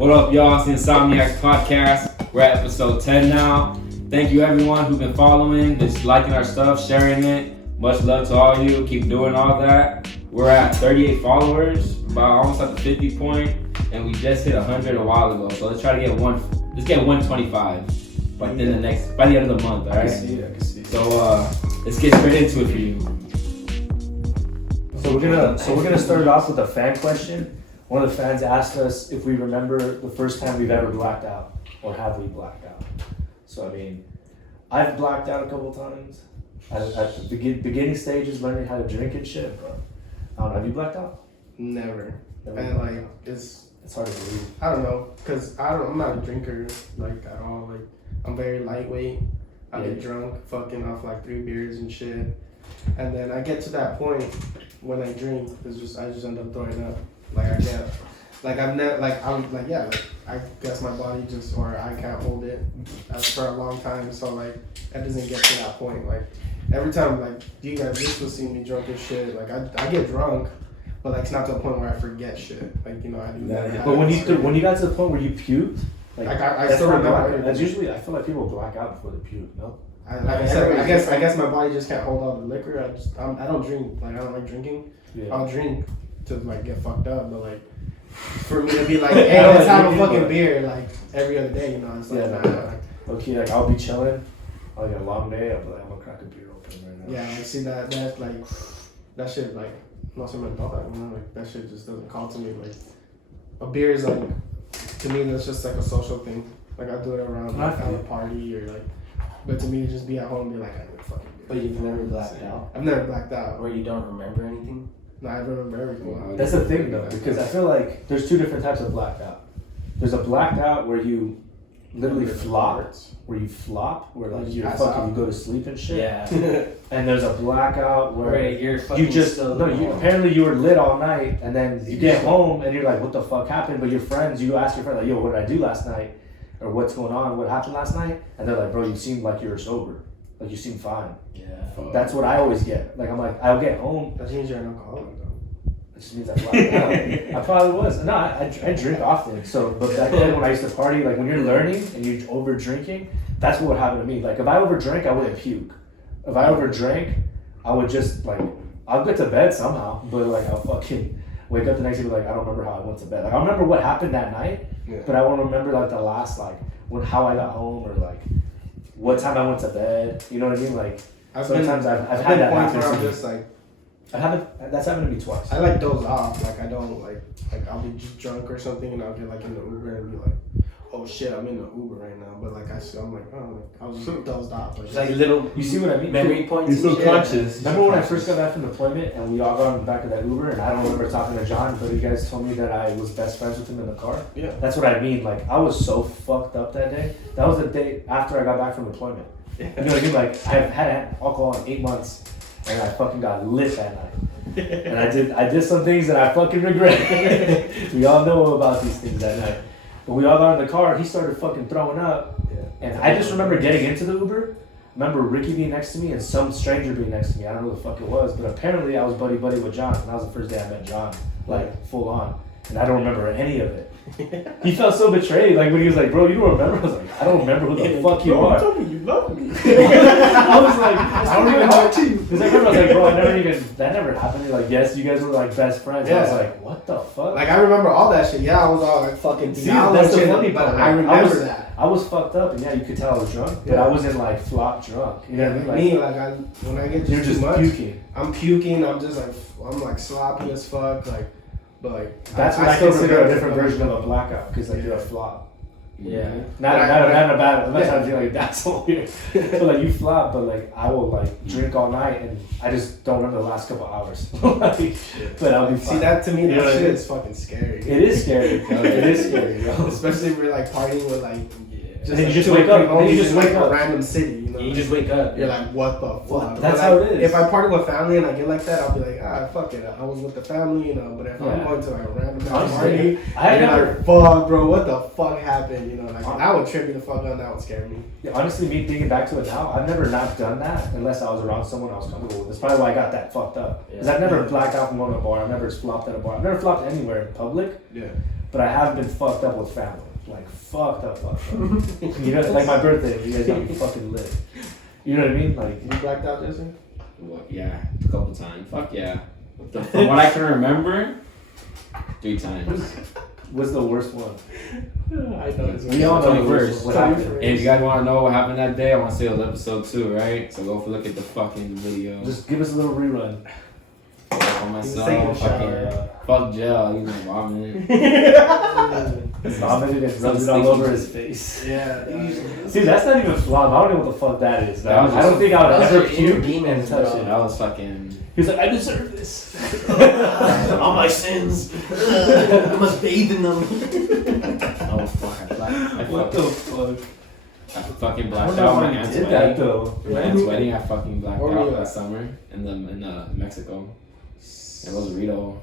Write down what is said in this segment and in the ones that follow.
What up, y'all? It's the Insomniacs Podcast. We're at episode 10 now. Thank you, everyone who's been following, just liking our stuff, sharing it. Much love to all of you. Keep doing all that. We're at 38 followers, about almost at the 50 point, and we just hit 100 a while ago. So let's try to get 125 by the end of the month. All right. I can see it. So let's get straight into it for you. So we're gonna start it off with a fan question. One of the fans asked us if we remember the first time we've ever blacked out, or have we blacked out. So I mean, I've blacked out a couple times at the beginning stages, learning how to drink and shit. Bro, I don't know. Have you blacked out? Never. Never And blacked like out. it's hard to believe. I don't know, cause I'm not a drinker like at all. Like I'm very lightweight. I get drunk, fucking off like 3 beers and shit, and then I get to that point when I drink, I just end up throwing up. Like I get, like I've never, like I'm like yeah, like I guess my body just or I can't hold it for a long time. So like it doesn't get to that point. Like every time like you guys just will see me drunk as shit. Like I get drunk, but like it's not to the point where I forget shit. Like you know I do that. But when you got to the point where you puked, like I still remember. That's usually, I feel like people black out before they puke. No. Like I said, I guess my body just can't hold all the liquor. I don't drink. Like I don't like drinking. Yeah. I'll drink to like get fucked up, but like for me to be like, hey, let's have a fucking beer like every other day, you know? It's like, Okay, like I'll be chilling, I'll get a long day, I'll be like, I'm gonna crack a beer open right now. Yeah, I see that like that shit like most of my thought, you know, like that shit just doesn't call to me. Like a beer is like to me that's just like a social thing. Like I do it around like at a party or like, but to me to just be at home and be like, I need a fucking beer. But you've never blacked out? I've never blacked out. Or you don't remember anything? No, I remember everything. That's the thing though, because I feel like there's 2 different types of blacked out. There's a blacked out where you literally flop, where like you go to sleep and shit. Yeah. And there's a blackout where you're fucking apparently you were lit all night, and then you get home and you're like, what the fuck happened? But your friends, you ask your friend like, yo, what did I do last night? Or what's going on? What happened last night? And they're like, bro, you seemed like you were sober. Like you seem fine. Yeah. That's what I always get. Like I'm like, I'll get home. That means you're an alcoholic though. It just means I blacked out. I probably was. No, I drink often. So, but back then when I used to party, like when you're learning and you're over drinking, that's what would happen to me. Like if I overdrank, I wouldn't puke. If I overdrank, I would just like, I'll get to bed somehow, but like I'll fucking wake up the next day and be like, I don't remember how I went to bed. Like I remember what happened that night, but I won't remember like the last how I got home or like what time I went to bed. You know what I mean? Like sometimes I've had that happen. I'm just like. That's happened to me twice. I like doze off. Like I don't like I'll be just drunk or something and I'll get like in the Uber and be like, oh shit, I'm in the Uber right now. But like I'm like, oh, like I was just dozed off. Like, it's like little. You see what I mean? Memory points. You're still conscious. Remember when I first got back from deployment and we all got on the back of that Uber and I don't remember talking to John, but you guys told me that I was best friends with him in the car. Yeah. That's what I mean. Like I was so fucked up that day. That was the day after I got back from deployment. You know what I mean? Like I've had alcohol in 8 months and I fucking got lit that night. And I did some things that I fucking regret. We all know about these things that night. But we all got in the car and he started fucking throwing up. Yeah. And I just remember getting into the Uber. Remember Ricky being next to me and some stranger being next to me. I don't know who the fuck it was, but apparently I was buddy with John. And that was the first day I met John, like full on. And I don't remember any of it. He felt so betrayed, like when he was like, bro, you don't remember? I was like, I don't remember who the fuck you are. You told me you love me. I was like, I don't even talk to you. Because I remember I was like, bro, that never happened. You're like, yes, you guys were like best friends. Yeah. I was like, what the fuck? Like I remember all that shit. Yeah, I was all like fucking. See, that's the funny but part. I remember that. I was fucked up, and yeah, you could tell I was drunk, but I wasn't like flop drunk. You know what I mean? Like when I get you're just too much, puking. I'm puking. I'm just like I'm like sloppy as fuck. Like, but like that's what I consider a different version of a blackout because like you're a flop. Yeah. Not a bad. I'm not trying to feel like that's so weird. But like you flop, but like I will like drink all night and I just don't remember the last couple hours. Like, but I'll be fine. See that to me, You know that what I shit mean? is fucking scary. It is scary, bro. It is scary, yo. Especially if we're like partying with like And then you just wake up. Then you just wake up a random city. You know, You just wake up. you're like, what the fuck? That's But, how like, it is. If I party with family and I get like that, I'll be like, fuck it. I was with the family, you know. But if I'm going to like a random Honestly, party, I you're never. like, fuck, bro, what the fuck happened? You know, like that would trip me the fuck out. That would scare me. Yeah, honestly, me thinking back to it now, I've never not done that unless I was around someone I was comfortable with. That's probably why I got that fucked up. Because I've never blacked out from going to a bar. I've never flopped at a bar. I've never flopped anywhere in public. Yeah. But I have been fucked up with family. Like, fucked up. You know, like my birthday, you guys got me fucking lit. You know what I mean? Like, You blacked out, Jesse? Well, yeah, a couple times. Fuck yeah. From what I can remember, 3 times. what's the worst one? I know. We all know the first. what happened. And if you guys want to know what happened that day, I want to say it was episode 2, right? So go look at the fucking video. Just give us a little rerun. On myself, taking a fucking fuck gel, you know, vomiting. Vomited and rubbed it all over his face. Yeah. See, that's not even flop. I don't know what the fuck that is. That was I don't think I would Those ever are inner puke demons, and touch bro. it. That was fucking. He was like, I deserve this. All my sins. I must bathe in them. Oh fuck! What the fuck? I fucking I blacked don't know out. how My you aunt's did that wedding. though. My aunt's wedding. I fucking blacked Where were out you last at? summer in Mexico. It was Rito.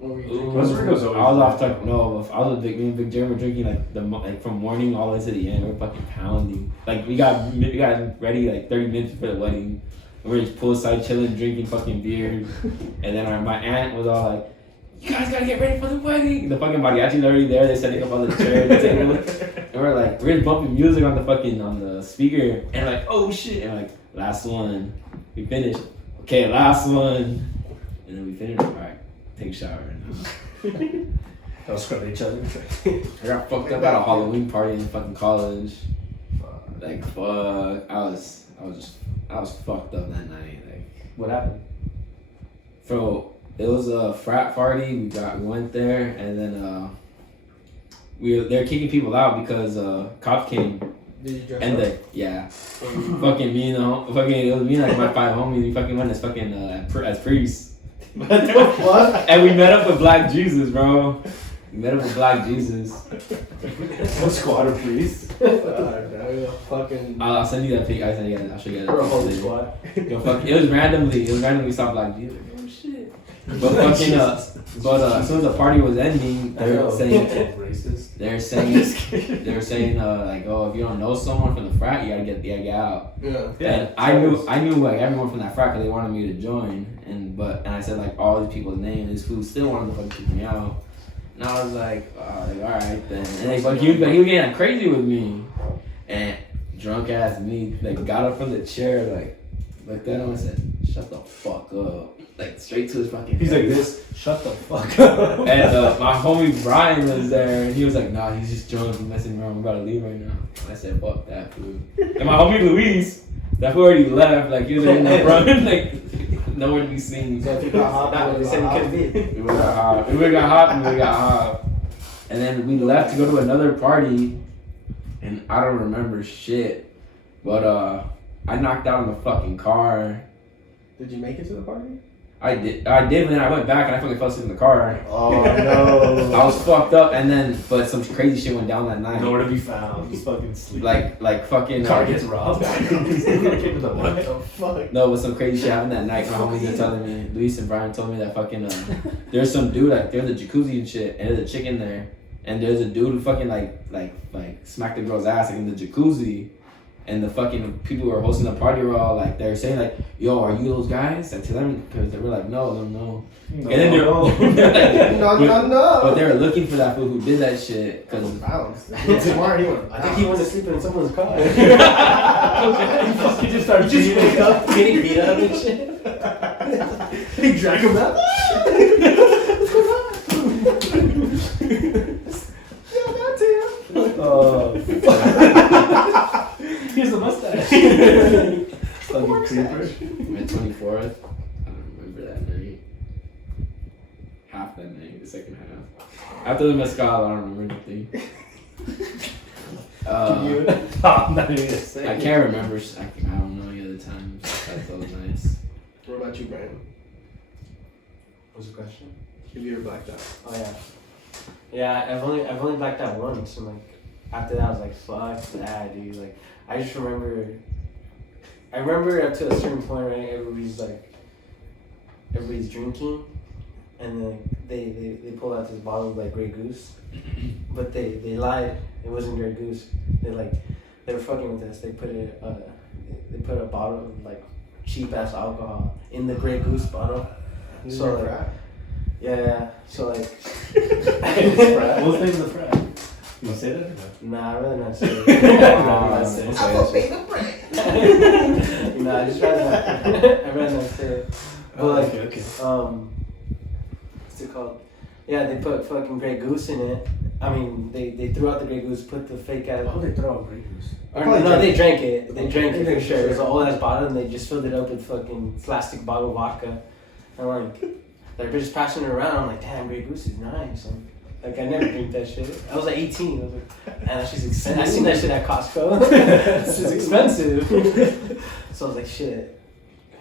Rosarito's always I was off talking. No, I was with me and Big Jerry were drinking like from morning all the way to the end. We're fucking pounding. Like we got ready like 30 minutes for the wedding. We were just poolside chilling, drinking fucking beers. And then my aunt was all like, "You guys gotta get ready for the wedding." The fucking mariachi's already there. They're setting up all the chairs, the table. And we're just bumping music on the speaker. And we're like, "Oh shit!" And we're like, last one. We finished. Okay, last one. And then we finished. All right, take a shower. They'll scrub each other. I got fucked up at a Halloween party in fucking college. Like fuck, I was fucked up that night. Like, What happened? so it was a frat party. We went there, and then they're kicking people out because cops came. Did you dress And up? fucking me, it was me and like my 5 homies. We fucking went as fucking as priests. What the fuck? And we met up with Black Jesus, bro. We met up with Black Jesus. What squad of priests? Fucking. I'll send you that pic. I'll show you that. We're a whole later. squad. Yo, fuck, it was randomly we saw Black Jesus. Oh shit. But fucking as soon as the party was ending, they were saying racist. they were saying like, oh, if you don't know someone from the frat, you gotta get out. Yeah. And I knew like everyone from that frat because they wanted me to join, and I said like all these people's names. This fool still wanted to fucking kick me out, and I was like, all right then. And he was getting like, crazy with me, and drunk ass me like got up from the chair like looked at him and said, shut the fuck up, like straight to his fucking. He's like face. this. Shut the fuck up. And my homie Brian was there, and he was like, nah, he's just drunk and messing around. We're about to leave right now. I said, fuck that fool. And my homie Luis, that fool already left. Like, he was in the front, like, nowhere to be seen. So if you got hot, They said it could be. We would've got hot. And then we left to go to another party, and I don't remember shit. But I knocked out in the fucking car. Did you make it to the party? I did, and then I went back and I fucking fell asleep in the car. Oh no. I was fucked up, and then but some crazy shit went down that night. Nowhere to be found. He's fucking sleeping. Like fucking. Car gets robbed. What the fuck? No, but some crazy shit happened that night. My homies were telling me, Luis and Brian told me that fucking there's some dude like there's a jacuzzi and shit, and there's a chick in there, and there's a dude who fucking like smacked the girl's ass like in the jacuzzi. And the fucking people who were hosting the party were all like, they're saying like, yo, are you those guys? Like to them, because they were like, no. And then they're No. but they were looking for that fool who did that shit. Cause Bounce. He's smart. He went. I think he went to sleep in someone's car. He just started wake up, getting beat up and shit. He dragged him out. Here's the mustache. Fucking creeper. my 24th, I don't remember that night. Half that night, the second half. After the mezcal, I don't remember anything. I'm not even gonna say. I can't remember. I don't know any other times. That felt nice. What about you, Brian? What's the question? If you were blacked out. Oh yeah. Yeah, I've only blacked out once, and like after that, I was like, fuck that, dude. Like, I just remember. I remember up to a certain point, right? Everybody's drinking, and then they pulled out this bottle of like Grey Goose, but they lied. It wasn't Grey Goose. They were fucking with us. They put a bottle of like cheap ass alcohol in the Grey Goose bottle. So like, yeah. So like, What's the name of the frat? You want to say that? Nah, I'd rather not say it. I'm gonna pay the rent. Nah, I just I'd rather not say it. But like, okay. What's it called? Yeah, they put fucking Grey Goose in it. I mean, they threw out the Grey Goose, put the fake ass. Oh, they throw out Grey Goose. Or no, they drank it. They drank it for sure. It was an old ass bottle, and they just filled it up with fucking plastic bottle of vodka. And like, they're just passing it around. I'm like, damn, Grey Goose is nice. Like I never drink that shit. I was like 18. I was like, man, that shit's expensive. I seen that shit at Costco. This shit's expensive. So I was like, shit.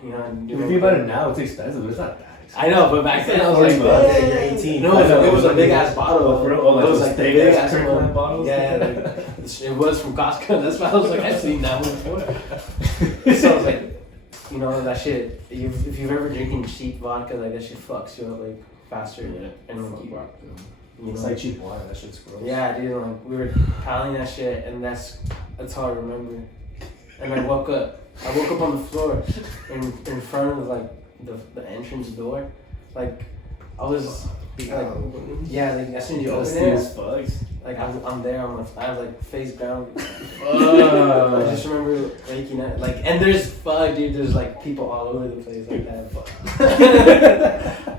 You know, If you think about it now, it's expensive, but it's not that expensive. I know, but back then I was like, yeah, you're 18. No, it was a big ass bottle. Like, It was like the big ass Kirkland one. bottles? Yeah, like, it was from Costco. That's why I was like, I've seen that one before. So I was like, you know, that shit. If you've ever drinking cheap vodka, like that shit fucks you up like faster. Yeah. And like, you It's know, like cheap wine, that shit's gross. yeah, dude. Like we were piling that shit, and that's all I remember. And I woke up on the floor in front of like the entrance door. Like I was like, yeah, like as soon as you open it, like I'm there, I have like face down. I just remember waking up, like, and there's dude, there's like people all over the place like that.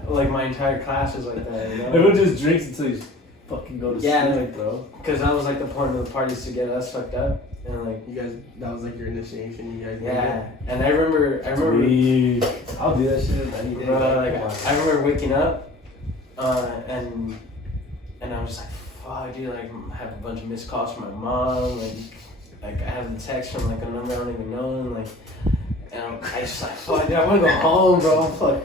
Like my entire class is like that, you know? Everyone just drinks until you fucking go to sleep, bro. Because that was like the point of the party is to get us fucked up, and like You guys, that was like your initiation. You guys. yeah, and I remember. I'll do that shit any day. Bro, like I remember waking up, and I was just like, fuck, dude, like I have a bunch of missed calls from my mom, like I have the text from like a number I don't even know, and like, and I just like, fuck, dude, I want to go home, bro. Fuck,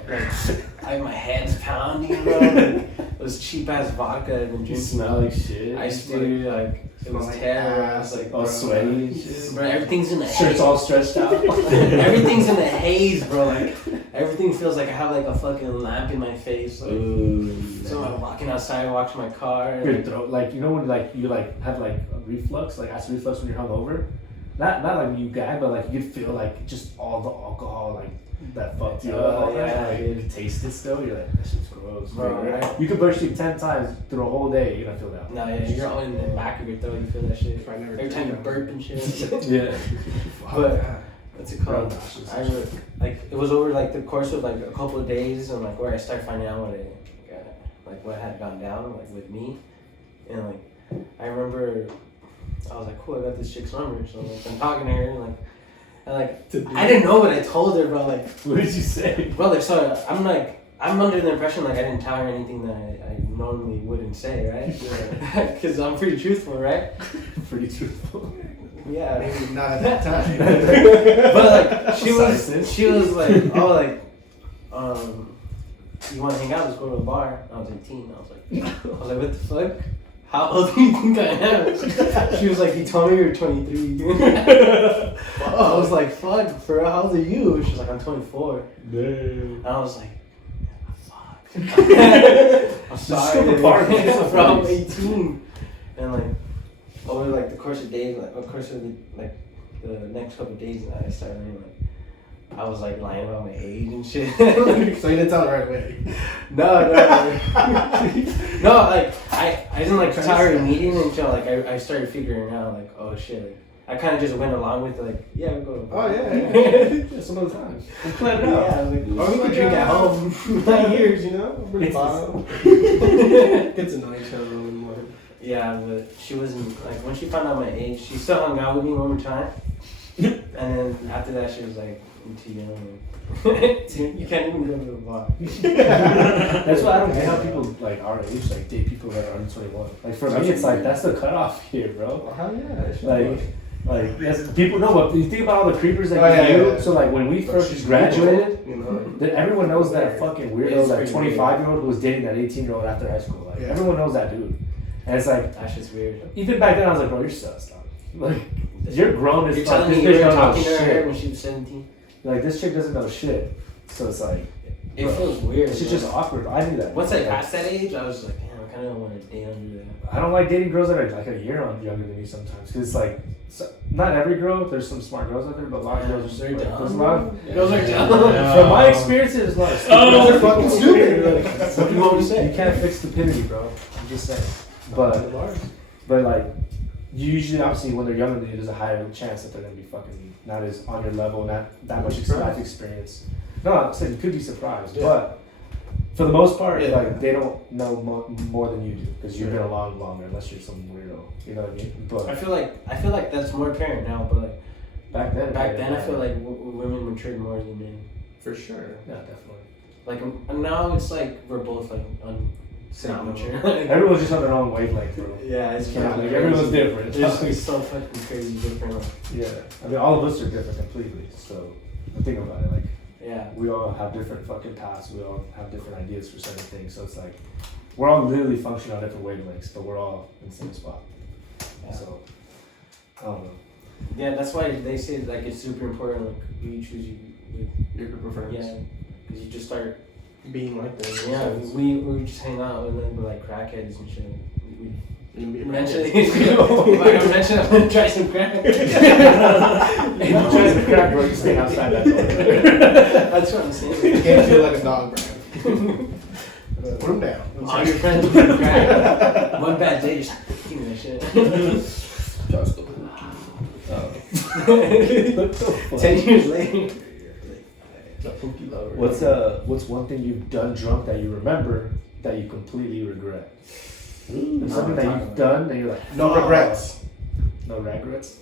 like my head's pounding, bro. Like, those cheap ass vodka I've been You drinking. smell like shit. I dude, like it was like terrible. I ass, was like, all bro, sweaty and shit. Bro, everything's in the Shirt's haze. all stretched out. Everything's in the haze, bro. Like everything feels like I have like a fucking lamp in my face. Like, so I'm walking outside, watching my car. And, Your throat, like, you know when like you like have like a reflux, like acid reflux when you're hungover? Not like when you gag, but like you feel like just all the alcohol like that fucked you up. Yeah, like, dude. you taste it still, you're like, that shit's gross. Bro, Like, right? You could brush your teeth 10 times through a whole day, you're gonna feel that. No, yeah, you're all in the back of your throat. You feel that shit. I never Every time you did that. burp and shit. Yeah. But what's it Bro, called? gosh, I remember, like it was over like the course of like a couple of days, and like where I started finding out like what had gone down like with me, and like I remember I was like, cool, I got this chick's number, so like I'm talking to her, and like I didn't know what I told her, bro. Like What did you say? bro, like so I'm under the impression like I didn't tell her anything that I normally wouldn't say, right? Because I'm pretty truthful, right? Pretty truthful. Yeah. Maybe not at that time. But like she Decisive. was like, oh, like you want to hang out? Let's go to a bar. I was 18. I was like, what the fuck? How old do you think I am? She was like, you told me you were 23. I was like, fuck, for real, how old are you? She was like, I'm 24. Damn. And I was like, fuck. I'm sorry. skip a part. I'm 18. And like, over like the course of days, like, the next couple of days, I started learning, like, I was like lying about my age and shit. So you didn't tell the right way. No, like I didn't like tell her immediately until like I started figuring out like, oh shit, like, I kind of just went along with like, yeah, we'll go. Oh yeah. Some other time. We'll plan it out. Yeah, like, Or we could drink at home. 9 years, you know? Pretty bottle. Get to know each other a little more. Yeah, but she wasn't like when she found out my age, she still hung out with me one more time, and then after that she was like, I'm too young. You can't even go to the bar. That's why I don't get how people like our age like date people that are under 21. Like for me, it's like that's the cutoff here, bro. Well, hell yeah. Like yes, people know, but you think about all the creepers that Oh, you yeah, do. yeah. So like when we first graduated, You know? then everyone knows that fucking weirdo, It's that pretty 25-year-old who was dating that 18-year-old after high school. Like Yeah. everyone knows that dude. And it's like, That shit's weird. even back then I was like, bro, you're sus, dog. Like, you're grown as You're fuck. telling This me you bitch were don't know talking to her shit. when she was 17? Like, this chick doesn't know shit. So it's like, It bro, feels weird. it's bro. just awkward. I do that. Once I Like, passed that age, I was like, damn, I kind of don't want to date under that. I don't like dating girls that are like a year younger than me sometimes. Because it's like, not every girl, there's some smart girls out there, but a lot of girls are They're like, dumb. there's a lot of, Girls are dumb. from my experience, there's a lot of stupid Girls girls. are fucking stupid. Like, what do you want me to You say? can't fix stupidity, bro. I'm just saying. But like, you usually obviously when they're younger than you, there's a higher chance that they're gonna be fucking not as on your level, not that much life experience. No, I'm saying you could be surprised, but for the most part, like they don't know more than you do because you've been along longer, unless you're some weirdo. You know what I mean? But I feel like that's more apparent now, but like back then, I feel like women matured more than men. For sure. yeah, definitely. Like now it's like we're both like not mature. Everyone's just on their own wavelength, bro. Yeah, it's Yeah, fucking like crazy. everyone's different. It's so fucking crazy different. Like, Yeah, I mean, all of us are different completely. So think about it, like. yeah. We all have different fucking paths. We all have different ideas for certain things. So it's like we're all literally functioning on different wavelengths, but we're all in the same spot. Yeah. So I don't know. Yeah, that's why they say like it's super important like who you choose Your group of friends. yeah, because you just start Being like that. yeah we just hang out and then we're like crackheads and shit. Eventually, eventually I'm gonna try some crack. If you try to crack, bro, you stay outside that door. That's what I'm saying. You can't feel like a dog, bro. Put him down. All your friends with some crack. One bad day, just give me that shit. Just the 10 years later. The pookie lover. What's one thing you've done drunk that you remember that you completely regret? There's something that you've done that you're like, No regrets. no regrets.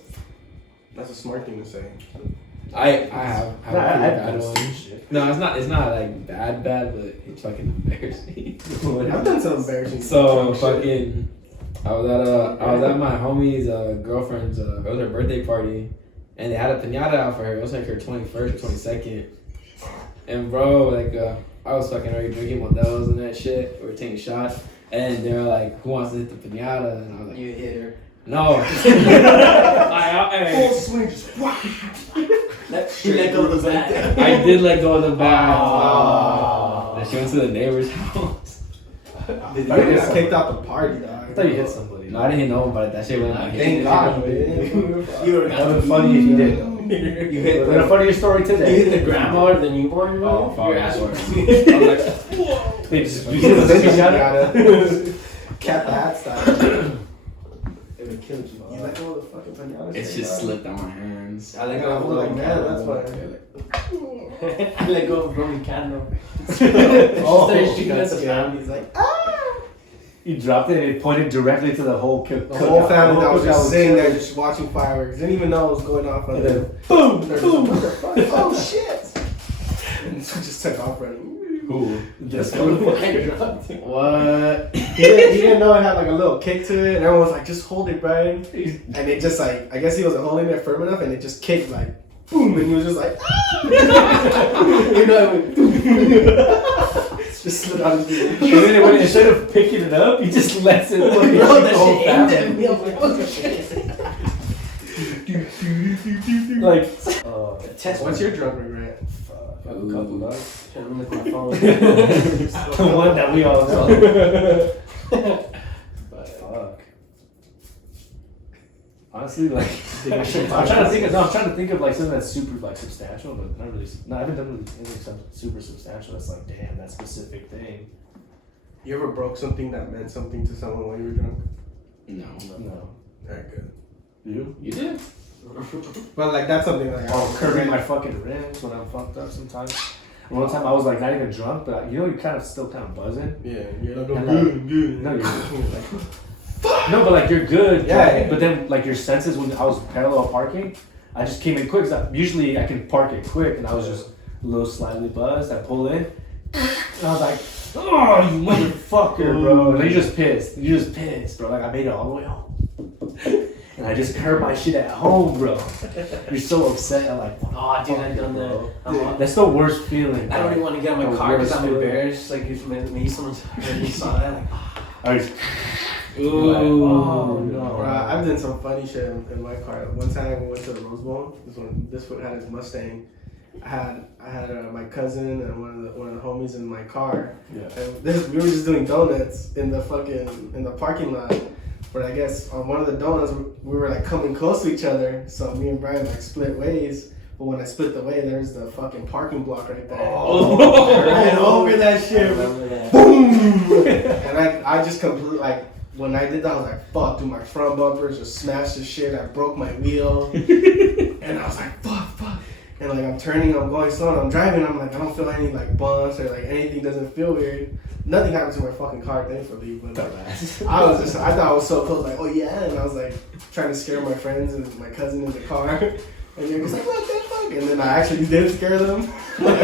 That's a smart thing to say. I have Nah, a I've bad done one. some shit. No, it's not like bad, but it's fucking embarrassing. I've done some embarrassing So shit. fucking, I was at my homie's girlfriend's. It was her birthday party, and they had a piñata out for her. It was like her 21st or 22nd, and bro, like I was fucking already drinking Modelo's and that shit. We were taking shots, and they were like, "Who wants to hit the piñata?" And I was like, You hit her. "No." Full swing, just She let go of the bat. I did let go of the bat. Oh. And she went to the neighbor's house. I got kicked out the party, dog. I thought you hit somebody. No, I didn't hit nobody. That shit went like Thank God, man. You were That would be funny if you did. Though. You hit What a funnier story You today. hit the grandma or the newborn? Oh, fuck. Your I ass was was- like, whoa. They just You hit the piñata. piñata. Cat the hat style. It would kill you. You let go of the fucking piñata. It's just slipped out my hands. I let go I of was like, Roman man, that's candle. why. I let go of Roman candle. Oh, Started shooting at that's the good. family. He's like, You dropped it and it pointed directly to the whole The whole family that was just cookout. sitting there just watching fireworks. Didn't even know what was going off. And And then, then boom, they're boom. just like, what the fuck? Oh shit! And so just took off running. Cool. Just I dropped it. What? He didn't know it had like a little kick to it, and everyone was like, "Just hold it, Brian." And it just like, I guess he wasn't holding it firm enough, and it just kicked like, boom, and he was just like, you know, it just slid out his feet. And then when instead of picking it up, he just lets it fucking shoot Bro, the that whole shit aimed at family. me. I was like, oh shit. Like, Test What's your drunk regret? fuck, I have a couple of. Trying to look at my phone. The one that we all know. But fuck. Honestly, like, I'm trying to think of like something that's super like substantial, but not really. No, I haven't done anything super substantial. That's like, damn, that specific thing. You ever broke something that meant something to someone while you were drunk? No. No. Very good. You? You did? But like that's something like Oh, curving my fucking rims when I'm fucked up sometimes. One time I was like not even drunk, but you know you're kind of still kind of buzzing. Yeah, you're like, And, good. No, you're like, no, but like you're good. Yeah, yeah. But then like your senses when I was parallel parking, I just came in quick. 'Cause usually I can park it quick, and I was just a little slightly buzzed. I pull in, and I was like, "Oh, you motherfucker, bro!" And then you're just pissed. You're just pissed, bro. Like I made it all the way home, and I just curved my shit at home, bro. You're so upset. I'm like, Oh, dude, I've done bro. that. That's the worst feeling. I don't even want to get in my The car because worst I'm feeling. embarrassed. Like, if maybe someone already saw that. Like, I was, Ooh. Oh no. Bro, I've done some funny shit in my car. One time we went to the Rose Bowl. This foot had his Mustang. I had my cousin and one of the homies in my car. Yeah. And we were just doing donuts in the parking lot. But I guess on one of the donuts we were like coming close to each other. So me and Brian like split ways. But when I split the way, there's the fucking parking block right there. Oh. Right over that shit. Boom! And I just completely like. When I did that, I was like, fuck, dude, my front bumpers just smashed the shit. I broke my wheel. And I was like, fuck. And like, I'm turning, I'm going slow, and I'm driving. I'm like, I don't feel any like bumps or like anything doesn't feel weird. Nothing happened to my fucking car, thankfully. But like, I thought I was so close, like, oh yeah. And I was like, trying to scare my friends and my cousin in the car. And he was like, what the fuck? And then I actually did scare them. Like,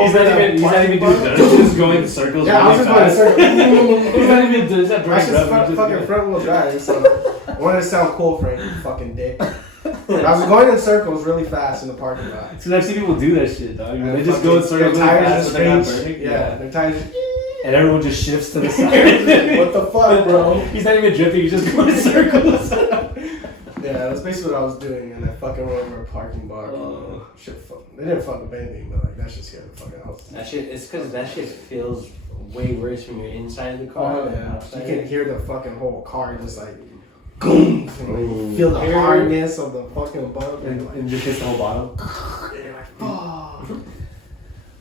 He's not even doing that. He's just going in circles. Yeah, I was just going in circles. He's not even doing that. That's just fucking front wheel drive, so I wanted to sound cool for you fucking dick. And I was going in circles really fast in the parking lot. So I've seen people do that shit, dog. They just go in circles really fast, but they're not burning. Yeah, their tires just... And everyone just shifts to the side. What the fuck, bro? He's not even drifting, he's just going in circles. Yeah, that's basically what I was doing, and I fucking went over a parking block. Shit, they didn't fuck with anything, but like that shit scared the fucking house. That shit, it's because that shit feels way worse when you're inside of the car. Oh than yeah, outside. you can hear the fucking whole car just like, boom, and feel the hardness of the fucking bump, And just hits the whole bottom. and you're like, oh.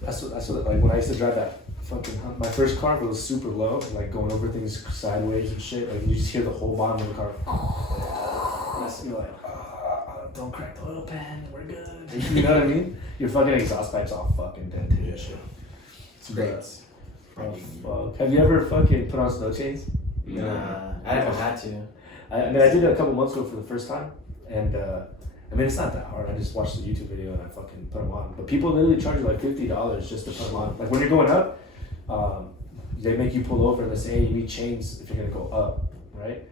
That's what like when I used to drive that fucking my first car was super low, like going over things sideways and shit. Like you just hear the whole bottom of the car. You're like, don't crack the oil pan, we're good. You know what I mean? Your fucking exhaust pipe's all fucking dead too. Yeah. Shit. It's great. Oh, fuck. Have you ever fucking put on snow chains? Nah, I haven't had to. I mean, I did it a couple months ago for the first time, and I mean, it's not that hard. I just watched the YouTube video and I fucking put them on. But people literally charge you like $50 just to put them on. Like when you're going up, they make you pull over and they say, hey, you need chains if you're gonna go up, right?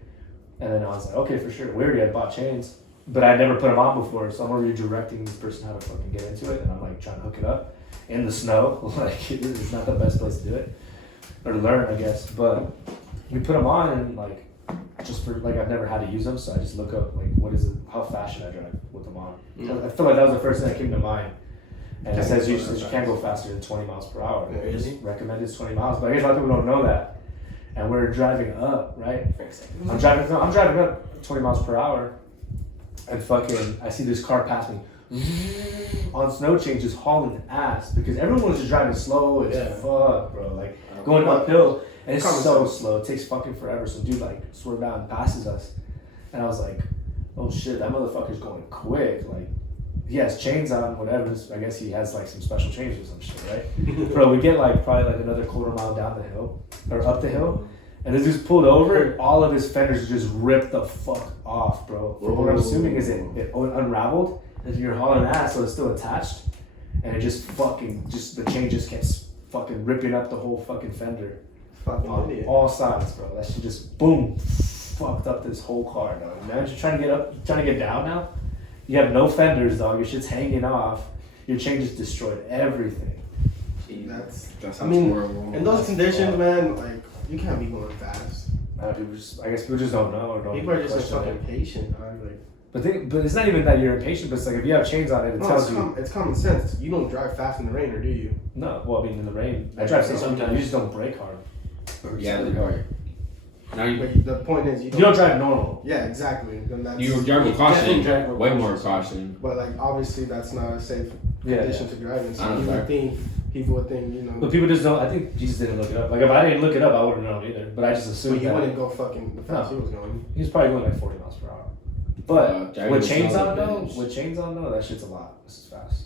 And then I was like, okay, for sure. We already had bought chains, but I'd never put them on before, so I'm already directing this person how to fucking get into it, and I'm like trying to hook it up in the snow. Like it's not the best place to do it, or to learn, I guess. But we put them on, and like just for like I've never had to use them, so I just look up like what is it, how fast should I drive with them on? I feel like that was the first thing that came to mind. And it says you can't go faster than 20 miles per hour. Really? Recommended is 20 miles, but I guess a lot of people don't know that. And we're driving up, right? I'm driving up 20 miles per hour, and fucking, I see this car pass me on snow chains, just hauling ass because everyone was just driving slow as fuck, bro. Like going uphill, and it's so slow. It takes fucking forever. So dude like swerved out and passes us, and I was like, oh shit, that motherfucker's going quick. Like he has chains on, whatever. I guess he has like some special chains or some shit, right? Bro, we get like probably like another quarter mile down the hill or up the hill, and this dude's pulled over. All of his fenders just ripped the fuck off, bro. For what I'm assuming is it unraveled, and you're hauling ass, so it's still attached, and it just the chain just kept fucking ripping up the whole fucking fender. Fucking On idiot. all sides, bro. That shit just boom, fucked up this whole car, dog. Imagine trying to get up, trying to get down now. You have no fenders, dog. Your shit's hanging off. Your chain just destroyed everything. That sounds I mean, horrible. in those conditions, man, like you can't be going fast. I guess people just don't know or don't. People are just question fucking it. patient, dog. Like, But it's not even that you're impatient. But it's like if you have chains on it, it tells you. it's common sense. You don't drive fast in the rain, or do you? No, well, I mean in the rain, I drive slow sometimes. You just don't brake hard. Yeah, really hard. Now But the point is, You don't drive normal. Yeah, exactly. Then that's. you drive with definitely caution, drive with way caution. more caution. But like obviously that's not a safe condition to drive in. So I don't you know. would think people would think, you know. But people just don't. I think Jesus didn't look it up. Like if I didn't look it up, I wouldn't know either. But I just So assumed you that wouldn't go fucking the fast he was going. he was probably going like 40 miles per hour. But driving with with chains snow on though, advantage. that shit's a lot. This is fast.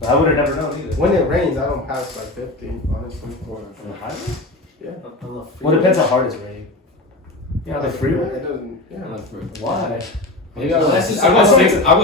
But I would have never known either. When it rains, I don't pass like 50, honestly. On the highway? Yeah. Well, it depends how hard it's raining. Yeah, the freeway. It doesn't. Yeah. Why? Maybe I go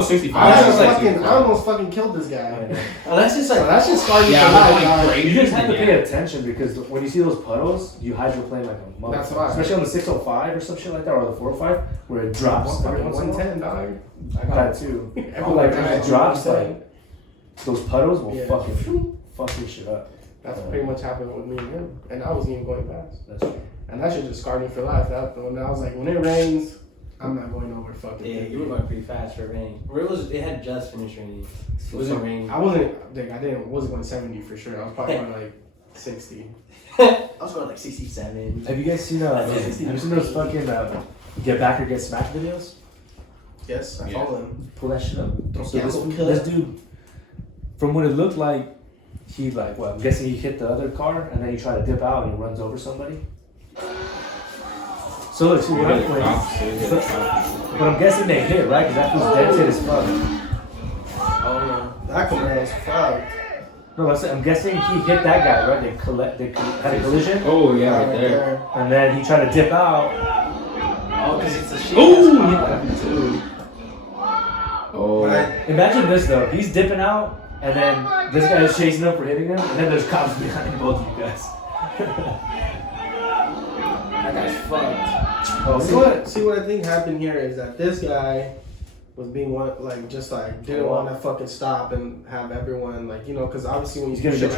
65. I almost fucking killed this guy. Unless it's So like, that shit scarred you Yeah, for but life, like dog. crazy. You just have to pay attention because when you see those puddles, you hydroplane like a mother. That's why. Especially on the 605 or some shit like that, or the 405, where it drops every once in a while. 110, dog. I got that too. Everyone Like drives it drops 110. like those puddles will Yeah. fuck your shit up. That's pretty much happened with me and him. And I wasn't even going fast. That's true. And that shit just scarred me for life. When I was like, when it rains, I'm not going over fucking. Yeah, you were going pretty fast for rain. It had just finished raining. It wasn't raining. I wasn't going 70 for sure. I was probably going like 60. I was going like 67. Have you guys seen those fucking get back or get smacked videos? Yes, I follow them. Pull that shit up. So Yeah, this dude, from what it looked like, he like, well, I'm guessing he hit the other car and then he tried to dip out and he runs over somebody. So look, but I'm guessing they hit, right? Because that was dented as fuck. Oh yeah, that command was fucked. No, I'm guessing he hit that guy, right? They had a collision. Oh yeah, right there. And then he tried to dip out. Oh, because it's a shit. Oh, yeah, too. Oh. Imagine this though. He's dipping out, and then this guy is chasing him for hitting him, and then there's cops behind both of you guys. That guy's fucked. Oh, See what I think happened here is that this guy was being didn't want to fucking stop and have everyone because obviously when you do shit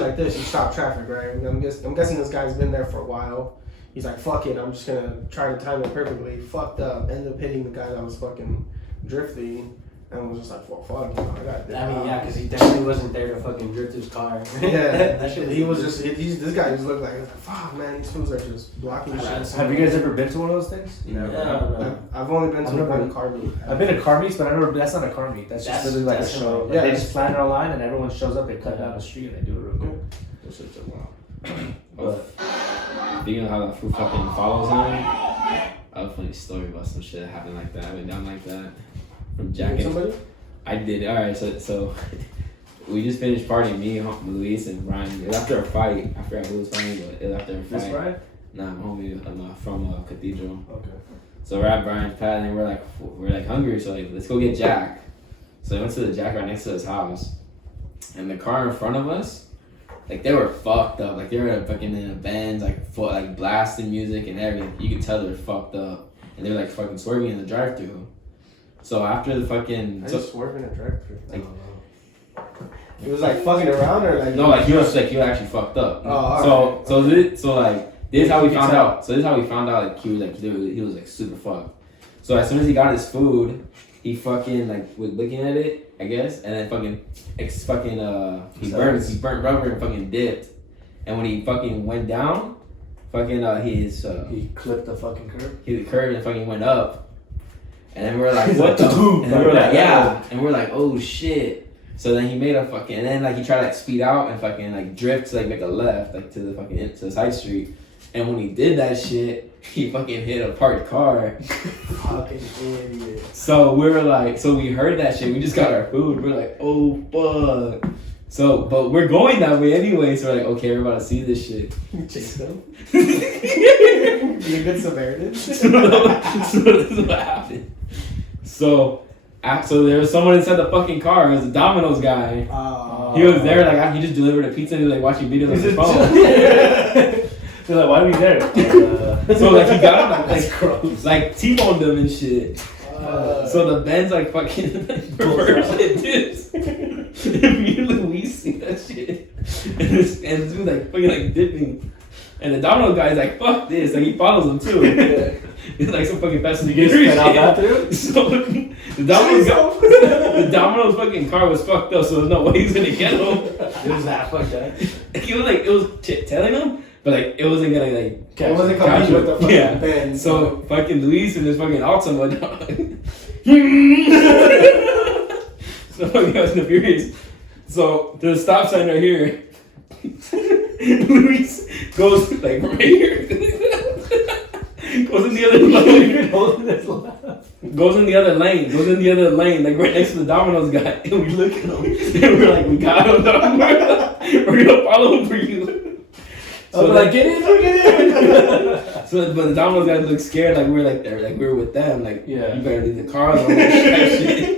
like this, you stop traffic, right? I'm guessing this guy's been there for a while. He's like, fuck it, I'm just gonna try to time it perfectly. Fucked up, ended up hitting the guy that was fucking drifting, and was just like, well, fuck, I got this. I mean, yeah, because he definitely wasn't there to fucking drift his car. Yeah, that shit. This guy just looked like, fuck, man, these fools are just blocking shit. Have you guys ever been to one of those things? No. I've only been to one car meet. I've been to car meets, but that's not a car meet. That's just literally like a show. Like, they just plan their line and everyone shows up, they cut down the street and they do it real quick. This shit's a wow. Speaking of how that fool fucking follows him, I have a funny story about some shit that happened like that. I went down like that from Jack. I did. Alright, so we just finished partying, me, Luis, and Brian. It was after a fight. I forgot who was fighting, but it was after a fight. That's right? Nah, I'm homie from Cathedral. Okay. So we're at Brian's pad and we're like hungry, so like let's go get Jack. So I went to the Jack right next to his house. And the car in front of us, like they were fucked up. Like they were fucking in a Benz, like blasting music and everything. You could tell they were fucked up. And they were like fucking swerving in the drive-thru. So after the fucking swerving in a drive-thru. Like, it was like fucking around or like no, like he was actually fucked up. Oh, This is how we found out. So this is how we found out like he was like super fucked. So as soon as he got his food, he fucking like was looking at it, I guess, and then he burnt rubber and fucking dipped. And when he fucking went down, he clipped the fucking curb. He curved and fucking went up. And then we were like, what the? And we were like, yeah. And we're like, oh shit. So then he made a fucking, and then like he tried to like speed out and fucking like drift to like make a left like to the side street. And when he did that shit, he fucking hit a parked car. Fucking idiot. So we were like, we heard that shit. We just got our food. We're like, oh fuck. So, but we're going that way anyway. So we're like, okay, we're about to see this shit. Chase them. Be a good Samaritan. So this is what happened. So there was someone inside the fucking car. It was a Domino's guy. He was there, like he just delivered a pizza and he was like watching videos on his phone. They're like, why are we there? So like he got him that's gross. like T-boned them and shit. So the Benz like fucking reverse it dips. And me and Luis see that shit. And this dude like fucking like dipping. And the Domino's guy's like, fuck this. Like he follows him too. It's like some fucking Fast and the Furious shit. So the Domino's fucking car was fucked up, so there's no way he's gonna get him. It was that fucked up. It was telling him, but like it wasn't gonna like. It wasn't coming with the fucking Benz. So fucking Luis and his fucking Altima dog. So fucking Fast and the Furious. So there's a stop sign right here. Luis goes like right here. Goes in the other lane. Goes in the other lane, like right next to the Domino's guy. And we look at him and we're like, we got him, dog. We're gonna follow him for you. So like, get in. So, but the Domino's guy looked scared, like we were with them, like yeah. You better leave the car on that shit.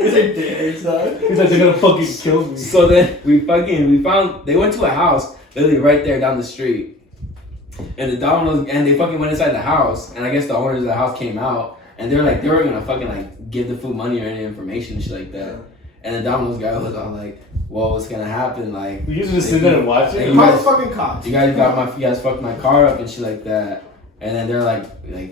He's like, damn, son. He's like, they're gonna fucking kill me. So then they went to a house literally right there down the street. And the Domino's, and they fucking went inside the house, and I guess the owners of the house came out, and they were gonna fucking like give the food money or any information and shit like that. And the Domino's guy was all like, well, what's gonna happen? Like, You just sit there and watch it. Call the fucking cops. you guys fucked my car up and shit like that. And then they're like,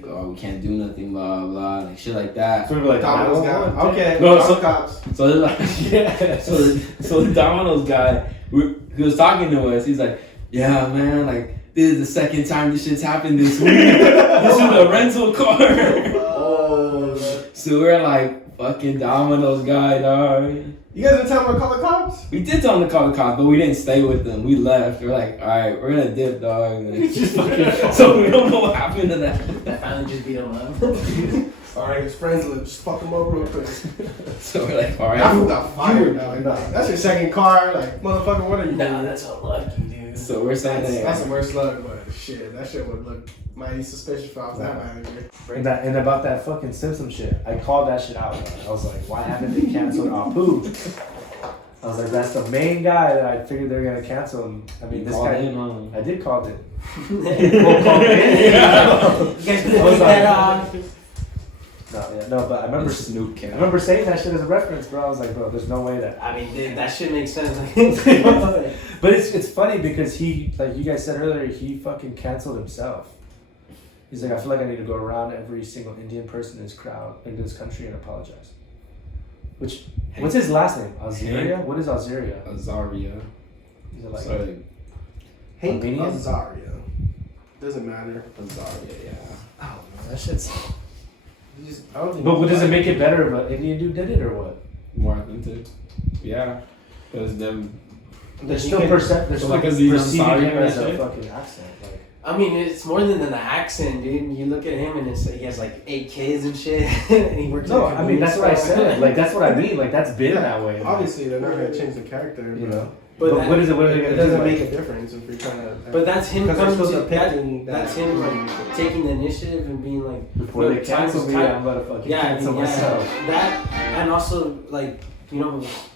oh, we can't do nothing, blah blah, like shit like that. So we were like, Domino's guy. Okay. No, call so- the cops. So they're like, yeah. So the Domino's guy, he was talking to us. He's like, yeah, man, like this is the second time this shit's happened this week. This is a rental car. Oh. So we're like, fucking Domino's guy, dog. You guys didn't tell him to call the cops? We did tell him to call the cops, but we didn't stay with them. We left. We're like, all right, we're gonna dip, dog. So we don't know what happened to that. That finally just beat him up. Alright, his friends live. Just fuck him up real quick. So we're like, all That fool right. got fired, dog. That's your second car. Like, motherfucker, what are you Nah, doing? that's unlucky, dude. So we're saying That's that. the worst luck, but shit, that shit would look mighty suspicious if I was that manager. And about that fucking Simpsons shit, I called that shit out. Man. I was like, why haven't they canceled Apu? I was like, that's the main guy that I figured they were gonna cancel him. I mean, this guy. I did call it. You guys better put that on. No, but I remember Snoop I Camp. remember saying that shit as a reference, bro. I was like, bro, there's no way that. I mean, dude, that shit makes sense. But it's funny because he, like you guys said earlier, he fucking canceled himself. He's like, I feel like I need to go around every single Indian person in this crowd, in this country, and apologize. Which, what's his last name? Azaria? What is Azaria? Azaria. Is it like Sorry. Hank Albanian? Azaria. Doesn't matter. Azaria, yeah. Oh man, that shit's. I don't think. But does it make it better if an Indian dude did it or what? More authentic. Yeah. Because them. There's still They're still like Aziz perceiving Ansari him as and a shit? fucking accent. Like, I mean, it's more than an accent, dude. You look at him and he has like 8 kids and shit, and he works. no, at a I mean that's what I convenience store. said. Like that's what I mean. Like that's been that way. Obviously, they're not gonna change the character, You know. But But that- what is it? What are they It gonna doesn't do? make Like, a difference if you're trying to. But that's him Because they're coming supposed to to pick that's him like taking the initiative and being like before they look, cancel times- me, I'm gonna fucking yeah, cancel yeah, myself. that and also like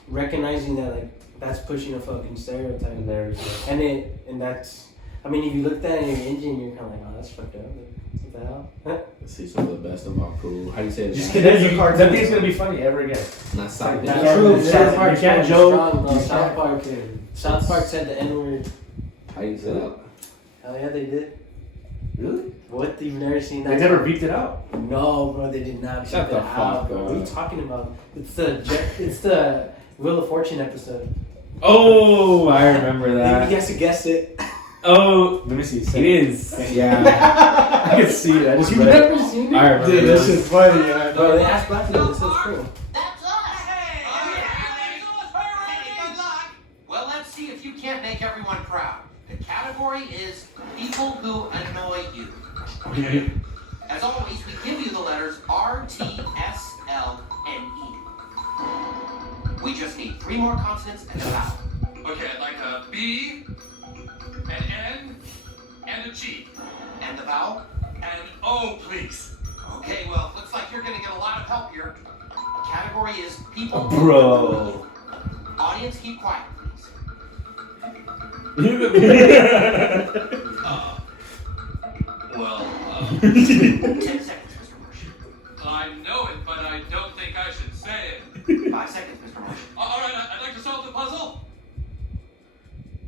recognizing that like that's pushing a fucking stereotype And there we go. and that's I mean if you looked at it in your engine you're kind of like oh that's fucked up what the hell. See some of the best of our crew. How do you say it? Just kidding. Nothing's gonna be funny ever again. Not South Like, Park. true. South South Park you can't strong, joke. no, You South can't- Park South Park said the N-word. How do you say that? Hell yeah they did. Really? What, you've never seen that? They never beeped it out. No, bro, they did not. Shut beep the it fuck out, bro. up. What are you talking about? It's the Wheel of Fortune episode. Oh, I remember You that. guys to guess it. Oh, Let me see. it is. Yeah. I can see it. I just You've read it. never seen it? I remember Dude, this that. shit's funny. Yeah. Bro, they asked black people. This is true. That's us. Good luck. Well, let's see if you can't make everyone proud. The category is people who annoy you. As always, we give you the letters R, T, S, L, and E. We just need 3 more consonants and a vowel. Okay, I'd like a B, an N, and a G. And the vowel? And O, please. Okay, well, looks like you're gonna get a lot of help here. Category is people. Bro. Audience, keep quiet, please. 10 seconds, Mr. Bush. I know it, but I don't think I should say it. 5 seconds, Mr. Bush. All right, I'd like to solve the puzzle.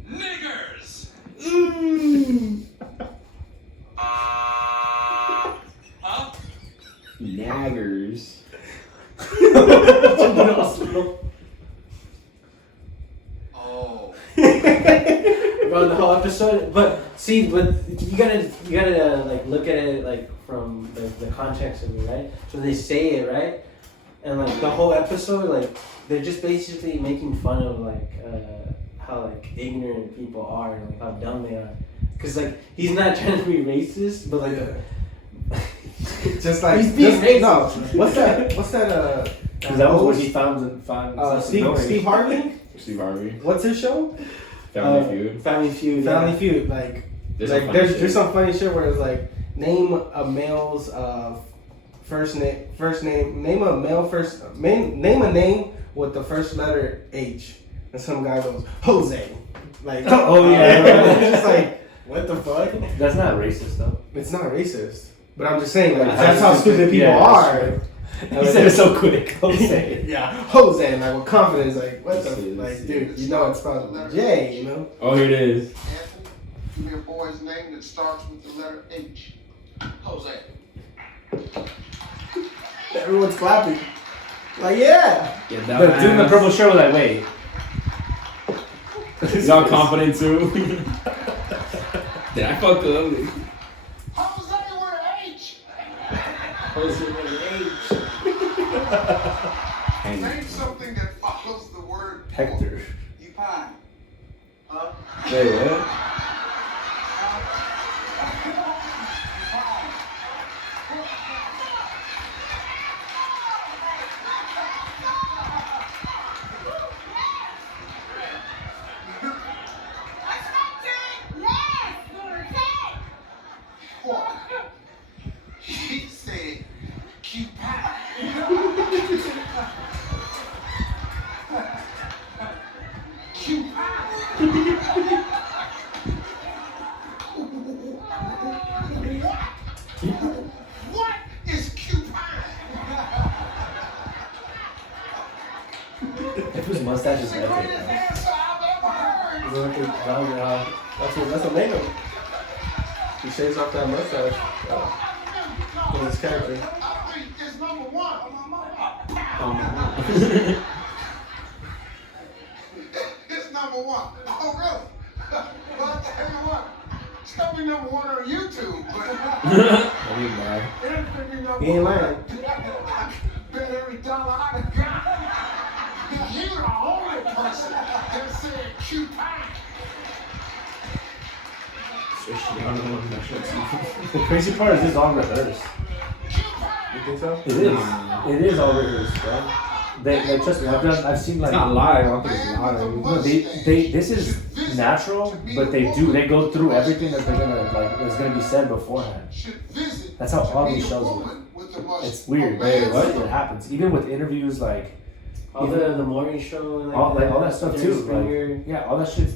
Niggers. Huh? Naggers. Oh. Bro, the whole episode. But see, you gotta like look at it like from the context of it, right? So they say it, right? And like the whole episode, like they're just basically making fun of like how like ignorant people are and like how dumb they are. Cause like he's not trying to be racist, but like Just like He's being racist. no. What's that? Because that was what he found. Steve Harvey. Steve Harvey. What's his show? Family Feud. Family Feud. Family Feud. Like There's like some funny there's shit. some funny shit where it's like name a male's first name. Name a name with the first letter H, and some guy goes Jose. Like Oh, yeah. it's just like what the fuck? That's not racist though. It's not racist, but I'm just saying like Like, that's how stupid people yeah, are. that's He said it so quick. Jose. Yeah, Jose, and like with confidence, like what the, like, dude, you know it's spelled with a J, you know? Oh, here it is. Anthony, give me a boy's name that starts with the letter H. Jose. Everyone's clapping. Like, yeah. Get The dude in the purple shirt was like, wait. Y'all confident too? Did I fuck up? Jose with an H. Name something that follows the word Hector. You pie. Huh? Wait, what? He said, cute pie. Cute pie. What is cute pie? If his mustache is The epic. greatest answer I've ever heard. That's what made him. He shaves off that mustache. With his character. I think it's number one. It's number one. Oh, really? Well, I tell you what. It's gonna be number one on YouTube, but it'll be number He ain't one. lying. Bet every dollar I done got. You're the only person that said cute pie. The crazy part is this all rehearsed. You think so? It is. It is all rehearsed, bro. They trust me. I've seen like. It's not live. I don't think it's live. No, this is natural, but they go through everything that they're gonna like that's gonna be said beforehand. That's how all these shows work. It's weird. Wait, what? It happens. Even with interviews, like All the morning show and all that stuff Jerry too. Springer. Like, yeah, all that shit's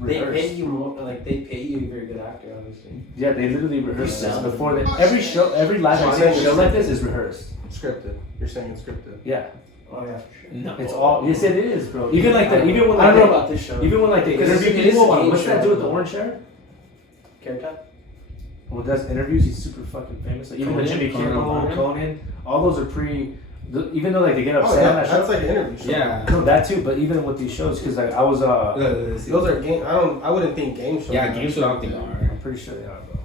They rehearsed. pay you more, like they pay you if you're a good actor, obviously. Yeah, they literally rehearse this sound- before every live action show like this is rehearsed. Scripted. You're saying it's scripted. Yeah, Oh yeah, for sure. No. it's all. Yes, it is, bro. Even when I don't know about this show. even when like they Because interview it is a people, game what's that show, dude with the though. orange hair? Carrot Top? When he does interviews, he's super fucking famous. Like, even the Conan? Jimmy Conan Kimmel, O'Brien? Conan, all those are even though like they get Oh, upset yeah, on that that's show. like an interview show. Yeah. No, that too. But even with these shows, because like I was Those are game. I wouldn't think game shows. Yeah, game shows I don't think are. I'm pretty sure they are, bro.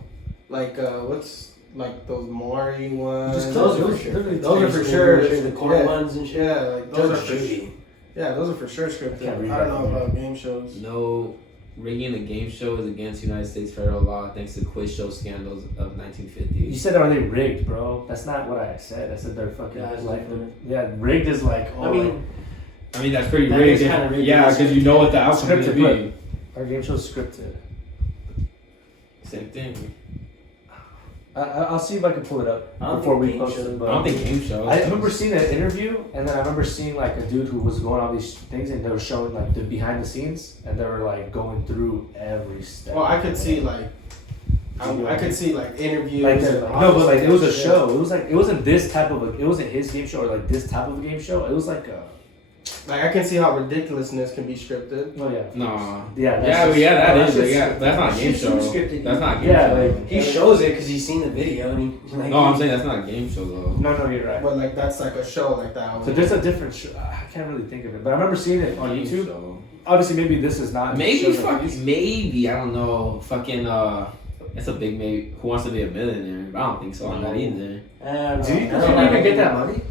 Like what's like those Maury ones? Just Those are those for sure. Those are for sure. The court Yeah. ones and shit. Yeah, like those are Judge for Judy. Yeah, those are for sure scripted. Can't read I that don't know from about game shows. No, rigging the game show is against United States federal law thanks to quiz show scandals of 1950. You said are they rigged, bro? That's not what I said. I said they're fucking Yeah, it's like different. yeah, rigged is like I mean, that's pretty That rigged. is kinda rigged. Yeah, because you know what the outcome is Scripted, going to be. our game show's scripted. Same thing. I'll see if I can pull it up I don't before think we game post shows- it. I But don't think game shows. I remember seeing an interview, and then I remember seeing like a dude who was going on these things, and they were showing like the behind the scenes, and they were like going through every step. Well, I could see like I could see like interviews. Like and no, but like it was a shit. show. It was like it wasn't this type of it wasn't his game show or like this type of a game show. It was like a Like I can see how ridiculousness can be scripted. oh yeah No. yeah That that's is. just- Yeah, that's not a game Shit's show. super scripted. That's not a game Yeah, show. like- he shows it because he's seen the video and he like. No, I'm saying that's not a game show though. no you're right. But like that's like a show like that. So there's a different show. I can't really think of it, but I remember seeing it on Game YouTube. show. Obviously, maybe this is not Maybe shows like these. maybe I don't know. Fucking it's a big maybe. Who Wants to Be a Millionaire? But I don't think so on that either. Do you even get that money?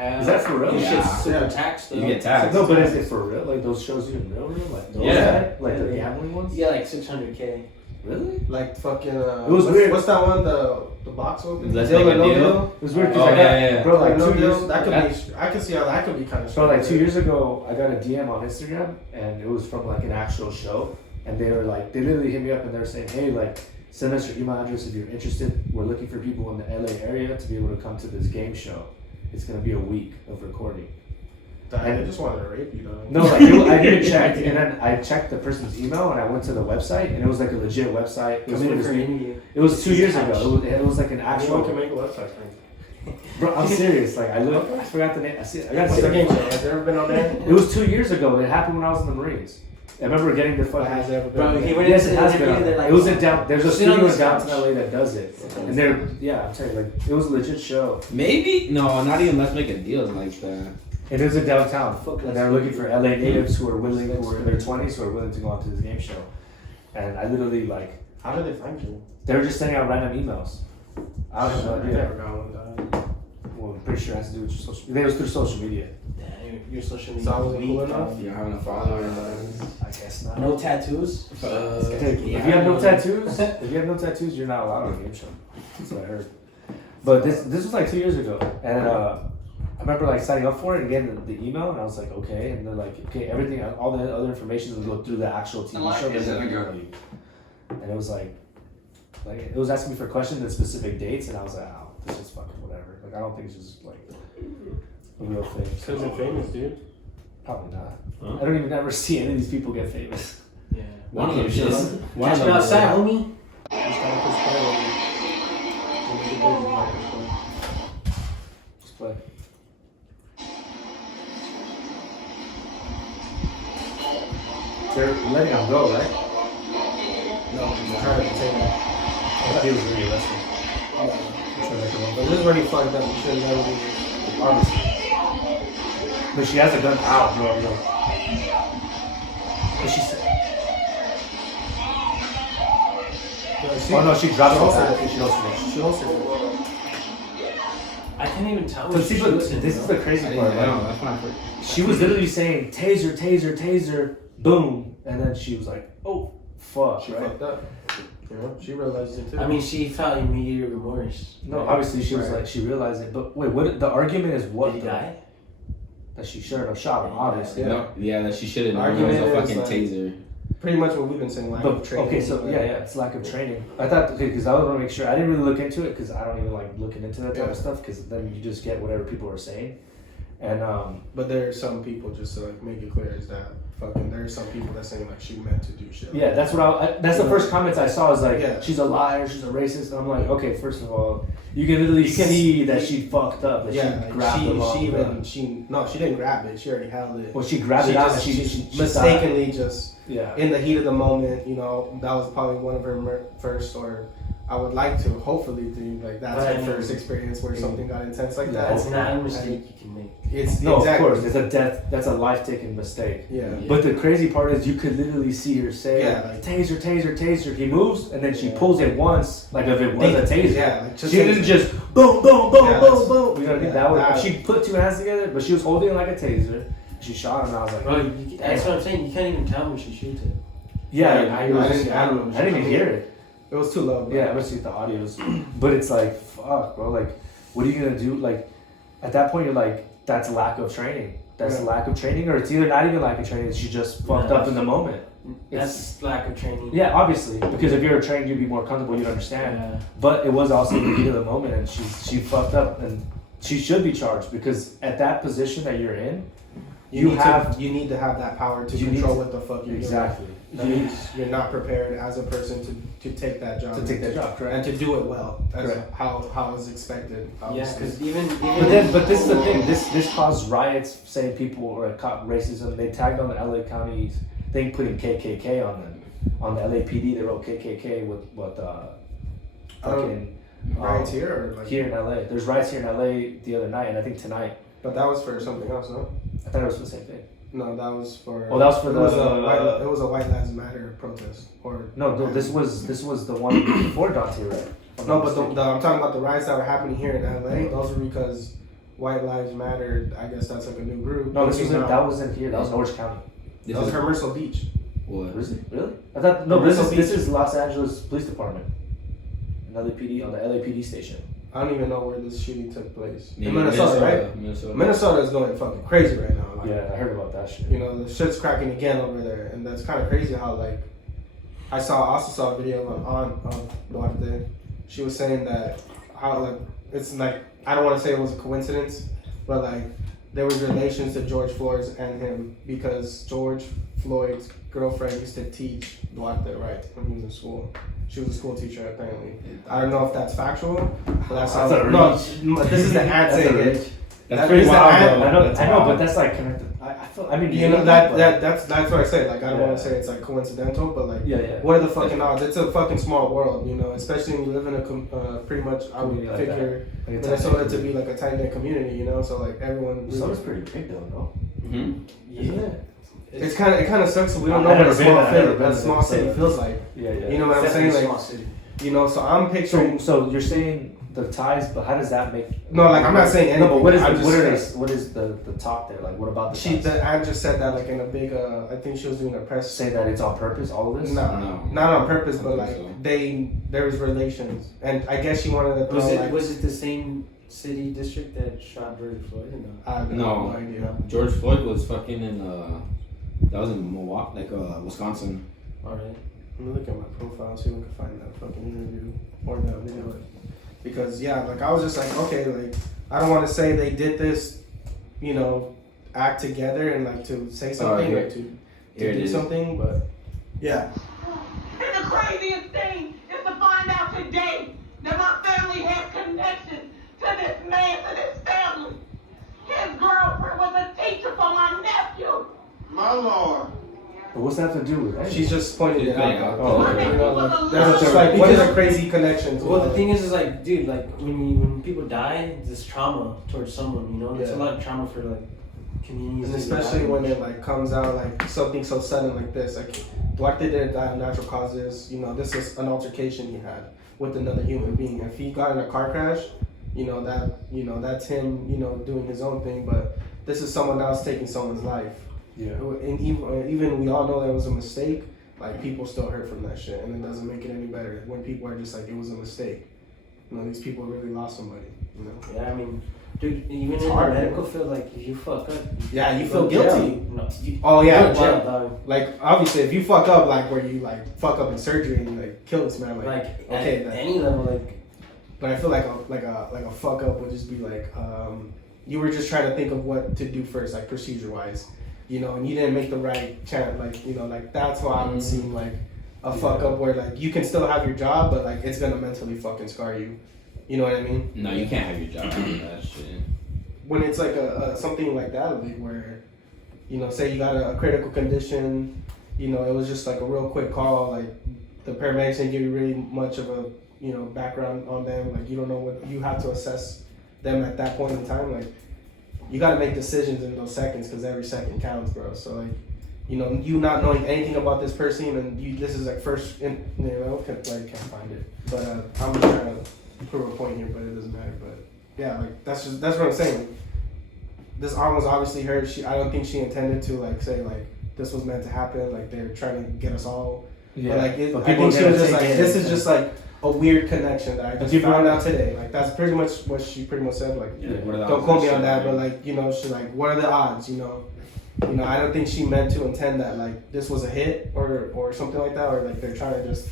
Is Is that for real? This Yeah. shit's super Yeah. taxed though. You get taxed. No, but is it for real? Like those shows even real? Like those Yeah. like the gambling ones? Yeah, like 600K. Really? like fucking. It was what's, weird. What's that one? The box open. Let's Deal Make or a No Deal? It was weird Oh, because I got yeah. bro like no 2 deal. years. That could be. I can see how that could be kind of. So like 2 years ago, I got a DM on Instagram, and it was from like an actual show, and they were like, they literally hit me up and they were saying, hey, like send us your email address if you're interested. We're looking for people in the LA area to be able to come to this game show. It's gonna be a week of recording. I just wanted to rape you though. No, like I didn't check, and then I checked the person's email, and I went to the website, and it was like a legit website. It was, Come in for an interview. it was 2 years ago. It was like an Anyone actual. can make a website. Bro, I'm serious. Like I forgot the name. I got What's to the game show? Has there ever been on there? It was 2 years ago. It happened when I was in the Marines. I remember getting the fucking. Has there ever been? Bro, on he there? went Yes, into it has the been. interview, they're like, It was in down. There's a sit on studio the in downtown couch. LA that does it, and they're I'm telling you, like it was a legit show. Maybe no, not even. Let's make a deal like that. It is in downtown, Fuck, and they're looking for LA natives who are willing, who are in their 20s, who are willing to go onto this game show. And I literally like, How did they find you? they were just sending out random emails. I have no I idea. never got one. Dog. Well, I'm pretty sure it has to do with your social. It was through social media. Damn, your social media. So I wasn't weak, cool bro. enough? You're having a follower. I guess not. No tattoos? Dude, if you have no tattoos, you're not allowed on the game show. That's what I heard. But this was like 2 years ago, and I remember like signing up for it and getting the email, and I was like, okay, and they're like, okay, everything, all the other information will go through the actual TV show. Is it a go? And it was like it was asking me for questions and specific dates, and I was like, oh, this is fucking whatever. Like I don't think it's just like a real thing. Because they're famous, dude. Probably not. Huh? I don't even ever see any of these people get famous. Yeah. One of them Just- just. One of Catch me them. outside, homie. Just gotta push play on you. When you get big, you gotta push play. Let's play. They're letting him go, right? No, I'm trying to take that. I thought he was really listening. But this is where he fucked up. He should have never been. Obviously. But she has a gun out, bro. But she said. Oh no, she dropped it back. She knows She also did. I can't even tell But what see, she but looks in, this is bro. the crazy I part. know. Like, That's when I first. she was literally saying taser, taser, taser, boom, and then she was like, oh, fuck, She right? fucked up. You know, she realized it too. I mean, she felt immediate remorse. No, obviously she was Right. like, she realized it. But wait, what? The argument is what? Did he though? die? That she shouldn't have shot him, obviously. Yeah. No, yeah, that she should have known it was a Argument fucking is, taser. pretty much what we've been saying, lack But of training. okay, so yeah, it's lack of training. I thought because I want to make sure I didn't really look into it because I don't even like looking into that type of stuff because then you just get whatever people are saying, and But there are some people, just to like make it clear, is that fucking there are some people that saying like she meant to do shit. yeah, that's what that's the first comments I saw was like, Yeah. she's a liar, she's a racist. And I'm like, okay, first of all, you can literally see that she fucked up, that Yeah, she like grabbed the wrong gun. she didn't grab it. She already held it. Well, she grabbed it out and she mistakenly just yeah. in the heat of the moment. You know, that was probably one of her first, or I would like to, hopefully, to like that's But I her mean- first experience where something got intense like that. That's not a mistake you can make. It's No, exactly. of course, it's a death. That's a life-taking mistake. Yeah. But the crazy part is you could literally see her say, Yeah, like- taser, taser, taser. He moves, and then she Yeah. pulls it once, like if it was a taser. Yeah, like She didn't just boom, boom, boom, Yeah, boom, that's- boom. You know what I mean? yeah, That was that- she put two hands together, but she was holding it like a taser. She shot him, and I was like, Bro, that's what I'm saying. You can't even tell when she shoots it. yeah, Yeah, I I didn't even hear it. It was too low. Bro. Yeah, I must see the audios, but it's like, fuck, bro. Like, what are you gonna do? Like, at that point, you're like, that's lack of training. That's Yeah. lack of training, or it's either not even lack of training. She just fucked Yeah. up in the moment. That's lack of training. Yeah, obviously, because if you're trained, you'd be more comfortable. You'd understand. Yeah. But it was also the heat of the moment, and she fucked up, and she should be charged because at that position that you're in, you you need to have that power to you need control to- what the fuck you're exactly doing. That means you're not prepared as a person to take that job. to take that job, correct? and to do it well, as Correct. how is expected. Yeah, Obviously. because even But this is the thing. This caused riots, saying people or caught racism. They tagged on the LA County thing, putting KKK on them. On the LAPD, they wrote KKK with fucking riots here, or like, here in LA. There's riots here in LA the other night, and I think tonight. but that was for something else, no? I thought it was for the same thing. No, that was for. Oh, that was for it the- Was it was a White Lives Matter protest, or No, this was the one before Duante Wright. if I'm no, not but mistaken. I'm talking about the riots that were happening here in LA. Those were because White Lives Matter. I guess that's like a new group. No, came out. that wasn't here. That was Orange County. This That was is Hermoso Beach. what? Was it really? I thought no. Hermoso This Beach. is Los Angeles Police Department. And LAPD on the LAPD station. I don't even know where this shooting took place. Yeah, In Minnesota, right? Minnesota. Minnesota is going fucking crazy right now. Like, Yeah, I heard about that shit. You know, the shit's cracking again over there, and that's kind of crazy how like I also saw a video on Duarte. She was saying that how like it's like I don't want to say it was a coincidence, but like there was relations to George Floyd and him because George Floyd's girlfriend used to teach Duante Wright when he was in school. She was a school teacher apparently. I don't know if that's factual, but that's how. No, this is the ad saying it. That's pretty wild. I know, but that's like connected. I feel. I mean, you know that's what I say. Like I don't want to say it's like coincidental, but like what are the fucking odds? It's a fucking small world, you know. Especially when you live in a pretty much I would figure Minnesota to be like a tight knit community, you know. So like everyone. Minnesota's pretty big though, no? Mm-hmm. Yeah. It kind of sucks. So we don't know what a small city feels like. Yeah. You know what I'm saying? Like, small city. you know. So I'm picturing. So you're saying the ties, but how does that make? No, like I'm not saying anything. No, but what is the talk there? Like, what about the ties? I just said that like in a big. I think she was doing a press. Say that it's on purpose. All of this? No, not on purpose, but like there was relations, and I guess she wanted to. Was it the same city district that shot George Floyd? I have no idea. George Floyd was fucking in that was in Milwaukee, like Wisconsin. Alright. Let me look at my profile, see if we can find that fucking interview or that video. Because like I was just like, okay, like I don't want to say they did this, you know, act together and like to say something, like to do something, but yeah. And the craziest thing is to find out today that my family has connections to this man, to this family. His girlfriend was a teacher for my nephew. My lord. But what's that to do with it? She's just pointing it out. You know, like, that's just like, what is the crazy connections? Well, the thing is like, dude, like when people die, there's trauma towards someone, you know. There's a lot of trauma for like communities, and especially when it like comes out like something so sudden like this. Like Duarte didn't die of natural causes. You know, this is an altercation he had with another human being. If he got in a car crash, that's him, doing his own thing. But this is someone else taking someone's life. Yeah. And even we all know that was a mistake. Like people still hurt from that shit, and it doesn't make it any better when people are just like, it was a mistake. These people really lost somebody. Yeah, I mean, dude, even it's in hard, the medical field, like if you fuck up, you feel guilty. No, Like obviously, if you fuck up, like where you like fuck up in surgery and you like kill this man, like okay, at any level, like. But I feel like a fuck up would just be like you were just trying to think of what to do first, like procedure wise, and you didn't make the right chance, like that's why I would seem like a fuck up where like you can still have your job, but like it's gonna mentally fucking scar you. You know what I mean? No, you can't have your job doing that shit. When it's like a something like that, like where, say you got a critical condition, it was just like a real quick call, like the paramedics didn't give you really much of a background on them, like you don't know what you have to assess them at that point in time. Like you got to make decisions in those seconds because every second counts, bro. So like, you not knowing anything about this person and this is like first, can't find it. But I'm just trying to prove a point here, but it doesn't matter. But yeah, like that's what I'm saying. This arm was obviously hurt. I don't think she intended to like say like this was meant to happen. Like they're trying to get us all. Yeah. But like I think she was just like this is just like a weird connection that I just found out today. Like that's pretty much what she pretty much said. Like don't quote me on that, but like she's like, what are the odds? I don't think she meant to intend that like this was a hit or something like that, or like they're trying to just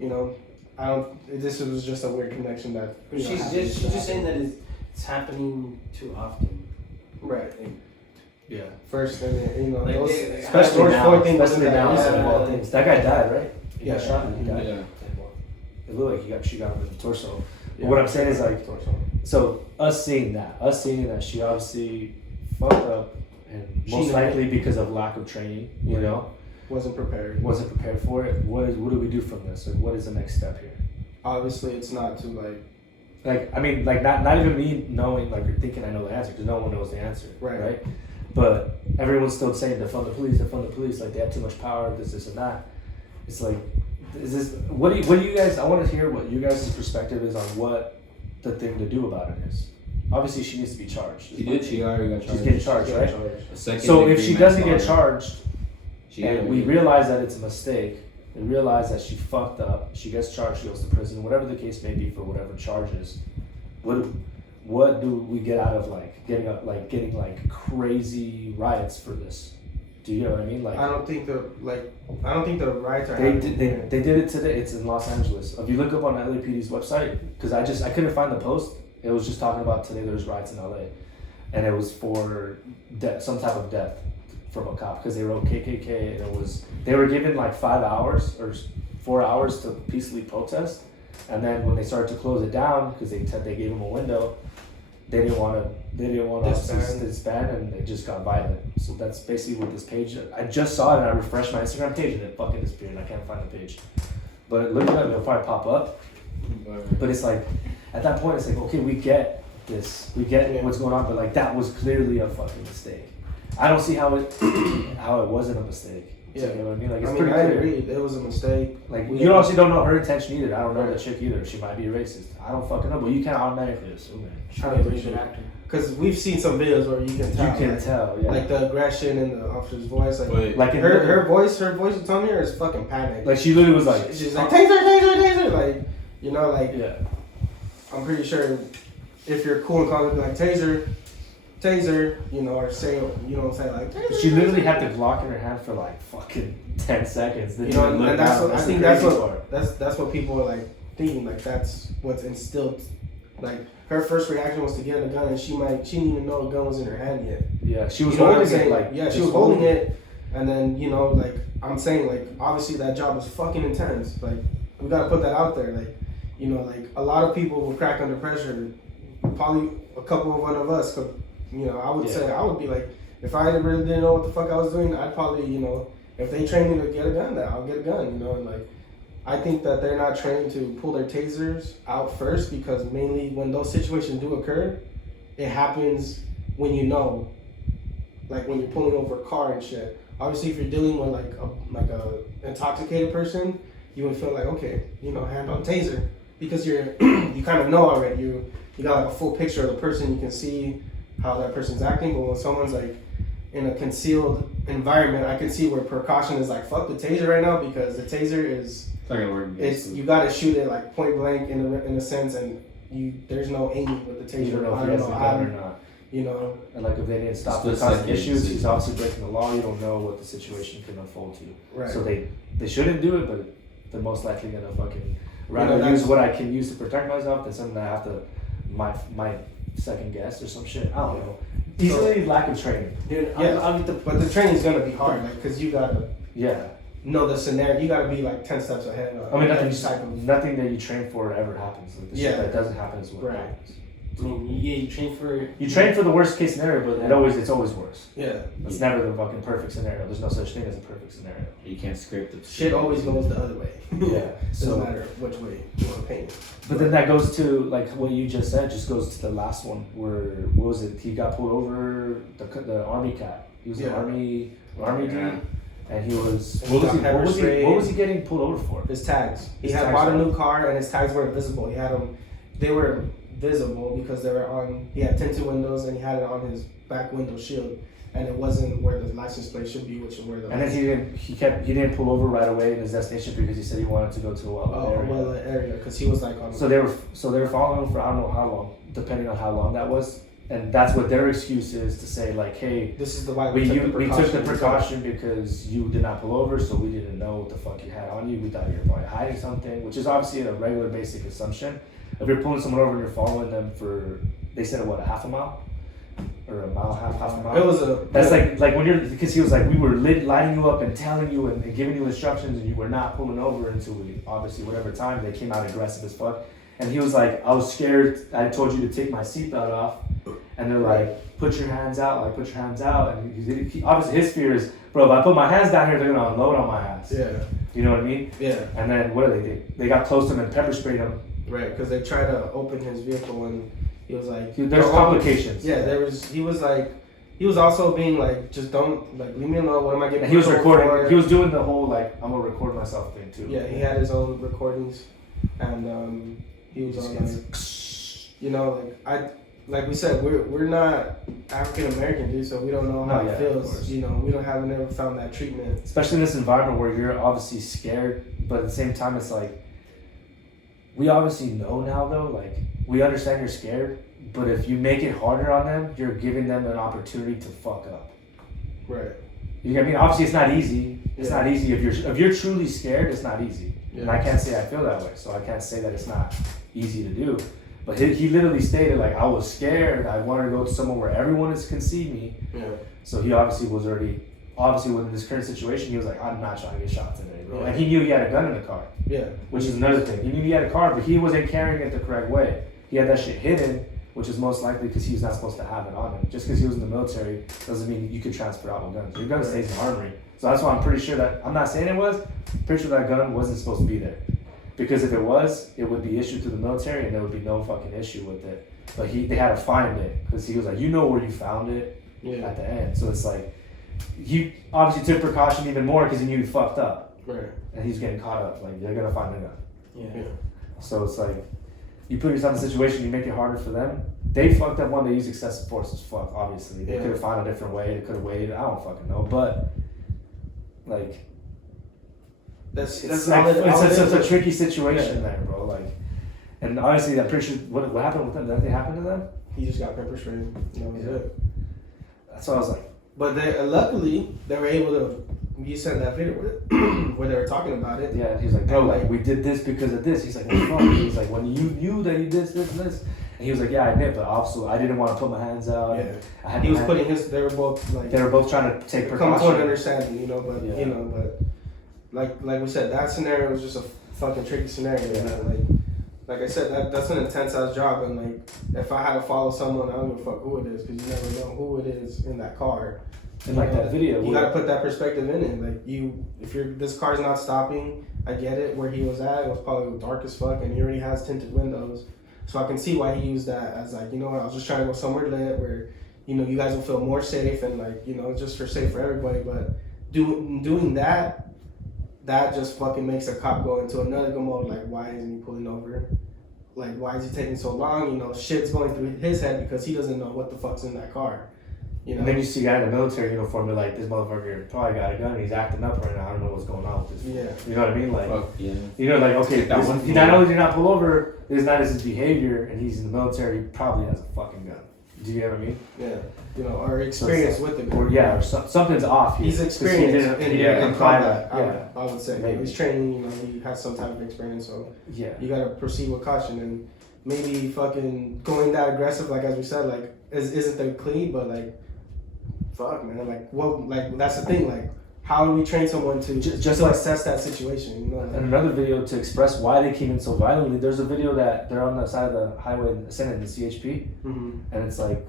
I don't. This was just a weird connection that. She's just saying that it's happening too often. Right. Yeah. First, and then, like those, especially George now, Floyd thing especially wasn't that now. recent. That guy died, right? He Yeah. got shot and he died. Yeah. It looked like she got him in the torso. But what I'm saying is like, so us seeing that she obviously fucked up, and most likely because of lack of training, wasn't prepared for it. What do we do from this? Like, what is the next step here? Obviously, it's not to not even me knowing, like, or thinking I know the answer, because no one knows the answer, right? But everyone's still saying defund the police, like they have too much power, this and that. It's like, what do you guys? I want to hear what you guys' perspective is on what the thing to do about it is. Obviously, she needs to be charged. She already got charged. She's getting charged, right? So if she doesn't get charged, and we realize that it's a mistake, we realize that she fucked up, she gets charged, she goes to prison, whatever the case may be for whatever charges, what do we get out of getting crazy riots for this? Do you know what I mean? Like, I don't think the riots are they did it today. It's in Los Angeles. If you look up on LAPD's website, because I couldn't find the post. It was just talking about today there was riots in LA, and it was for some type of death. from a cop because they wrote KKK, and they were given like 5 hours or 4 hours to peacefully protest, and then when they started to close it down because they gave them a window, they didn't want us to disband, and they just got violent. So that's basically what this page. I just saw it and I refreshed my Instagram page and it fucking disappeared. And I can't find the page, but look at it, it'll probably pop up. But it's like at that point, it's like, okay, we get this, we get what's going on, but like that was clearly a fucking mistake. I don't see how it wasn't a mistake. Yeah, you know what I mean? Like it's I pretty agree. clear. It was a mistake. Like you also don't know her intention either. I don't know the chick either. She might be racist. I don't fucking know, but you can't automatically assume it. Trying to be a good actor. Because we've seen some videos where you can tell. You can tell, yeah. Like the aggression in the officer's voice. Like in her voice you tell me, is fucking panic. Like she literally was like, she's like, taser. Like, you know, like, yeah. I'm pretty sure if you're cool and calm, you'd be like, taser, you know, or say, you know what I'm saying, like, taser. She literally had the Glock in her hand for like fucking 10 seconds. You know, and that's what, I think that's what people are like thinking, like that's what's instilled. Like her first reaction was to get a gun, and she didn't even know a gun was in her hand yet. Yeah, she was holding it. Like, yeah, she was holding it, and then, you know, like I'm saying, like obviously that job is fucking intense. Like we gotta put that out there. Like, you know, like a lot of people will crack under pressure. Probably a couple of one of us could, you know, I would say I would be like, if I really didn't know what the fuck I was doing, I'd probably, you know, if they train me to get a gun, then I'll get a gun, you know, and like, I think that they're not trained to pull their tasers out first, because mainly when those situations do occur, it happens when you know, like when you're pulling over a car and shit. Obviously, if you're dealing with like a intoxicated person, you would feel like, okay, you know, hand on taser, because you kind of know already. You got like a full picture of the person. You can see how that person's acting. But when someone's like in a concealed environment, I can see where precaution is like, fuck the taser right now, because the taser is, you gotta shoot it like point blank in a sense, and there's no aiming with the taser. You don't know if he has a gun or not. You know, and like if they didn't stop the causing issues, he's obviously breaking the law. You don't know what the situation can unfold to. Right. So they shouldn't do it, but they're most likely gonna fucking rather use what I can use to protect myself than something that I have to my second guess or some shit. I don't know. Easily lack of training. Dude, but the training's gonna be hard, like, cause you gotta know the scenario. You gotta be like 10 steps ahead. I mean, nothing that you train for ever happens. Like, the shit that doesn't happen is what happens. I mean, you train for the worst case scenario, but it's always worse. Yeah, it's never the fucking perfect scenario. There's no such thing as a perfect scenario. You can't script it. Shit always goes the other way. Yeah, doesn't matter which way you want to paint it. But then that goes to like what you just said. Just goes to the last one where what was it? He got pulled over. The army cat. He was an army dude. And he was what was he getting pulled over for? His tags. He had bought a new car and his tags weren't visible. They were visible because he had tinted windows and he had it on his back window shield, and it wasn't where the license plate should be, which is where the. And then he didn't pull over right away in his destination because he said he wanted to go to a area because he was like on. So they were following him for I don't know how long, depending on how long that was. And that's what their excuse is, to say like, hey, this is the why we took the precaution because you did not pull over, so we didn't know what the fuck you had on you. We thought you were probably hiding something, which is obviously a regular basic assumption. If you're pulling someone over and you're following them for, they said what, a half a mile? Or a mile, half a mile? It was that's like when you're, because he was like, we were lining you up and telling you and giving you instructions, and you were not pulling over until obviously whatever time they came out aggressive as fuck. And he was like, I was scared, I told you to take my seatbelt off. And they're like, put your hands out, And he, obviously his fear is, bro, if I put my hands down here, they're gonna unload on my ass. Yeah. You know what I mean? Yeah. And then what do they do? They got close to him and pepper sprayed him. Right, because they tried to open his vehicle and he was like, there's complications. Yeah, he was also being like, just don't, like, leave me alone, what am I getting? And he was recording, he was doing the whole, like, I'm gonna record myself thing too. Yeah, he had his own recordings, and he was on, like, you know, like we said, we're not African American, dude, so we don't know how it feels. You know, we haven't ever found that treatment. Especially in this environment where you're obviously scared, but at the same time, it's like, we obviously know now though, like, we understand you're scared, but if you make it harder on them, you're giving them an opportunity to fuck up. Right. You know what I mean? Obviously, it's not easy. It's not easy if you're truly scared. It's not easy, and I can't say I feel that way, so I can't say that it's not easy to do. But he literally stated, like, I was scared. I wanted to go to somewhere where everyone can see me. Yeah. So he obviously was already obviously with this current situation, he was like, I'm not trying to get shot today, bro. And he knew he had a gun in the car. Yeah. Which is another thing. He knew he had a car, but he wasn't carrying it the correct way. He had that shit hidden, which is most likely because he's not supposed to have it on him. Just because he was in the military doesn't mean you could transfer out with guns. Your gun stays in the armory. So that's why I'm pretty sure that, I'm not saying it was, pretty sure that gun wasn't supposed to be there. Because if it was, it would be issued to the military and there would be no fucking issue with it. But they had to find it because he was like, you know where you found it at the end. So it's like, he obviously took precaution even more because he knew he fucked up. Right. And he's getting caught up. Like, they're gonna find the gun. Yeah. So it's like, you put yourself in a situation, you make it harder for them. They fucked up one, they used excessive force as fuck, obviously. They could have found a different way, they could have waited, I don't fucking know. But, like, It's a tricky situation there, bro. Like, and honestly, I'm pretty sure what happened with them. Did anything happen to them? He just got pepper sprayed. That was it. That's what I was like. But luckily they were able to. You sent that video where they were talking about it. Yeah, he's like, bro, like we did this because of this. He's like, what's wrong? He's like, when you knew that you did this, and this. And he was like, yeah, I did, but also I didn't want to put my hands out. Yeah. He was putting his. They were both like. They were both trying to take precaution. Come to an understanding, you know, but you know, but. Like we said, that scenario was just a fucking tricky scenario. Man. Like I said, that's an intense ass job, and like if I had to follow someone, I don't give a fuck who it is, because you never know who it is in that car. And like that video, you gotta put that perspective in it. Like this car's not stopping. I get it. Where he was at, it was probably dark as fuck, and he already has tinted windows, so I can see why he used that as like, you know what, I was just trying to go somewhere lit where, you know, you guys will feel more safe and like, you know, just for safe for everybody. But doing that. That just fucking makes a cop go into another go mode. Like, why isn't he pulling over? Like, why is he taking so long? You know, shit's going through his head because he doesn't know what the fuck's in that car. You know? And then you see a guy in a military uniform, you're like, this motherfucker probably got a gun and he's acting up right now. I don't know what's going on with this. Yeah. You know what I mean? Like, you know, like, okay, not only did he not pull over, this is not his behavior, and he's in the military, he probably has a fucking gun. Do you know what I mean? Yeah. You know, or experience with it. Or something's off here. He's experienced in combat. Yeah. I would say. Maybe. He's training, you know, he has some type of experience, so you gotta proceed with caution, and maybe fucking going that aggressive, like as we said, like isn't the clean, but like fuck man, like what, like that's the thing, like how do we train someone to just like assess that situation, you know? Like, and another video to express why they came in so violently, there's a video that they're on the side of the highway ascending the CHP, and it's like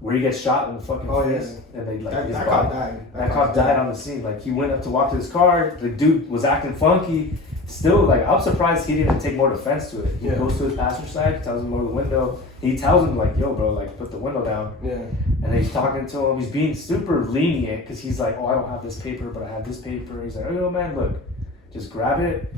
where he gets shot in the fucking face, and they like that cop died. That cop died on the scene. Like he went up to walk to his car, the dude was acting funky. Still, like, I'm surprised he didn't take more defense to it. He goes to his passenger side, tells him to lower the window. He tells him, like, yo, bro, like, put the window down. Yeah. And then he's talking to him. He's being super lenient because he's like, oh, I don't have this paper, but I have this paper. He's like, oh, yo, man, look, just grab it.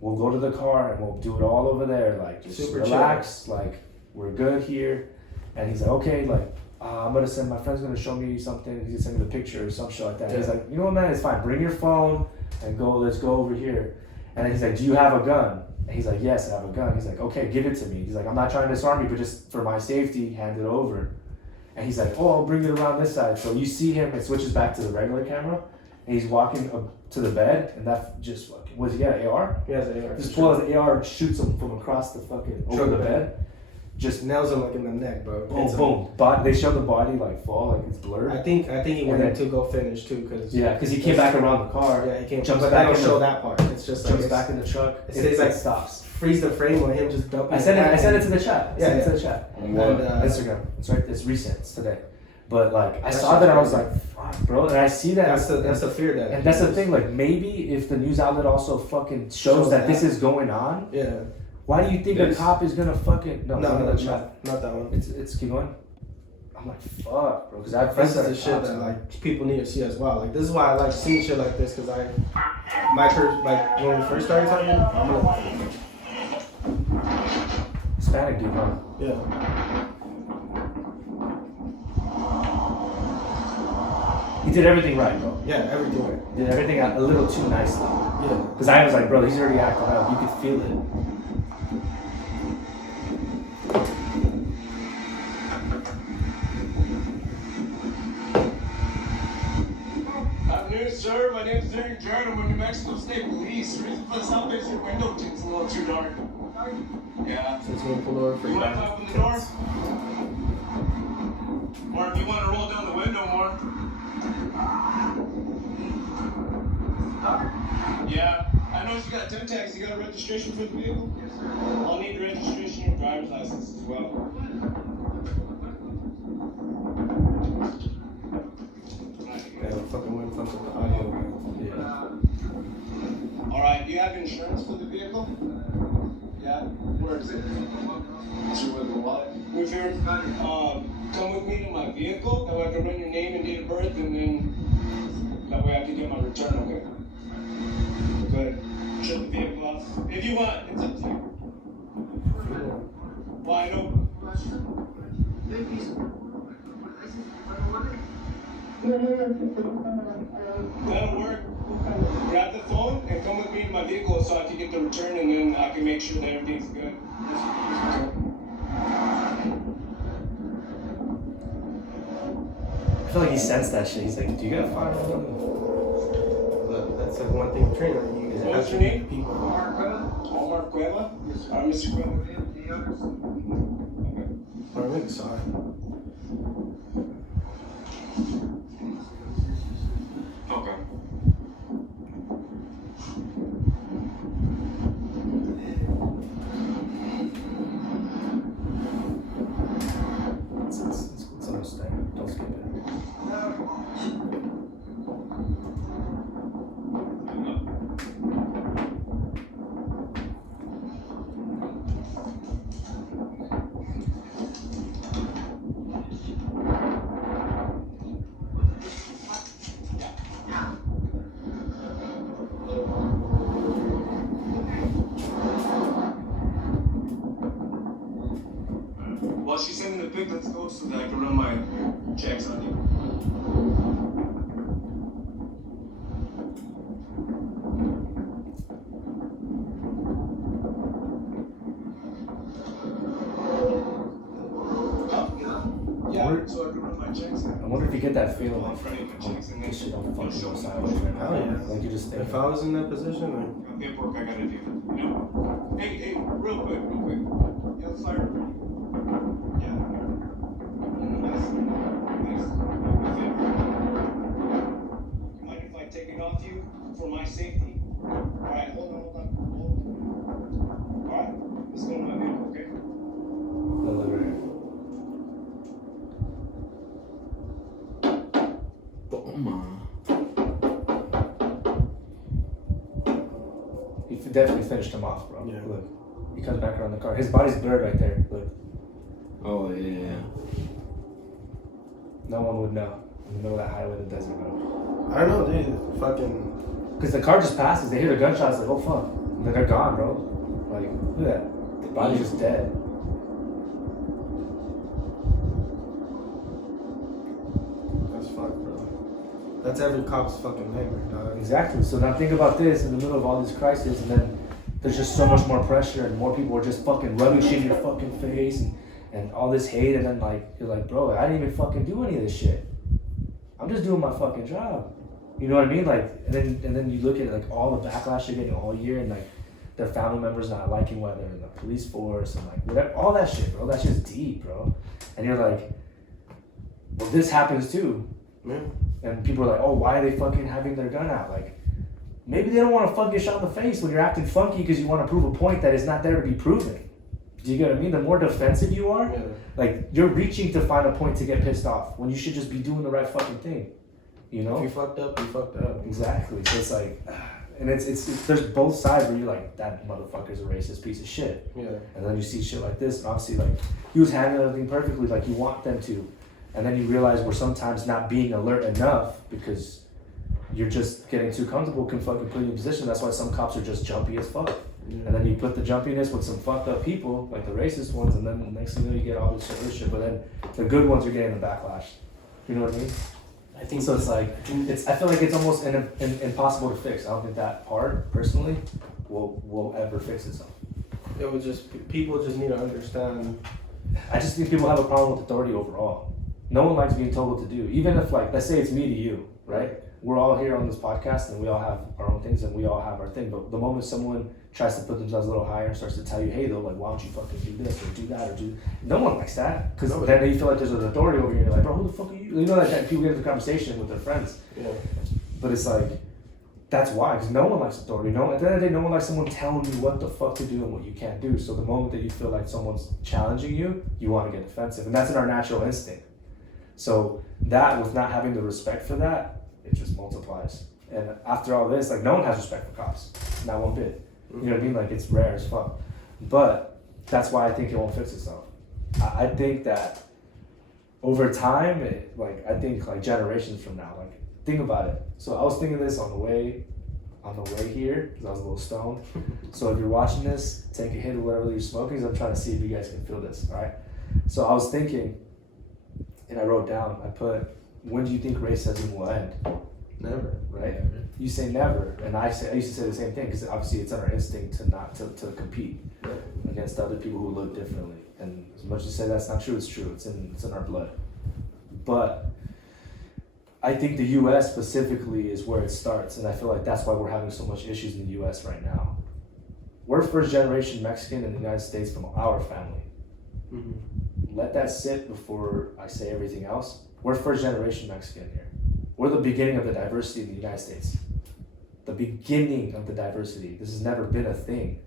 We'll go to the car and we'll do it all over there. Like, just super relax. Chill. Like, we're good here. And he's like, okay, like, I'm going to send, my friend's going to show me something. He's going to send me the picture or some shit like that. Yeah. He's like, you know what, man, it's fine. Bring your phone and let's go over here. And then he's like, do you have a gun? And he's like, yes, I have a gun. He's like, okay, give it to me. He's like, I'm not trying to disarm you, but just for my safety, hand it over. And he's like, oh, I'll bring it around this side. So you see him, it switches back to the regular camera, and he's walking up to the bed, and that just fucking, was he got an AR? He has an AR. Just pulls the AR and shoots him from across the fucking, over the bed. Just nails him like in the neck, bro. Boom, boom. They show the body like fall, like it's blurred. I think he wanted to go finish too, because he came back around the car. Yeah, he came. Jumps but back. They don't show that part. It's just like jumps back in the truck. It like stops. Freeze the frame on him just dumping. I sent it to the chat. I sent it to the chat. And, Instagram. It's right. It's recent. It's today. But like I saw that, I was like, fuck, bro. And I see that. That's the fear that. And that's the thing. Like maybe if the news outlet also fucking shows that this is going on. Yeah. Why do you think a cop is gonna fucking no, not that one. It's keep going. I'm like, fuck, bro, because I've this is the shit that like people need to see as well. Like this is why I like seeing shit like this, because like when we first started talking, I'm gonna Hispanic dude, huh? Yeah. He did everything right, bro. Yeah, everything right. Did everything a little too nicely. Yeah. Because I was like, bro, he's already acting up. You could feel it. Sir, my name's Derek Jordan. I'm with New Mexico State Police. Reason for the stop is your window tin's a little too dark. Yeah. Since we pulled over for you want to open the door? Or if you want to roll down the window more. Yeah, I know you got 10 tags. You got a registration for the vehicle? Yes, sir. I'll need the registration and driver's license as well. Yeah, I'm fucking waiting for the audio. Yeah. Alright, do you have insurance for the vehicle? Yeah? Where is it? Is it with the wallet? With your, come with me to my vehicle, that way I can run your name and date of birth, and then that way I can get my return, okay? Good. Shut the vehicle off. If you want, it's up to you. Why no? That'll work. Grab the phone and come with me in my vehicle so I can get the return, and then I can make sure that everything's good. I feel like he sensed that shit. He's like, do you got a firearm? Look, that's like one thing trainer. You What's your name? People. Omar Cueva? Yes, sir. Mr. Cueva. I'm really sorry. Okay. It's almost there. Don't skip it. Well, she's sending the pic. Let's go so that I can run my checks on you. Yeah, so I can run my checks. I wonder if you get that feeling like, Friday, my checks, and then this shit don't fucking you'll go show sideways me. right now. Hell yeah. Like you just think. If I was in that position, like, Paperwork I gotta do, you know? Hey, real quick. You have fire? Yeah. Nice. You mind if I take it off you for my safety? Alright, hold on. Alright, let's go to my vehicle, okay? No, look right here. He definitely finished him off, bro. Yeah. Look, he comes back around the car. His body's blurred right there. Look, Oh yeah. no one would know in the middle of that highway in the desert, bro. I don't know, dude. Fucking. Because the car just passes. They hear the gunshots. Like, oh fuck, and then they're gone, bro. Like, look at that. The body's just dead. That's fucked, bro. That's every cop's fucking nightmare, dog. Exactly. So now think about this in the middle of all this crisis, and then there's just so much more pressure, and more people are just fucking rubbing shit in your fucking face, and all this hate, and then like you're like, bro, I didn't even fucking do any of this shit. I'm just doing my fucking job. You know what I mean? Like, and then you look at like all the backlash you're getting all year, and like their family members not liking why they're in the police force, and like whatever, all that shit, bro. That shit's deep, bro. And you're like, well, this happens too. Yeah. And people are like, oh, why are they fucking having their gun out? Like, maybe they don't want to fucking get shot in the face when you're acting funky because you want to prove a point that is not there to be proven. Do you get what I mean? The more defensive you are, Yeah. like, you're reaching to find a point to get pissed off when you should just be doing the right fucking thing. You know? If you fucked up, you fucked up. Exactly. So it's like, and it's there's both sides where you're like, that motherfucker's a racist piece of shit. Yeah. And then you see shit like this, and obviously, like, he was handling everything perfectly like you want them to. And then you realize we're sometimes not being alert enough because you're just getting too comfortable can fucking put you in position. That's why some cops are just jumpy as fuck. Yeah. And then you put the jumpiness with some fucked up people, like the racist ones, and then the next thing you know, you get all this shit. But then the good ones are getting the backlash. You know what I mean? I think So it's like, I feel like it's almost impossible to fix. I don't think that part, personally, will ever fix itself. It was just, people just need to understand. I just think people have a problem with authority overall. No one likes being told what to do. Even if, like, let's say it's me to you, right? We're all here on this podcast and we all have our own things and we all have our thing. But the moment someone tries to put themselves a little higher and starts to tell you, hey, though, like, why don't you fucking do this or do that or do... No one likes that. Because then you feel like there's an authority over you. You're like, bro, who the fuck are you? You know, like, people get into conversation with their friends. Yeah. But it's like, that's why. Because no one likes authority. No, at the end of the day, no one likes someone telling you what the fuck to do and what you can't do. So the moment that you feel like someone's challenging you, you want to get defensive. And that's in our natural instinct. So that, with not having the respect for that, it just multiplies. And after all this, like, no one has respect for cops. Not one bit. You know what I mean? Like, it's rare as fuck. But that's why I think it won't fix itself. I think that over time, I think generations from now, like, think about it. So I was thinking this on the way here, because I was a little stoned. So if you're watching this, take a hit of whatever you're smoking, because I'm trying to see if you guys can feel this, all right? So I was thinking, and I wrote down, I put, when do you think racism will end? Never. Right? You say never, and I used to say the same thing, because obviously it's in our instinct to not to compete against other people who look differently. And as much as you say that's not true, it's true. It's in our blood. But I think the U.S. specifically is where it starts, and I feel like that's why we're having so much issues in the U.S. right now. We're first generation Mexican in the United States from our family. Let that sit before I say everything else. We're first generation Mexican here. We're the beginning of the diversity in the United States. The beginning of the diversity. This has never been a thing.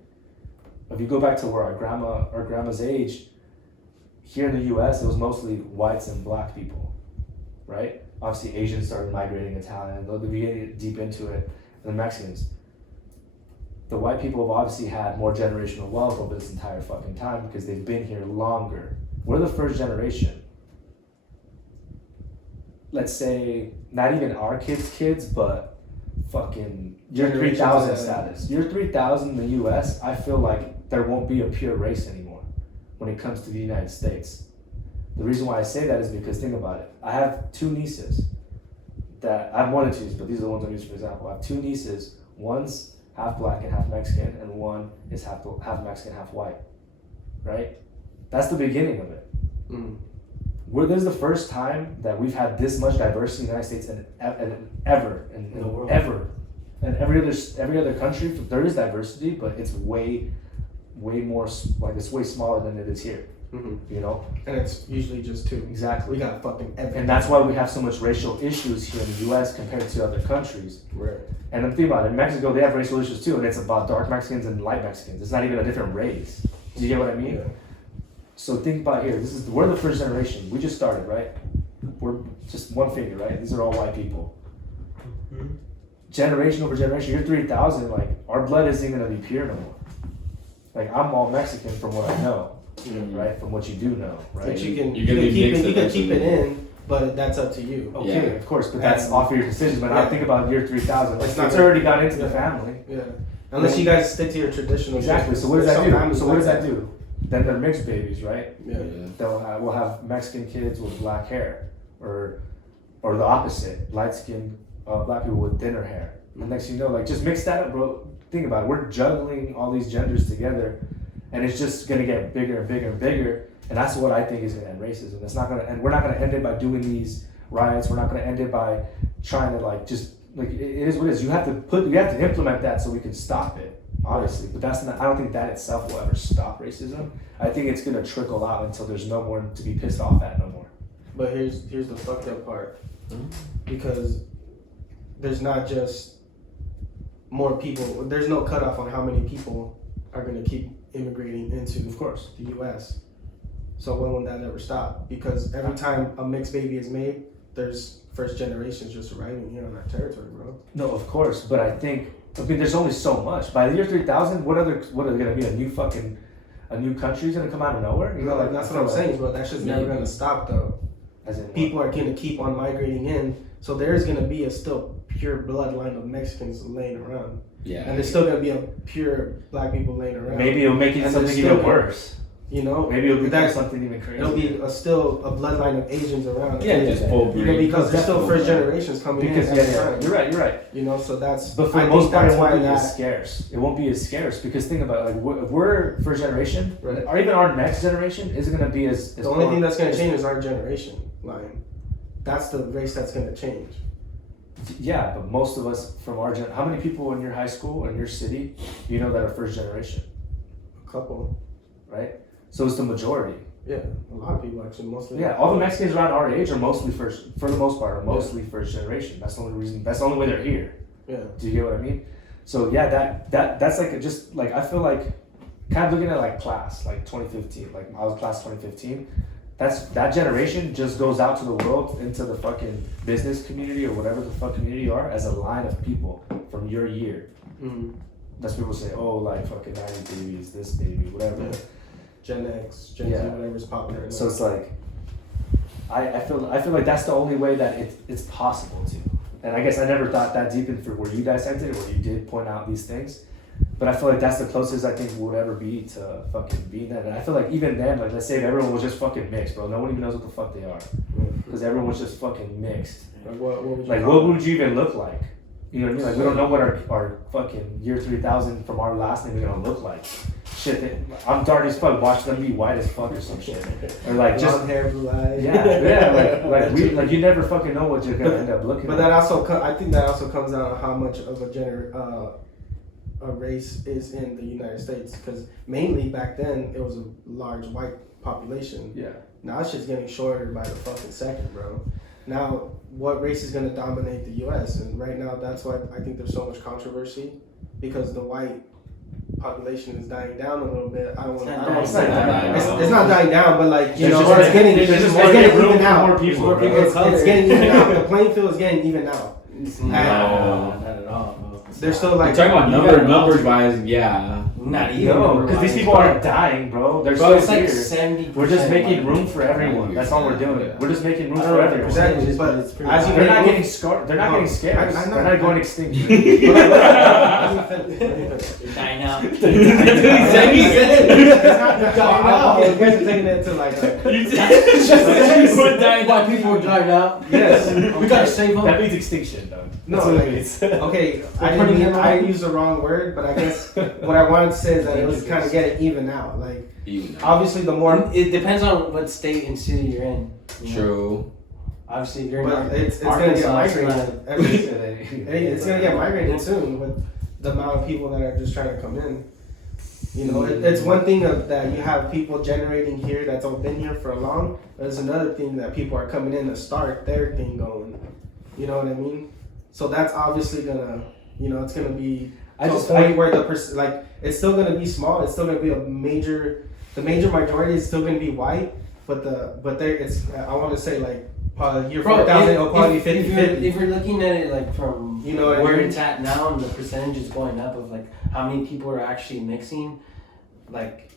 If you go back to where our grandma's age, here in the U.S., it was mostly whites and black people, right? Obviously, Asians started migrating, Italian, they'll be getting deep into it, and the Mexicans. The white people have obviously had more generational wealth over this entire fucking time because they've been here longer. We're the first generation. Let's say, not even our kids, but fucking year 3000 status. Year 3000 in the US, I feel like there won't be a pure race anymore when it comes to the United States. The reason why I say that is because, think about it. I have two nieces that, I have one or two, but these are the ones I'm using for example. I have two nieces. One's half black and half Mexican, and one is half Mexican, half white, right? That's the beginning of it. This is the first time that we've had this much diversity in the United States and ever in the world. Ever. And every other country, there is diversity, but it's way more, like, it's way smaller than it is here. You know? And it's usually just two. Exactly. We got fucking everything. And that's why we have so much racial issues here in the US compared to other countries. Right. And then think about it, in Mexico they have racial issues too, and it's about dark Mexicans and light Mexicans. It's not even a different race. Do you get what I mean? Yeah. So think about here, we're the first generation. We just started, right? We're just one finger, right? These are all white people. Generation over generation, year 3000, like, our blood isn't gonna be pure no more. Like, I'm all Mexican from what I know. Right, from what you do know, right? But you can keep it in, but that's up to you. Okay, of course, but that's off of your decision. But I think about year 3000. Like, it's already got into the family. Yeah. Unless you guys stick to your traditional. Exactly. So what does that do? So what does that do? Then they're mixed babies, right? Yeah. We'll have Mexican kids with black hair, or the opposite, light skinned black people with thinner hair. And next thing you know, like, just mix that up, bro. Think about it. We're juggling all these genders together. And it's just gonna get bigger and bigger and bigger, and that's what I think is gonna end racism. It's not gonna, and we're not gonna end it by doing these riots. We're not gonna end it by trying to, like, just, like, it is what it is. You have to implement that so we can stop it, obviously. But that's not. I don't think that itself will ever stop racism. I think it's gonna trickle out until there's no more to be pissed off at no more. But here's the fucked up part, because there's not just more people. There's no cutoff on how many people are gonna keep immigrating into, of course, the U.S. So when will that ever stop? Because every time a mixed baby is made, there's first generations just arriving here on that territory, bro. No, of course, but I mean, there's only so much. By the year 3000, what are gonna be a new country is gonna come out of nowhere? You know, like, that's what I'm saying, bro. That shit's never gonna stop, though. As in, people are gonna keep on migrating in, so there's gonna be a still pure bloodline of Mexicans laying around. Yeah. And there's still gonna be a pure black people laying around. Maybe it'll make it something even worse. You know, maybe it'll be something even crazy. It'll be still a bloodline of Asians around. Yeah, just full breed. Because there's still first generations coming in. You're right. You know, so that's. But for the most part, it won't be as scarce. It won't be as scarce because think about it, like, if we're first generation, or even our next generation isn't gonna be as. The only thing that's gonna change is our generation. line. That's the race that's gonna change. Yeah, but most of us from our how many people in your high school or in your city, you know, that are first generation, A couple. right? So it's the majority. Yeah, a lot of people actually, mostly. Yeah, all the Mexicans around our age are mostly first, for the most part, are mostly first generation. That's the only reason. That's the only way they're here. Yeah. Do you get what I mean? So yeah, that's like just like I feel like kind of looking at like class, like 2015, like I was class 2015. That generation just goes out to the world, into the fucking business community or whatever the fuck community you are, as a line of people from your year. Mm-hmm. That's people say, oh, like fucking 90 babies, this baby, whatever. Yeah. Gen X, Gen Z, whatever's popular. So it's like, I feel like that's the only way that it's possible to. And I guess I never thought that deep into where you dissected it, where you did point out these things. But I feel like that's the closest I think would ever be to fucking being that. And I feel like even then, like let's say if everyone was just fucking mixed, bro, no one even knows what the fuck they are. Because everyone was just fucking mixed. Like what would you even look like? You know what I mean? Like we don't know what our fucking year 3000 from our last name is gonna look like. Shit, I'm dark as fuck. Watch them be white as fuck or some shit, or like just blonde hair, blue eyes. Yeah, like you never fucking know what you're gonna end up looking. But like. that also, I think that also comes down to how much of a race is in the United States, because mainly back then it was a large white population. Yeah. Now it's just getting shorter by the fucking second, bro. Now, what race is gonna dominate the U.S. And right now, that's why I think there's so much controversy, because the white population is dying down a little bit. I don't want to. It's not dying down, but like you know, it's getting even out. More people. It's getting even out. The playing field is getting even out. No, not at all. They're still like talking about numbers wise, yeah. Not even. No, because these people aren't dying, bro. They're Bro, still it's like here. 70%. We're just making room for everyone. That's all we're doing. We're just making room for everyone. Exactly, but as you They're not getting scarred. They're not getting scared. They're not going extinct. They're dying out. You guys are taking it to like. Why people are dying out? Yes, We gotta save them. That means extinction, though. No, That's what like, it means. okay, I used the wrong word, but I guess what I wanted to say is that it was kind of getting even out. Like, obviously, the more It depends on what state and city you're in. You know? True. Obviously, if you're in but it's gonna get migrated. It's gonna get migrated soon with the amount of people that are just trying to come in. You know, it's one thing that you have people generating here that's all been here for a long. But it's another thing that people are coming in to start their thing going. You know what I mean? So that's obviously gonna, you know, it's gonna be where the it's still gonna be small. It's still gonna be the major majority is still gonna be white, but I want to say like year 4000 it'll probably be 50-50. If you're looking at it like from you know where it's at now and the percentage is going up of like how many people are actually mixing, like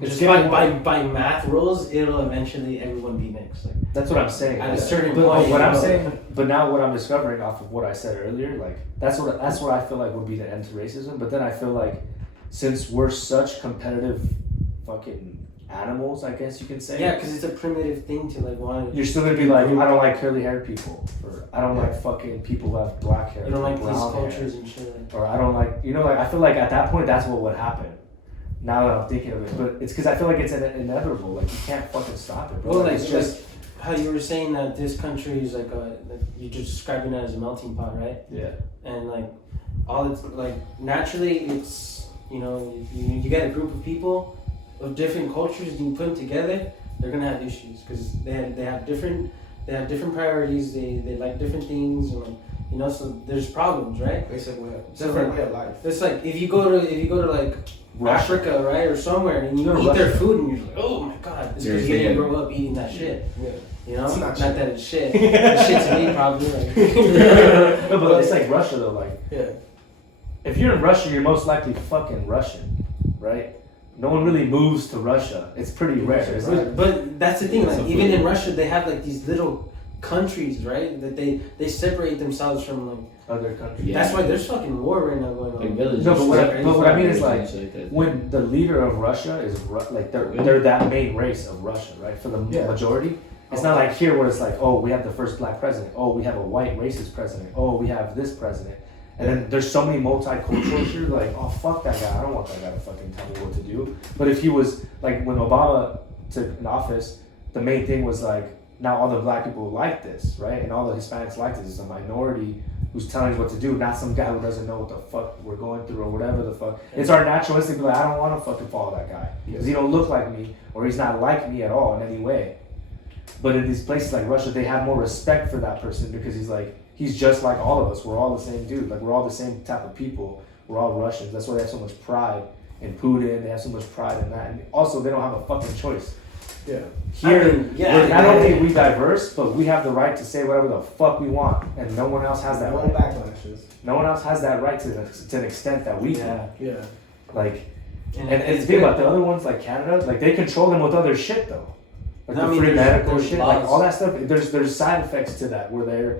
just by math rules, it'll eventually everyone be mixed. Like that's what I'm saying. At a certain but point, what I'm saying, but now what I'm discovering off of what I said earlier, like that's what I feel like would be the end to racism. But then I feel like since we're such competitive fucking animals, I guess you can say. Yeah, because it's a primitive thing to like want. You're still gonna be like, I don't like curly haired people, or I don't like fucking people who have black hair. You don't like these brown cultures hair. and shit. Or I don't like, you know, like I feel like at that point that's what would happen. Now that I'm thinking of it, but it's because I feel like it's inevitable. Like you can't fucking stop it, bro. Well, like it's just how you were saying that this country is like you're just describing it as a melting pot, right? Yeah. And like all it's like naturally it's you know you get a group of people of different cultures and you put them together, they're gonna have issues because they have different priorities. They like different things and like, you know, so there's problems, right? Basically, different way of life. It's like if you go to like Russia. Africa, right, or somewhere, and you eat their food, and you're like, oh my god, it's because you didn't grow up eating that shit. Yeah. You know, It's not that it's shit. It's shit to me, probably. Like. No, but it's like Russia though. Like, yeah, if you're in Russia, you're most likely fucking Russian, right? No one really moves to Russia. It's pretty rare, isn't it? But that's the thing. Like, even in Russia, they have like these little countries, right? That they separate themselves from like other countries. Yeah. That's why there's fucking war right now going on. Like villages. No, but what I mean is like that. when the leader of Russia is like they're that main race of Russia, right? For the majority, it's not like here where it's like, oh, we have the first black president, oh, we have a white racist president, oh, we have this president, and then there's so many multicultural here, like, oh, fuck that guy, I don't want that guy to fucking tell me what to do. But if he was like when Obama took an office, the main thing was like, now all the black people like this, right? And all the Hispanics like this. It's a minority who's telling us what to do, not some guy who doesn't know what the fuck we're going through or whatever the fuck. It's our natural instinct to be like, I don't want to fucking follow that guy because he don't look like me or he's not like me at all in any way. But in these places like Russia, they have more respect for that person because he's just like all of us. We're all the same dude. Like we're all the same type of people. We're all Russians. That's why they have so much pride in Putin. They have so much pride in that. And also, they don't have a fucking choice. Yeah. Here, not only are we diverse, but we have the right to say whatever the fuck we want, and no one else has that right. Backlashes. No one else has that right to an extent that we can. Yeah. Like, and think about the other ones like Canada, like they control them with other shit though. Like the free medical shit, like all that stuff. There's side effects to that where they're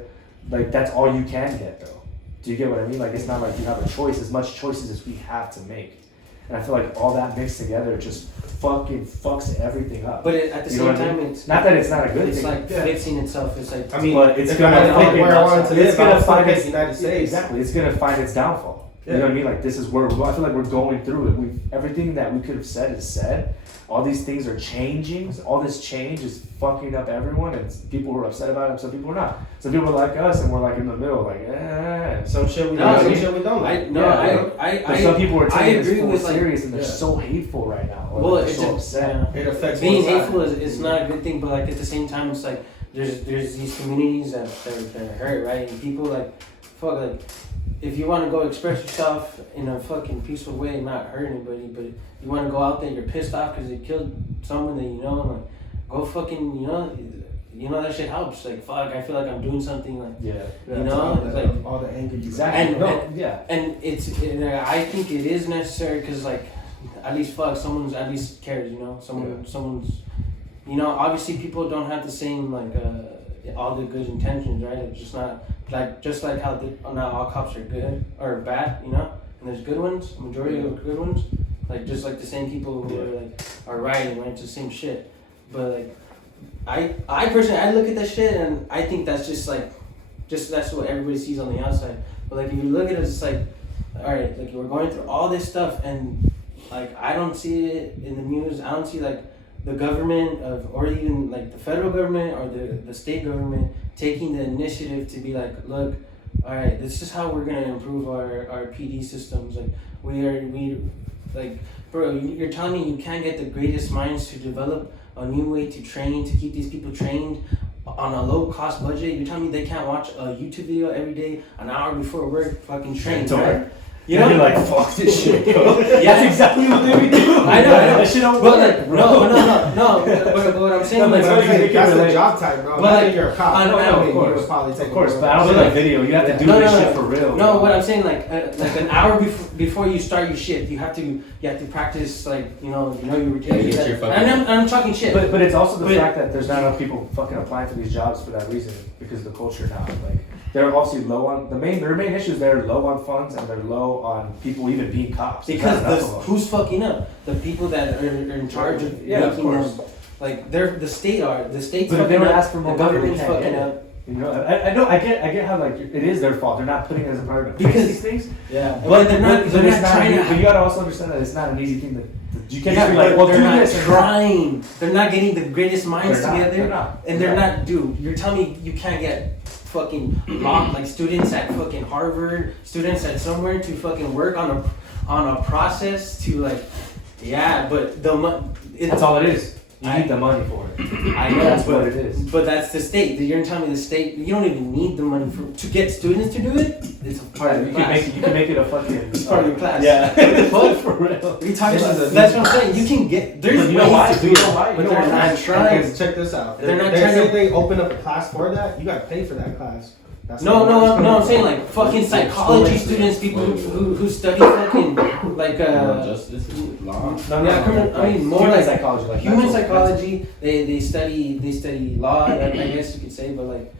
like that's all you can get though. Do you get what I mean? Like it's not like you have a choice, as much choices as we have to make. And I feel like all that mixed together just fucking fucks everything up. But at the same time, it's not that it's not a good thing. It's like fixing itself. It's like I mean, but it's gonna find its United States. Exactly, it's gonna find its downfall. Yeah. You know what I mean? Like this is where I feel like we're going through it. Everything that we could have said is said. All these things are changing. All this change is fucking up everyone, and people who are upset about it. Some people are not. Some people are like us, and we're like in the middle, like some shit we like, some shit we don't like. But some people are taking this full serious, and they're so hateful right now. Well, they're so upset. It affects being hateful is not a good thing, but like at the same time, it's like there's these communities that are hurt, right? And people like fuck like. If you want to go express yourself in a fucking peaceful way, not hurt anybody, but you want to go out there, you're pissed off because they killed someone that you know, like, go fucking, you know that shit helps. Like, fuck, I feel like I'm doing something, like, you know, it's like all the anger. Exactly. And I think it is necessary because, like, at least fuck, someone's at least cares, you know, someone's, you know, obviously people don't have the same like all the good intentions, right? It's just not. Just like how not all cops are good or bad, you know, and there's good ones, a majority of good ones, like just like the same people who are right and went to the same shit. But like, I personally I look at that shit and I think that's just that's what everybody sees on the outside. But like if you look at it, it's like, all right, like we're going through all this stuff and like I don't see it in the news. I don't see like the government or even like the federal government or the state government taking the initiative to be like, look, all right, this is how we're gonna improve our PD systems. Like we like, bro, you're telling me you can't get the greatest minds to develop a new way to train, to keep these people trained on a low cost budget. You're telling me they can't watch a YouTube video every day, an hour before work, fucking train, right? You know, you're like, fuck this shit, bro. That's exactly what they be doing. I know. That shit don't work, like, bro. No. But what I'm saying, that's the job type, bro. But like, you're a cop. I know, of course. But I don't do like video. You have to do this shit for real. No, what I'm saying, like an hour before you start your shift, you have to practice, like, you know your routine. And I'm talking shit. But it's also the fact that there's not enough people fucking applying for these jobs for that reason, because of the culture now. Like, they're obviously low on their main issue is they're low on funds and they're low on people even being cops. Because who's fucking up? The people that are in charge of making them, like the state's but fucking if they would up. ask for more the money, government's they can't fucking get up. it. You know, I know, I get how like it is their fault. They're not putting it as a priority to fix these things. Yeah, but they're not trying to. But you gotta also understand that it's not an easy thing to. You can't just be like, well, they're not trying. They're not getting the greatest minds together. They're not. And they're not. Dude, you're telling me you can't get fucking like students at fucking Harvard, students at somewhere to fucking work on a process to like, but that's all it is. You need the money for it. I know that's what it is. But that's the state. You're telling me the state. You don't even need the money to get students to do it. It's a part of your class. You can make it a fucking. It's part of your class. Yeah. What for real? What are you talking about? That's what I'm saying. You can get. There's ways to do it, but they're not trying. Check this out. They're not trying to. They open up a class for that. You got to pay for that class. No, I'm saying like fucking psychology students, people who study fucking like justice, law. I mean more like psychology, like human psychology. They study law, I guess you could say, but like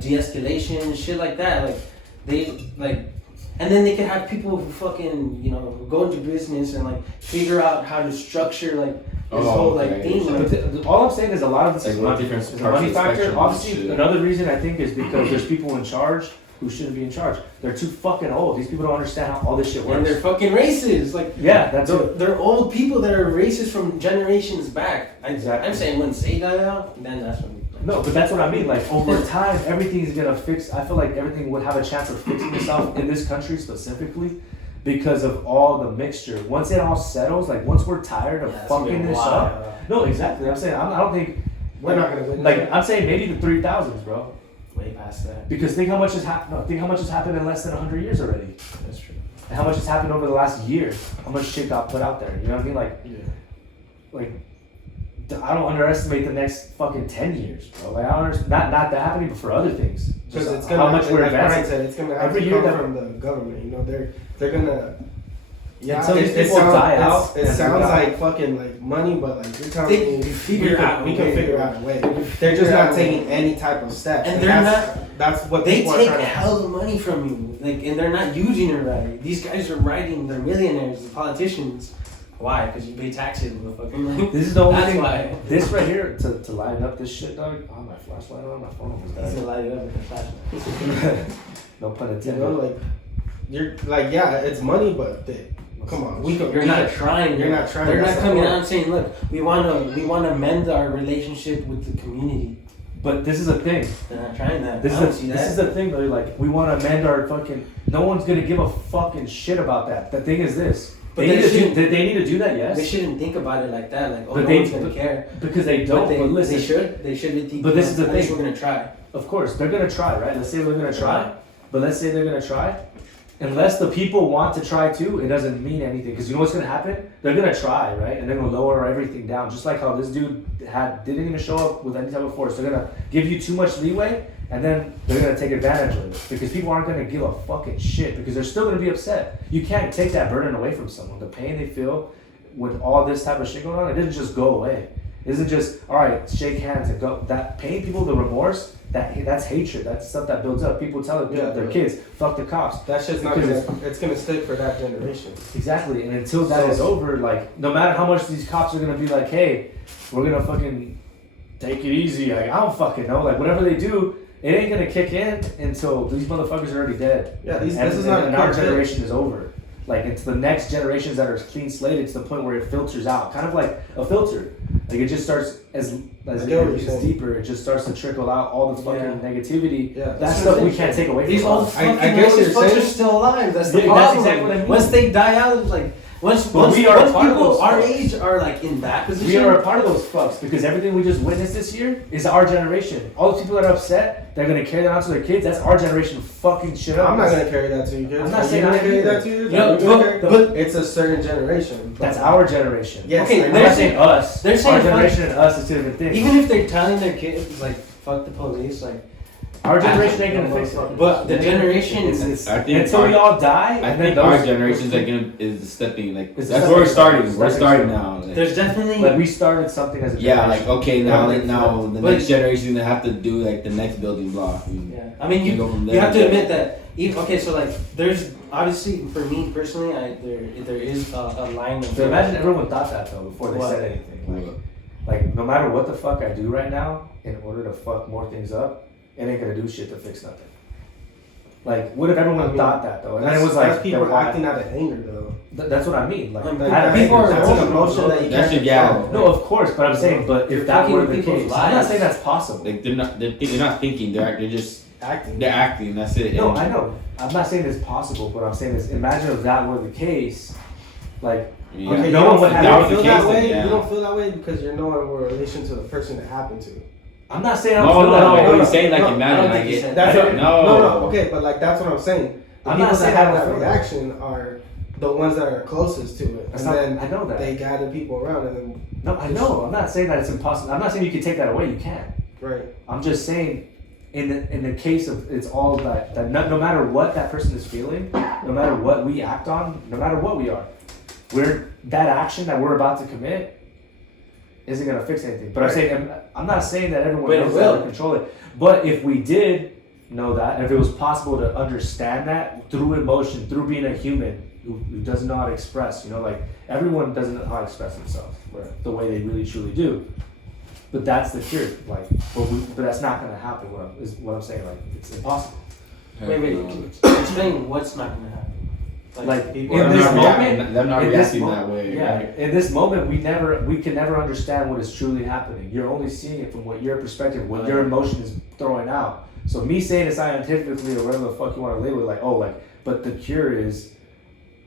de-escalation, shit like that. Like they like, and then they can have people who fucking who go into business and like figure out how to structure like. This whole like thing. But all I'm saying is a lot of this is like money factor. Obviously, another reason I think is because there's people in charge who shouldn't be in charge. They're too fucking old. These people don't understand how all this shit works. And they're fucking racist. Like they're old people that are racist from generations back. Exactly. I'm saying when Say die out, then that's when. No, but that's what I mean. Like over time, everything's gonna fix. I feel like everything would have a chance of fixing itself in this country specifically because of all the mixture. Once it all settles, like once we're tired of fucking this up. No, exactly. I'm saying I don't think we're not gonna win. Like I'm saying maybe the 3000s, bro. Way past that. Because think how much has happened. No, think how much has happened in less than 100 years already. That's true. And how much has happened over the last year. How much shit got put out there. You know what I mean? Like, like. I don't underestimate the next fucking 10 years, bro. Like, I don't not that happening, but for other things. Because it's gonna how much we're advancing. Said, it's gonna have every to year come from the government. You know, they're gonna. Yeah, until these people die out. It sounds like fucking like money, but like you're telling me we can figure out a way. They're just not taking any type of steps, and they're not. That's what they people take are trying hell of money from you, like, and they're not using it right. These guys are writing. They're millionaires, the politicians. Why? Because you pay taxes, motherfucker. Like, this is the only that's thing. Why. This right here to line up this shit, dog. Oh, my flashlight on my phone almost died. He's gonna light it up with the flashlight. No pun intended. You know, like you're like, yeah, it's money, but come on, you're not trying. You're not trying. They're not coming out and saying, "Look, we wanna mend our relationship with the community." But this is the thing. They're not trying that. This is the thing, though. Like, we want to amend our fucking. No one's gonna give a fucking shit about that. The thing is this. They need to do that, yes. They shouldn't think about it like that. Like, oh, but no one's gonna care. Because they don't. But listen, they should be thinking. But this is the thing. We're gonna try. Of course, they're gonna try, right? Let's say they're gonna try. But let's say they're gonna try. Unless the people want to try too, it doesn't mean anything. Because you know what's gonna happen? They're gonna try, right? And they're gonna lower everything down. Just like how this dude didn't even show up with any type of force. They're gonna give you too much leeway, and then they're gonna take advantage of it. Because people aren't gonna give a fucking shit. Because they're still gonna be upset. You can't take that burden away from someone. The pain they feel with all this type of shit going on, it doesn't just go away. It isn't just, all right, shake hands and go. That pain, people, the remorse, that's hatred. That's stuff that builds up. People tell their kids, fuck the cops. That shit's not gonna, it's gonna stick for that generation. Exactly. And until that is over, like, no matter how much these cops are gonna be like, hey, we're gonna fucking take it easy. Like, I don't fucking know. Like, whatever they do, it ain't gonna kick in until these motherfuckers are already dead. Yeah, this is not. And our generation is over. Like, it's the next generations that are clean slated to the point where it filters out, kind of like a filter. Like, it just starts as it gets deeper, it just starts to trickle out all the fucking negativity. Yeah, that's stuff we can't take away from these old fucking I guess you're fucks are still alive. That's the problem. That's exactly what I mean. Once they die out, like once people our age are like in that position. We are a part of those fucks because everything we just witnessed this year is our generation. All the people that are upset, they're gonna carry that on to their kids. That's our generation fucking shit up. I'm not gonna carry that to you, kids. I'm not saying I'm gonna carry that to you. But it's a certain generation. That's our generation. Yes, okay, they're not saying us. They're saying our generation and us is two different things. Even if they're telling their kids like fuck the police, like our generation ain't gonna fix it. But the generation is until we all die. I think our generations is the stepping that's where we're starting. We're starting now. Like, there's definitely like we started something as a generation. Yeah, like okay now the next generation they have to do like the next building block. Yeah, I mean you have to admit that. Okay, so like there's obviously for me personally, there is a line of. So imagine everyone thought that though before they said anything. Like no matter what the fuck I do right now, in order to fuck more things up, it ain't gonna do shit to fix nothing. Like, what if everyone thought that though? And then it was like people acting out of anger though. That's what I mean. Like people are an emotion that you can't control. No, of course, but I'm saying, but if that were the case, I'm not saying that's possible. Like they're not thinking. They're just acting. They're acting. That's it. No, I know. I'm not saying it's possible. What I'm saying is, imagine if that were the case, like. Yeah. Okay, no one would have feel that way. You don't feel that way because you're no longer in relation to the person it happened to. I'm not saying I'm feel that way. No, you're saying like imagine like it. No. Okay, but like that's what I'm saying. The I'm people not saying that have that reaction are the ones that are closest to it, and then I know that they gather people around, and then. No, I know. I'm not saying that it's impossible. I'm not saying you can take that away. You can. Right. I'm just saying, in the case of it's all that no matter what that person is feeling, no matter what we act on, no matter what we are. That action that we're about to commit isn't gonna fix anything. But I'm not saying that everyone knows how to control it. But if we did know that, and if it was possible to understand that through emotion, through being a human who doesn't know how to express, like everyone doesn't know how to express themselves the way they really truly do. But that's the truth. Like, but that's not gonna happen. What I'm saying, like it's impossible. Wait. Explain what's not gonna happen. Like people in are this not moment, they're not in this reacting mo- that way. Yeah, Right? in this moment, we can never understand what is truly happening. You're only seeing it from what your perspective, what your emotion is throwing out. So me saying it scientifically or whatever the fuck you want to label it, but the cure is,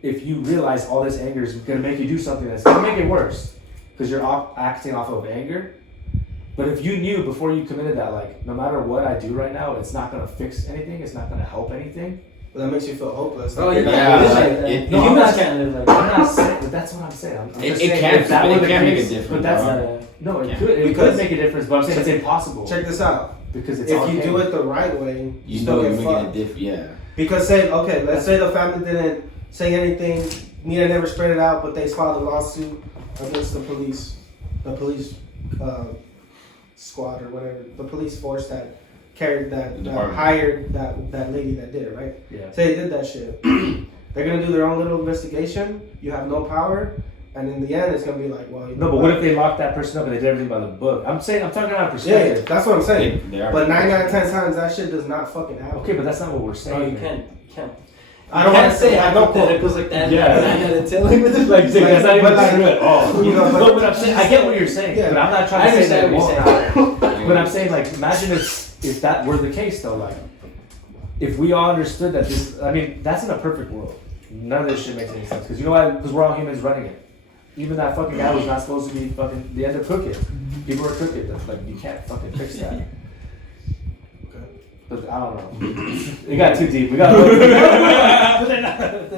if you realize all this anger is gonna make you do something that's gonna make it worse, because you're acting off of anger. But if you knew before you committed that, like, no matter what I do right now, it's not gonna fix anything, it's not gonna help anything. But that makes you feel hopeless. Oh, Like, yeah. No, I'm not can't live like I'm that. not saying, but that's what I'm saying. I'm just It saying can- if that it were the can make a case, difference, but that's bro. no, it Yeah. could Because- make a difference. But I'm saying it's impossible check this out. because it's If all you do pain. it the right way, You still know get you're making a fucked. difference. Yeah. Because let's say the family didn't say anything, media never spread it out, but they filed a lawsuit against the police squad or whatever, the police force that carried that Department. hired that lady that did it, right? Yeah. Say they did that shit. They're gonna do their own little investigation. You have no power, and in the end, it's gonna be like, well, you know No, but what if they locked that person up and they did everything by the book? I'm talking out of Yeah, perspective. that's what I'm saying. They are. But 9 out of 10 times, that shit does not fucking happen. Okay, but that's not what we're saying. Oh, you man. can't. I don't want to say I don't quote. hypotheticals like that. Yeah. I gotta tell him with the Like, that's not even But like- true at all. You know, No, but I'm saying, I get what you're saying, Yeah. but I'm not I trying to say that understand it what won't you're happen. But I'm saying, like, imagine if that were the case, though, like, if we all understood that this, I mean, that's in a perfect world. None of this shit makes any sense, because you know why? Because we're all humans running it. Even that fucking guy was not supposed to be fucking the end of crooked. People are crooked. That's like, you can't fucking fix that. But I don't know. It got too deep. We got.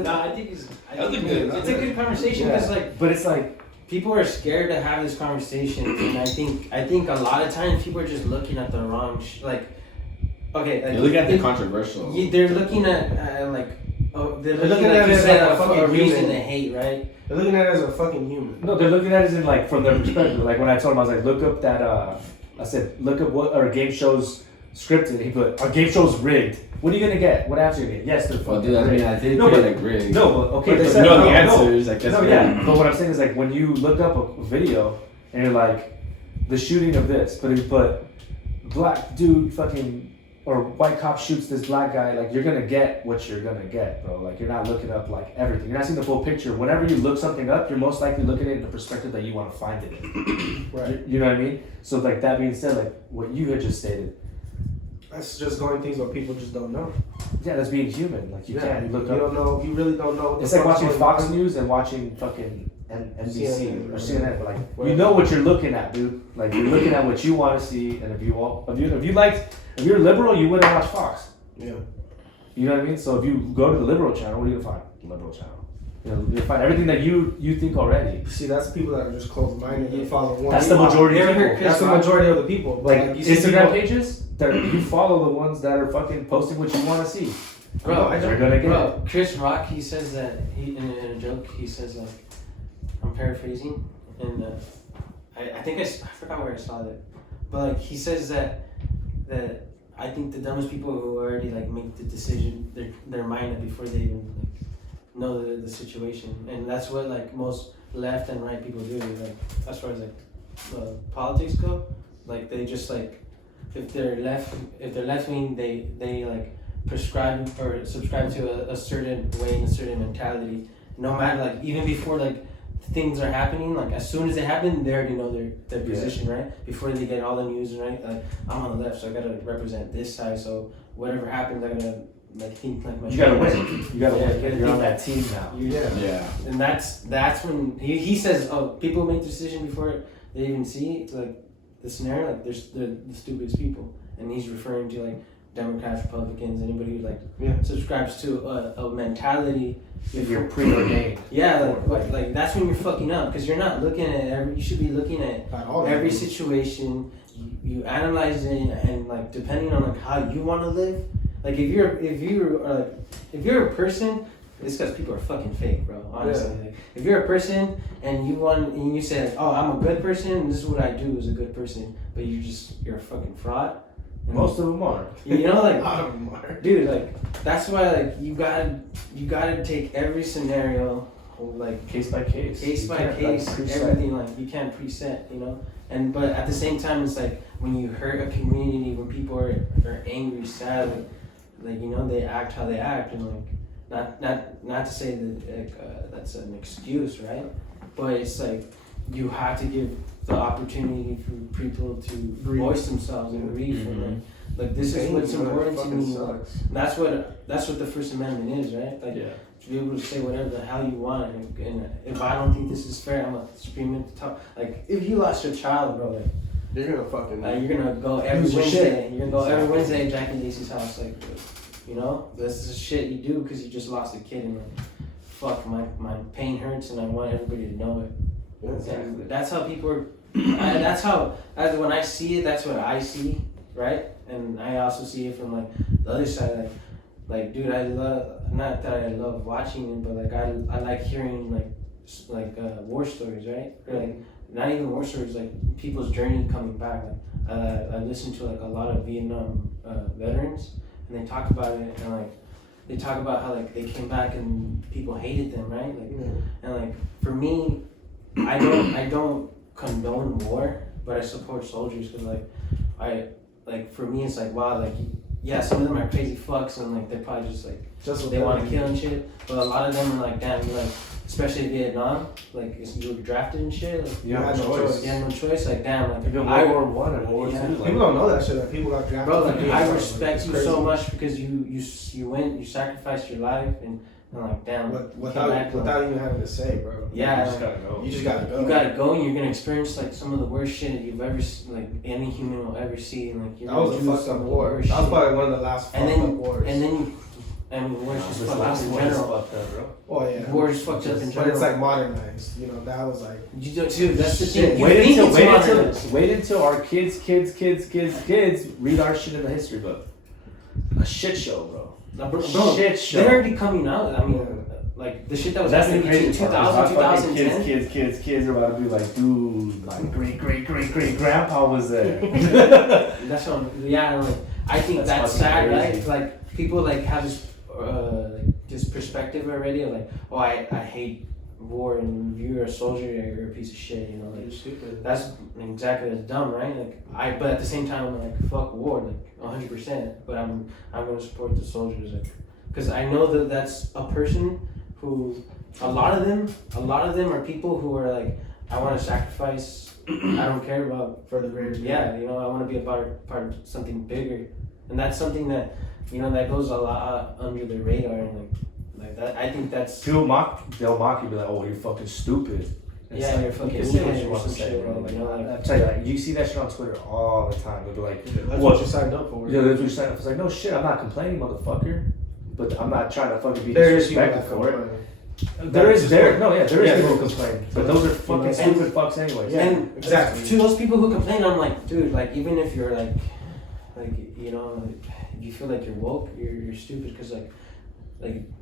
No, I think it's a good conversation because like But it's like, people are scared to have this conversation, and I think a lot of times people are just looking at the wrong okay. Like, You're looking at the controversial. They're looking at they're looking at at it you as said like a a fucking reason human. to hate, right? They're looking at it as a fucking human. no, they're looking at it in like from their perspective. Like when I told him, I was like, look up that. I said, look up what our game show's scripted. He put, our game show's rigged. What are you gonna get? What answer you get? Yes, they're Well, fucking dude, I mean, rigged. I did No, feel but- like rigged. No, but okay, But they but said You know no, the no. answers. Like that's No, rigged. yeah, but what I'm saying is like when you look up a video and you're like, the shooting of this, but if you put black dude fucking or white cop shoots this black guy, like you're gonna get what you're gonna get, bro. Like you're not looking up like everything. You're not seeing the full picture. Whenever you look something up, you're most likely looking at it in the perspective that you want to find it in. Right. You know what I mean? So like that being said, like what you had just stated, That's just going things where people just don't know. yeah, that's being human. Like you can't look You up. don't know. You really don't know. what It's the like fuck's watching going Fox on. News and watching fucking NBC CNN, or CNN, but like Right. you know what you're looking at, dude. Like you're looking at what you want to see, and if you're liberal, you wouldn't watch Fox. Yeah. You know what I mean? So if you go to the liberal channel, what are you gonna find? The liberal channel. You'll find everything that you think already. See, that's the people that are just closed-minded and follow one. That's the majority of people. That's the majority of the people. But Like you see Instagram people- pages, you follow the ones that are fucking posting what you want to see. Bro, You're gonna get it. Bro, Chris Rock, he says that in a joke. He says like, I'm paraphrasing, and I think I forgot where I saw that, but like he says that I think the dumbest people who already like make the decision their mind up before they even like know the situation, and that's what like most left and right people do. Like as far as like politics go, like they just like if they're left wing, they like prescribe or subscribe to a certain way and a certain mentality. No matter like even before like things are happening, like as soon as they happen, they already know their position, right? Before they get all the news, right? Like I'm on the left, so I gotta represent this side. So whatever happens, I gotta like think like my. You gotta win. You gotta Yeah, win. you gotta You're on think- that team now. Yeah. And that's when he says, oh, people make decision before they even see like the scenario. Like they're the stupidest people, and he's referring to like Democrats, Republicans, anybody who like subscribes to a mentality. If you're preordained. Yeah, like that's when you're fucking up because you're not looking at you should be looking at every situation. You analyze it and like depending on like how you want to live. Like if you're a person, it's because people are fucking fake, bro. Honestly, like, if you're a person and you say like, oh, I'm a good person, this is what I do as a good person, but you're a fucking fraud. Most of them are. You know, like A lot of them are. dude, like that's why like you gotta take every scenario like Case by case. case You by can't, case, like, preset. everything like you can't preset, you know. And but at the same time, it's like when you hurt a community, when people are angry, sad, like you know they act how they act, and like not to say that like, that's an excuse, right? But it's like you have to give the opportunity for people to voice themselves and breathe. And like this is what's important to me. That's what the First Amendment is, right? Like to be able to say whatever the hell you want. And if I don't think this is fair, I'm gonna scream at the top. Like if you lost your child, bro, like you're gonna fucking. You're gonna go every Wednesday. You're gonna go every Wednesday at Jack and Daisy's house, like. You know, this is shit you do because you just lost a kid and like, fuck, my pain hurts and I want everybody to know it. Exactly. That's how people are. When I see it, that's what I see, right? And I also see it from like the other side, like dude, I love, not that I love watching it, but like I like hearing like war stories, right? Or like not even war stories, like people's journey coming back. Like I listen to like a lot of Vietnam veterans. And they talk about it, and like they talk about how like they came back and people hated them, right? Like, and like for me, I don't condone war, but I support soldiers because like for me it's like wow, like yeah, some of them are crazy fucks and like they're probably just like they want to kill and shit, but a lot of them are like damn, you're like. Especially Vietnam, like you were drafted and shit. Like, you had no choice. You had no choice. Like damn, like even World War I and World War II. Like, people don't know that shit. Like people got drafted. Bro, like I respect you so much because you went, you sacrificed your life, and I'm like damn. Without even having to say, bro. Yeah, you just gotta go. You just gotta go. You gotta go, and you're gonna experience like some of the worst shit you've ever like any human will ever see. And like that was a fucked up war. That was probably one of the last fucked up wars. And then. And war's just fucked up in general. Oh yeah. War's fucked up in general. But it's like modernized. You know, that was like. Dude, that's the thing. Wait until our kids read our shit in the history book. A shit show, bro. Shit show. They're already coming out. I mean, like the shit that was happening between 2000 and 2010. Kids are about to be like, dude, my great grandpa was there. That's what. Yeah, like I think that's sad, right? Like people like have this. This perspective already of like, oh, I hate war and you're a soldier, you're a piece of shit, you know, like you're stupid. That's dumb, right? Like but at the same time, I'm like fuck war, like 100%. But I'm gonna support the soldiers, like, because I know that that's a person who a lot of them are people who are like, I want to sacrifice. I don't care about for the greater. Yeah, you know, I want to be a part of something bigger, and that's something that. You know, that goes a lot under the radar, and like that. I think that's they'll mock you, be like, "Oh, you're fucking stupid." It's like, you're fucking stupid. What you want to say, bro? Like, you know, I tell you, like, you see that shit on Twitter all the time. They'll be like, "That's what you signed up for." Yeah, that's what you signed up for. It's like, no shit, I'm not complaining, motherfucker. But I'm not trying to fucking be disrespectful for it. There is people complaining, but those are fucking stupid fucks anyways. Yeah, and exactly. To those people who complain, I'm like, dude, like even if you're like you know. You feel like you're woke, you're stupid because like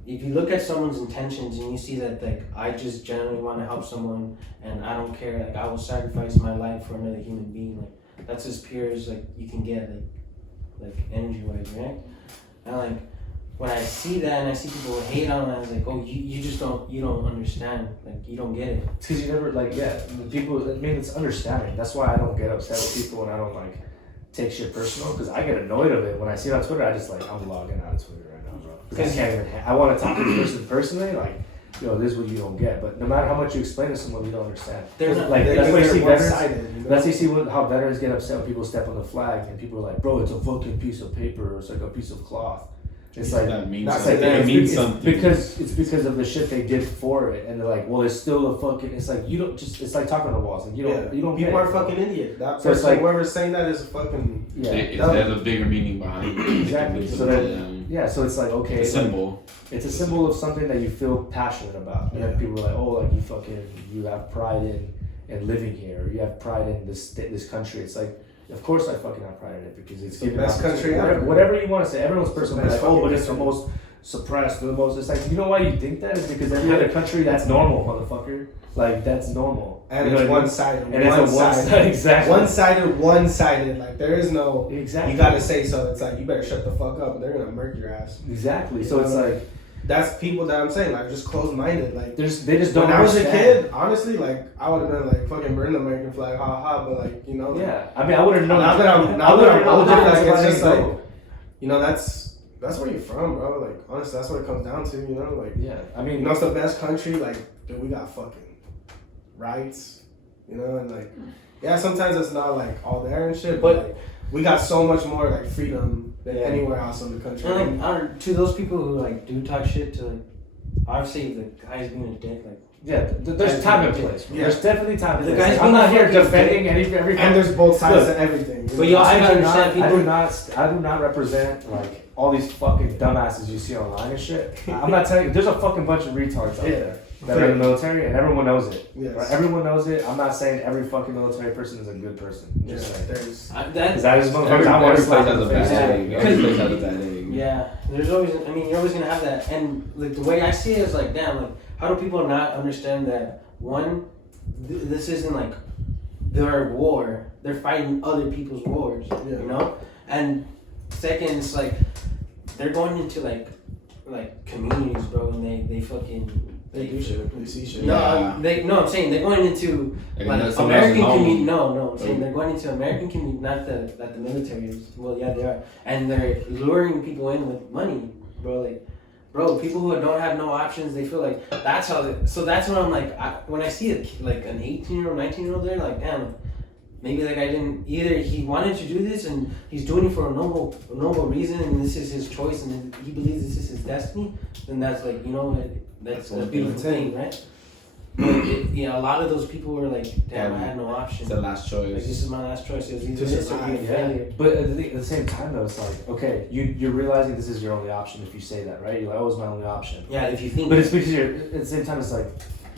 if you look at someone's intentions and you see that like I just genuinely want to help someone and I don't care, like I will sacrifice my life for another human being, like that's as pure as like you can get, like energy wise, right? And like when I see that and I see people hate on it, I was like, oh, you just don't understand, like you don't get it. It's because you never people. I mean, it's understanding. That's why I don't get upset with people and I don't like. Take shit personal because I get annoyed of it when I see it on Twitter. I just like I'm logging out of Twitter right now, bro. Because I can't even. I want to talk to this person personally, like, this is what you don't get. But no matter how much you explain to someone, you don't understand. That's why you see veterans. That's why you see how veterans get upset when people step on the flag and people are like, bro, it's a fucking piece of paper. Or it's like a piece of cloth. It's like that means something. It means something because of the shit they did for it, and they're like, well, it's still a fucking. It's like you don't just. It's like talking to walls. Like you don't. You don't. People are fucking idiots. That person, like, whoever's saying that is a fucking. There's a bigger meaning behind it. Exactly. So that, so it's like okay. It's a symbol. It's a symbol of something that you feel passionate about. And people are like, oh, like you have pride in living here, or you have pride in this country. It's like. Of course I fucking have pride in it because it's the best country ever. Whatever you want to say, everyone's personal. Like, oh, but it's the most suppressed, the most. It's like, you know why you think that is because every other country that's normal, motherfucker. Like that's normal. And it's one-sided. And it's a one-sided. Exactly. One-sided. Like there is no. Exactly. You gotta say so. It's like you better shut the fuck up. They're gonna murk your ass. Exactly. So it's like. That's people that I'm saying, like, just closed-minded. Like, they just don't. When I was a kid, honestly, like, I would have been like, fucking burn the American flag, ha ha. But like, you know. Yeah. I mean, I would have known. Now that I'm older, like, it's just like, you know, that's that's where you're from, bro. Like, honestly, that's what it comes down to, you know? Like, Yeah, I mean, you know, it's the best country. Like, dude, we got fucking rights, you know? And, like, yeah, sometimes it's not, like, all there and shit, but like, we got so much more, like, freedom than anywhere else in the country. And, like, to those people who, like, do talk shit to, like, obviously the guy's being a dick, like, yeah, there's time and place. Bro. Yeah. There's definitely time and The place. guy's Like, I'm not here fucking defending everything. And there's both sides to everything. But you also gotta understand people. I do not represent like all these fucking dumbasses you see online and shit. I'm not telling you. There's a fucking bunch of retards out there that are in the military, and everyone knows it. Yes. Right? Everyone knows it. I'm not saying every fucking military person is a good person. I'm just saying. There's Because I just Every I want to place slap has in a the face. bad egg. Every place has a bad egg. Yeah, there's always. I mean, you're always gonna have that, and like the way I see it is like, damn, like how do people not understand that? One, this isn't like their war; they're fighting other people's wars. You know, and second, it's like they're going into like communities, bro, and they fucking. they do shit. They see shit. No, Yeah. I'm saying they're going into like American community. No, I'm saying they're going into American community, not that the military is. Well, yeah, they are, and they're luring people in with money, bro. Like, bro, people who don't have no options, they feel like that's how. So that's when I'm like, when I see like an 18-year-old, 19-year-old there, like, damn, maybe that guy didn't either. He wanted to do this, and he's doing it for a noble reason, and this is his choice, and he believes this is his destiny. Then that's like, you know, that's a beautiful thing, right? But a lot of those people were like, damn, I had no option. It's the last choice. Like, this is my last choice. It was either To this or be a survive, failure. But at the same time, though, it's like, okay, you're realizing this is your only option if you say that, right? You're like, oh, it's my only option. Yeah, if you think. But it's because at the same time, it's like,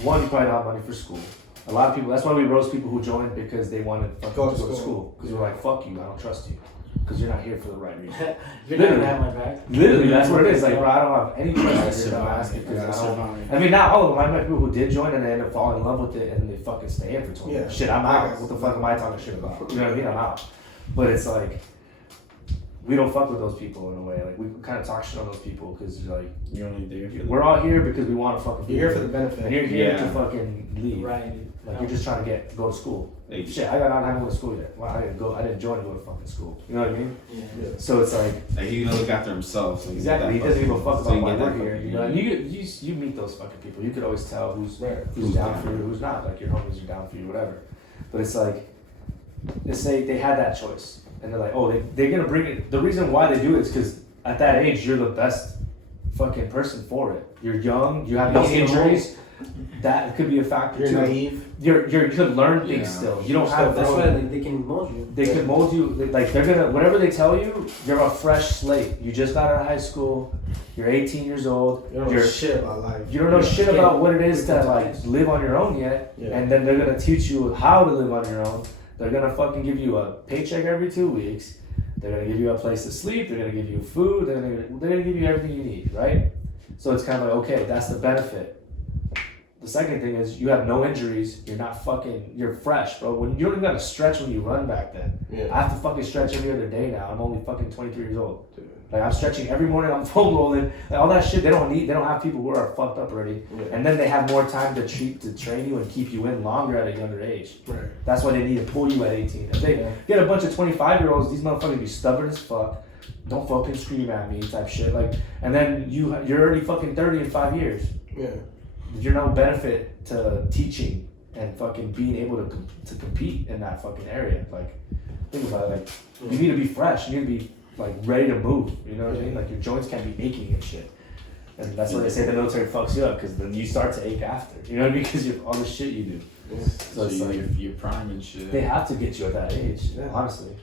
one, you probably don't have money for school. A lot of people, that's why we roast people who joined because they wanted to go to school. Because we're like, fuck you, I don't trust you. Because you're not here for the right reason. You're not gonna have my back. Literally, that's what it is. Like, bro, I don't have any trust in because I don't. I mean, not all of them. I met people who did join and they end up falling in love with it and they fucking stay in for 20 years. Shit, I'm out. What the fuck am I talking shit about? You know what I mean? I'm out. But it's like, we don't fuck with those people in a way. Like, we kind of talk shit on those people because like, You're only there. we're all here because we want to fucking be You're here for the benefit. and you're here to Yeah. fucking leave. Right. Like, you're just trying to go to school. Like, Shit, I haven't went to school yet. Well, I didn't join to go to fucking school. You know what I mean? Yeah. So it's like, he's gonna look after himself. So exactly, he doesn't give a fuck so about you why get we're that here. fucking- You know, and you meet those fucking people. You could always tell who's Who's down down. for you, who's not. Like your homies are down for you, whatever. But it's like, let's say they had that choice, and they're like, oh, they're gonna bring it. The reason why they do it is because at that age you're the best fucking person for it. You're young, you have no injuries. That could be a factor too. You're naive. You could learn things Yeah. still. You don't have. That's why they can mold you. They can mold you, like they're gonna, whatever they tell you, you're a fresh slate. You just got out of high school, you're 18 years old, You don't know shit about life. you don't know shit about what it is to like live on your own yet, Yeah. and then they're gonna teach you how to live on your own. They're gonna fucking give you a paycheck every 2 weeks. They're gonna give you a place to sleep, they're gonna give you food, they're gonna give you everything you need, right? So it's kind of like, okay, that's the benefit. The second thing is you have no injuries. You're fresh, bro. When you don't even gotta stretch when you run back then. Yeah. I have to fucking stretch every other day now. I'm only fucking 23 years old. Like I'm stretching every morning. I'm foam rolling. Like all that shit. They don't have people who are fucked up already. Yeah. And then they have more time to train you and keep you in longer at a younger age. Right. That's why they need to pull you at 18. If they get a bunch of 25-year-olds, these motherfuckers be stubborn as fuck. Don't fucking scream at me type shit. Like, and then you're already fucking 30 in 5 years. Yeah. You're no benefit to teaching and fucking being able to compete in that fucking area. Like, think about it. Like, you need to be fresh. You need to be like ready to move. You know what I mean? Like your joints can't be aching and shit. And that's why they say the military fucks you up because then you start to ache after. You know what I mean? Because of all the shit you do. Yeah. So it's like you're prime and shit. they have to get you at that age. Yeah. Honestly,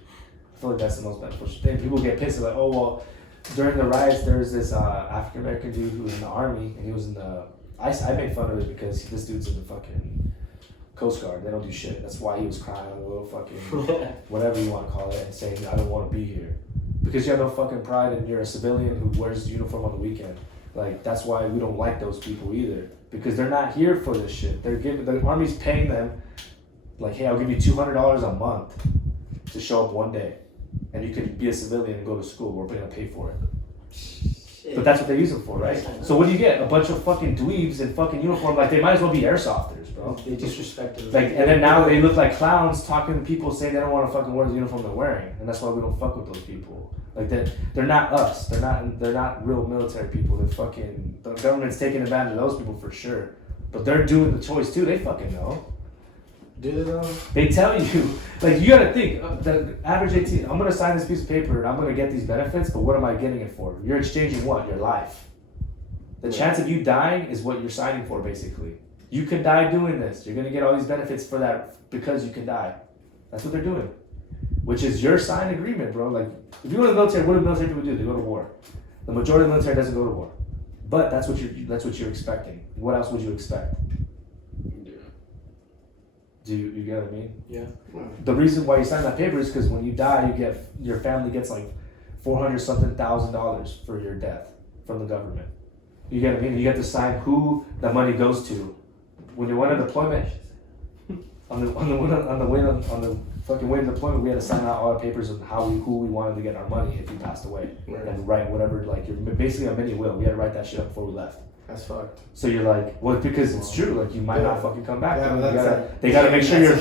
I feel like that's the most beneficial thing. People get pissed like, oh well, during the riots there was this African American dude who was in the army and he was in the. I made fun of it because this dude's in the fucking Coast Guard. They don't do shit. That's why he was crying a little fucking whatever you want to call it and saying I don't want to be here because you have no fucking pride and you're a civilian who wears the uniform on the weekend. Like that's why we don't like those people either because they're not here for this shit. The army's paying them like, hey, I'll give you $200 a month to show up one day, and you can be a civilian and go to school. We're gonna pay for it. But that's what they use them for, right? So what do you get? A bunch of fucking dweebs in fucking uniform, like they might as well be airsofters, bro. They disrespected us. Like, and then now they look like clowns talking to people saying they don't want to fucking wear the uniform they're wearing, and that's why we don't fuck with those people. Like they're not us. They're not real military people. They're fucking, the government's taking advantage of those people for sure. But they're doing the choice too. They fucking know. Do they know? They tell you, like, you gotta think, the average 18, I'm gonna sign this piece of paper and I'm gonna get these benefits, but what am I getting it for? You're exchanging what? Your life. The chance of you dying is what you're signing for, basically. You could die doing this. You're gonna get all these benefits for that because you can die. That's what they're doing. Which is your signed agreement, bro. Like, if you go to the military, what do military people do? They go to war. The majority of the military doesn't go to war. But that's what you're expecting. What else would you expect? Do you get what I mean? Yeah. The reason why you sign that paper is because when you die, your family gets like $400,000 for your death from the government. You get what I mean? You get to sign who the money goes to. When you went on deployment, on the fucking way of deployment, we had to sign out all our papers of who we wanted to get our money if you passed away, and write whatever, like, you're basically a mini will. We had to write that shit up before we left. That's fucked. So you're like, well, because it's true. Like, you might not fucking come back. Yeah, they gotta make sure you're.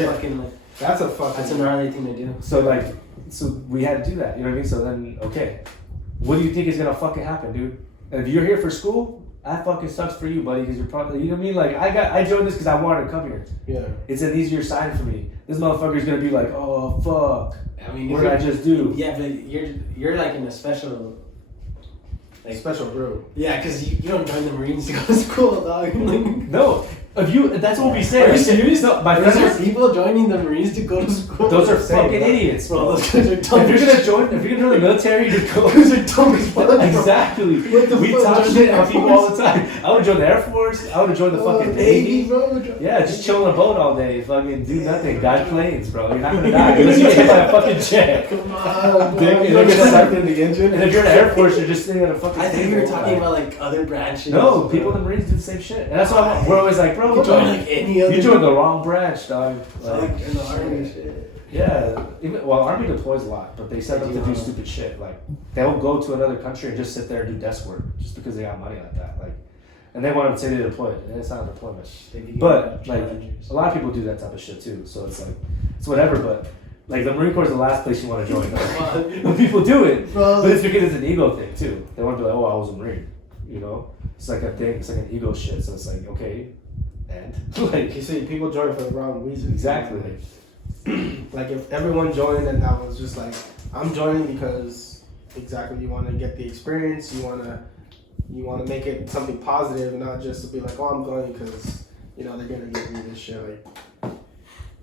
That's a fucking. That's a gnarly thing to do. So we had to do that. You know what I mean? So then, okay, what do you think is gonna fucking happen, dude? And if you're here for school, that fucking sucks for you, buddy. Because you're probably, you know what I mean? Like, I joined this because I wanted to come here. Yeah. It's an easier sign for me. This motherfucker's gonna be like, oh fuck. I mean, what did I just do? Yeah, but you're like in a special. Like, special group. Yeah, because you don't join the Marines to go to school, dog. No, that's what we say. Are you serious? No, my There's friends people joining the Marines to go to school. Those are fucking idiots, bro. Those guys are dumb. If you're gonna join the military, you go. Those are dumb as fuck. Exactly. We talk shit on people all the time. I would join the Air Force. I would join the fucking Navy. Bro. Yeah, just chill on a boat all day. Fucking do nothing. Guide planes, bro. You're not gonna die unless you get hit by a fucking jet. Come on, bro. Dick, You don't get sucked in the engine. And if you're in the Air Force, you're just sitting at a fucking. I think we were talking about like other branches. No, people in the Marines do the same shit, and that's why we're always like, bro, You join like any other. you joined the wrong branch, dog. Like in the army shit. Yeah, Army deploys a lot, but they set them to do stupid shit. Like, they'll go to another country and just sit there and do desk work just because they got money like that. Like, and they want to say they deployed, and it's not a deployment. But like, a lot of people do that type of shit too. So it's like, it's whatever. But like, the Marine Corps is the last place you want to join. When people do it, but it's because it's an ego thing too. They want to be like, oh, I was a Marine. You know, it's like a thing. It's like an ego shit. So it's like, okay, and like, You see, people join for the wrong reasons. exactly. Like, if everyone joined and that was just like, I'm joining because exactly you want to get the experience, you want to make it something positive and not just to be like, oh, I'm going because, you know, they're going to give me this shit. Like,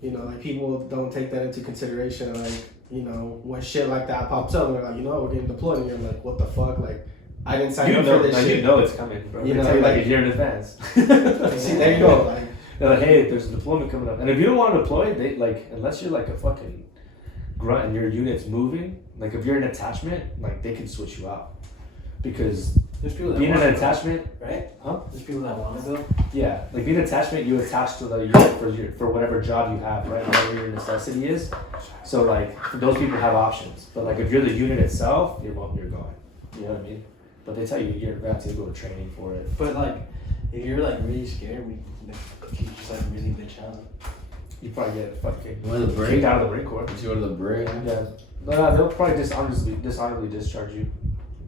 you know, like, people don't take that into consideration. Like, you know, when shit like that pops up, they're like, you know, we're getting deployed, and you're like, what the fuck? Like, I didn't sign up for this shit. You know it's coming, bro. You They know, tell you like like- a year in advance. See, there you go. Like, They're like, hey, there's a deployment coming up. And if you don't want to deploy, they like, unless you're like a fucking grunt and your unit's moving, like if you're an attachment, like they can switch you out. Because There's people that being an want to go, attachment, right? huh? There's people that want to go. Yeah, like being an attachment, you attach to the unit for whatever job you have, right? Whatever your necessity is. So like, those people have options. But like, if you're the unit itself, you're going. You know what I mean? But they tell you you're about to go to training for it. But like, if you're like really scared, we just like really bitch out. You probably get fucking You want the break? kicked out of the Marine Corps. You go to the break? Yeah. No, they'll probably dishonorably discharge you.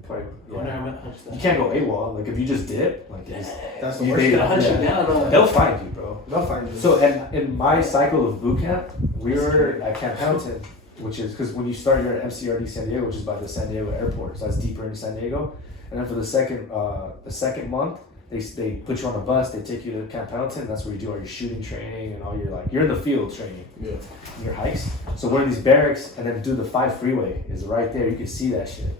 Probably, You can't go AWOL. Like, if you just dip, like, that's the You worst. made They'll it. hunt you Yeah. down. they'll find you, bro. They'll find you. So, in my cycle of boot camp, we were at Camp Hamilton, which is, because when you start, you're at MCRD San Diego, which is by the San Diego airport. So that's deeper into San Diego. And then for the second month, they put you on a bus, they take you to Camp Pendleton, that's where you do all your shooting training and all your, like, you're in the field training. Yeah. Your hikes. So we're in these barracks, and then the 5 freeway is right there, you can see that shit.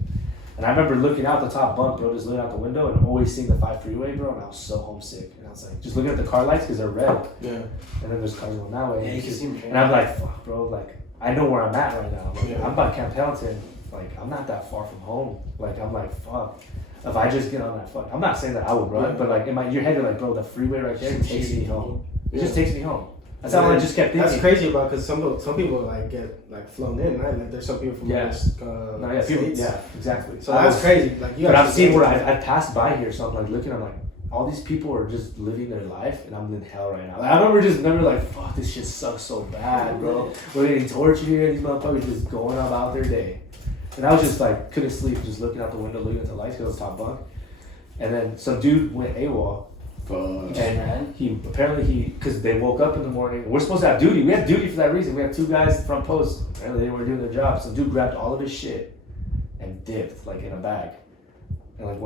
And I remember looking out the top bunk, bro, just looking out the window and always seeing the 5 freeway, bro, and I was so homesick. And I was like, just looking at the car lights, because they're red. Yeah. And then there's cars going that way. Yeah, you can see them. And I'm like, fuck, bro, like, I know where I'm at right now. Like, Yeah. I'm by Camp Pendleton, like, I'm not that far from home. Like, I'm like, fuck. If I just get on that fuck, I'm not saying that I would run, but like in your head, you're like, bro, the freeway right there takes me home. It just takes me home. That's how I just kept thinking. That's crazy about, because some people like get like flown in, right? Like, there's some people from Yeah. States. Yeah, exactly. So that's crazy. Like, you But have I've to seen go- where I passed by here, so I'm like looking, I'm like, all these people are just living their life, and I'm in hell right now. Like, I remember like, fuck, this shit sucks so bad, bro. We're getting tortured here. These motherfuckers just going about their day. And I was just like, couldn't sleep, just looking out the window, looking at the lights, because I was top bunk. And then some dude went AWOL. And because they woke up in the morning. We're supposed to have duty. We have duty for that reason. We have 2 guys front post. Apparently they were doing their job. Some dude grabbed all of his shit and dipped, like in a bag. And in a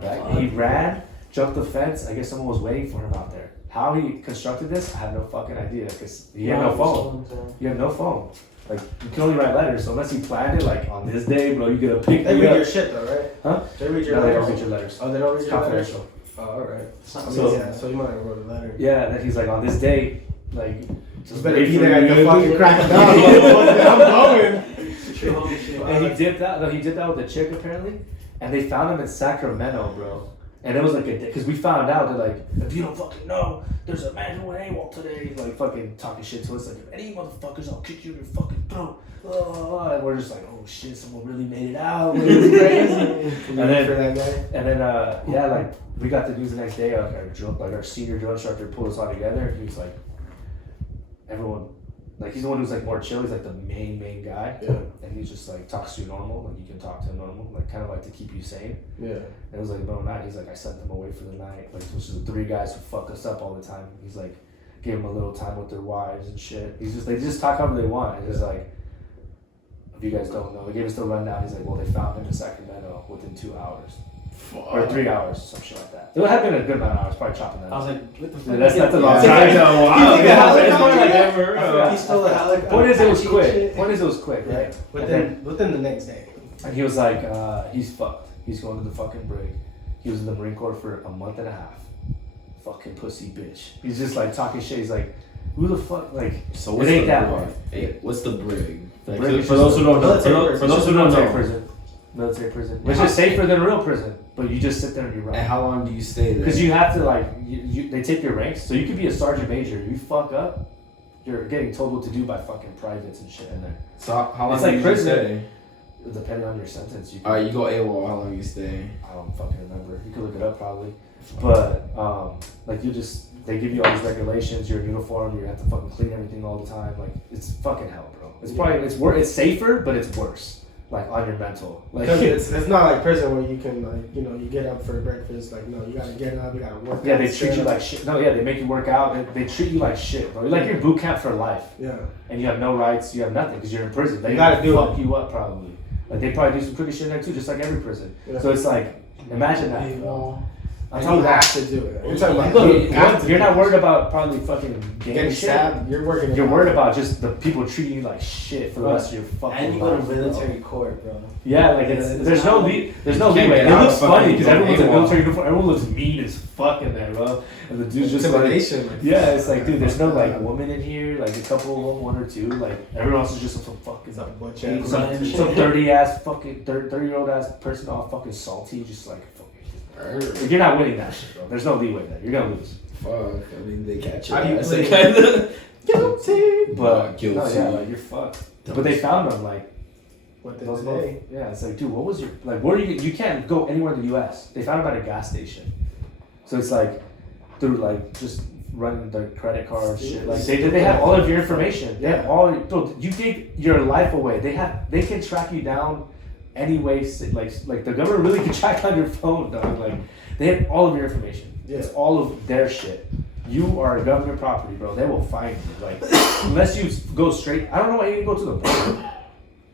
bag. And he ran, jumped the fence. I guess someone was waiting for him out there. How he constructed this, I have no fucking idea. Because he had no phone. You have no phone. Like, you can only write letters, so unless you planned it, like, on this day, bro, you get a pick. They read your shit, though, right? Huh? They read your letters. letters. They don't read your letters. Oh, they don't read it's your letters? confidential. Oh, alright. So you might have wrote a letter. Yeah, and then he's like, on this day, like, just better be there at the fucking crack of dawn. I'm going. And he dipped out. No, he dipped out with a chick, apparently. And they found him in Sacramento, bro. And it was like because we found out that, like, if you don't fucking know, there's a man who went AWOL today. He's like fucking talking shit to us, like, if any motherfuckers, I'll kick you in your fucking throat. And we're just like, oh shit, someone really made it out. It was crazy. Yeah, like, we got the news the next day. Like our senior drill instructor pulled us all together. He was like, everyone, like, he's the one who's like more chill. He's like the main guy. Yeah. And he's just like talks to you normal, like you can talk to him normal, like kind of like to keep you sane. Yeah. And it was like, no, not. He's like, I sent them away for the night. Like, those are the 3 guys who fuck us up all the time. He's like, gave them a little time with their wives and shit. They just talk however they want. And he's like, if you guys don't know, he gave us the rundown. He's like, well, they found him in Sacramento within 2 hours. Or 3 hours, some shit like that. It would have been a good amount of hours, probably chopping that. I was like, what the fuck? Dude, that's a long time. I know. He stole a helicopter. Point is, it was quick. Right? Within the next day. And he was like, he's fucked. He's going to the fucking brig. He was in the Marine Corps for a month and a half. Fucking pussy bitch. He's just like talking shit. He's like, who the fuck? Like, so it ain't that hard. Hey, what's the brig? Like, for those who don't know, for those who don't know, military prison, which is safer than real prison, but you just sit there and you run. And how long do you stay there? Because you have to, like, they take your ranks, so you could be a sergeant major. You fuck up, you're getting told what to do by fucking privates and shit in there. So how long it's do like you prison. stay? Depending on your sentence, you. Alright, you go AWOL. How long you stay? I don't fucking remember. You could look it up probably, but like they give you all these regulations. You're in uniform. You have to fucking clean everything all the time. Like, it's fucking hell, bro. It's probably it's safer, but it's worse. Like, on your mental. Like, because it's not like prison where you can, like, you know, you get up for breakfast. Like, no, you gotta get up. You gotta work. Yeah, they treat you like shit. No, yeah, they make you work out. They treat you like shit, bro. Like, you're in boot camp for life. Yeah. And you have no rights. You have nothing because you're in prison. They gotta fuck you up probably. Like, they probably do some pretty shit there too, just like every prison. Yeah. So it's like, imagine that. I'm talking about have to do it. You're talking about you're not worried about probably fucking getting stabbed. You're worried about just the people treating you like shit for the rest of your fucking life. And you go to military court, bro. Yeah, like there's no leeway. It looks funny because everyone's in military uniform. Everyone looks mean as fuck in there, bro. And the dude's just like, yeah, it's like, dude, there's no like woman in here. Like a couple of them, 1 or 2. Like everyone else is just some fucking some dirty ass fucking 30-year-old ass person all fucking salty, just like. If you're not winning that shit, bro, there's no leeway there. You're gonna lose. Fuck. I mean, they catch you. How do you play? Guilty. But guilty. No, yeah, like, you're fucked. But they found them like. What those day? Yeah, it's like, dude, what was your like? Where you can't go anywhere in the U.S. They found them at a gas station. So it's like through like just running the credit card shit. Like they have all of your information. They have all. Bro, you gave your life away. They can track you down. Anyway, like the government really can track on your phone, dog. Like, they have all of your information. Yeah. It's all of their shit. You are government property, bro. They will find you. Like, unless you go straight. I don't know why you didn't go to the border.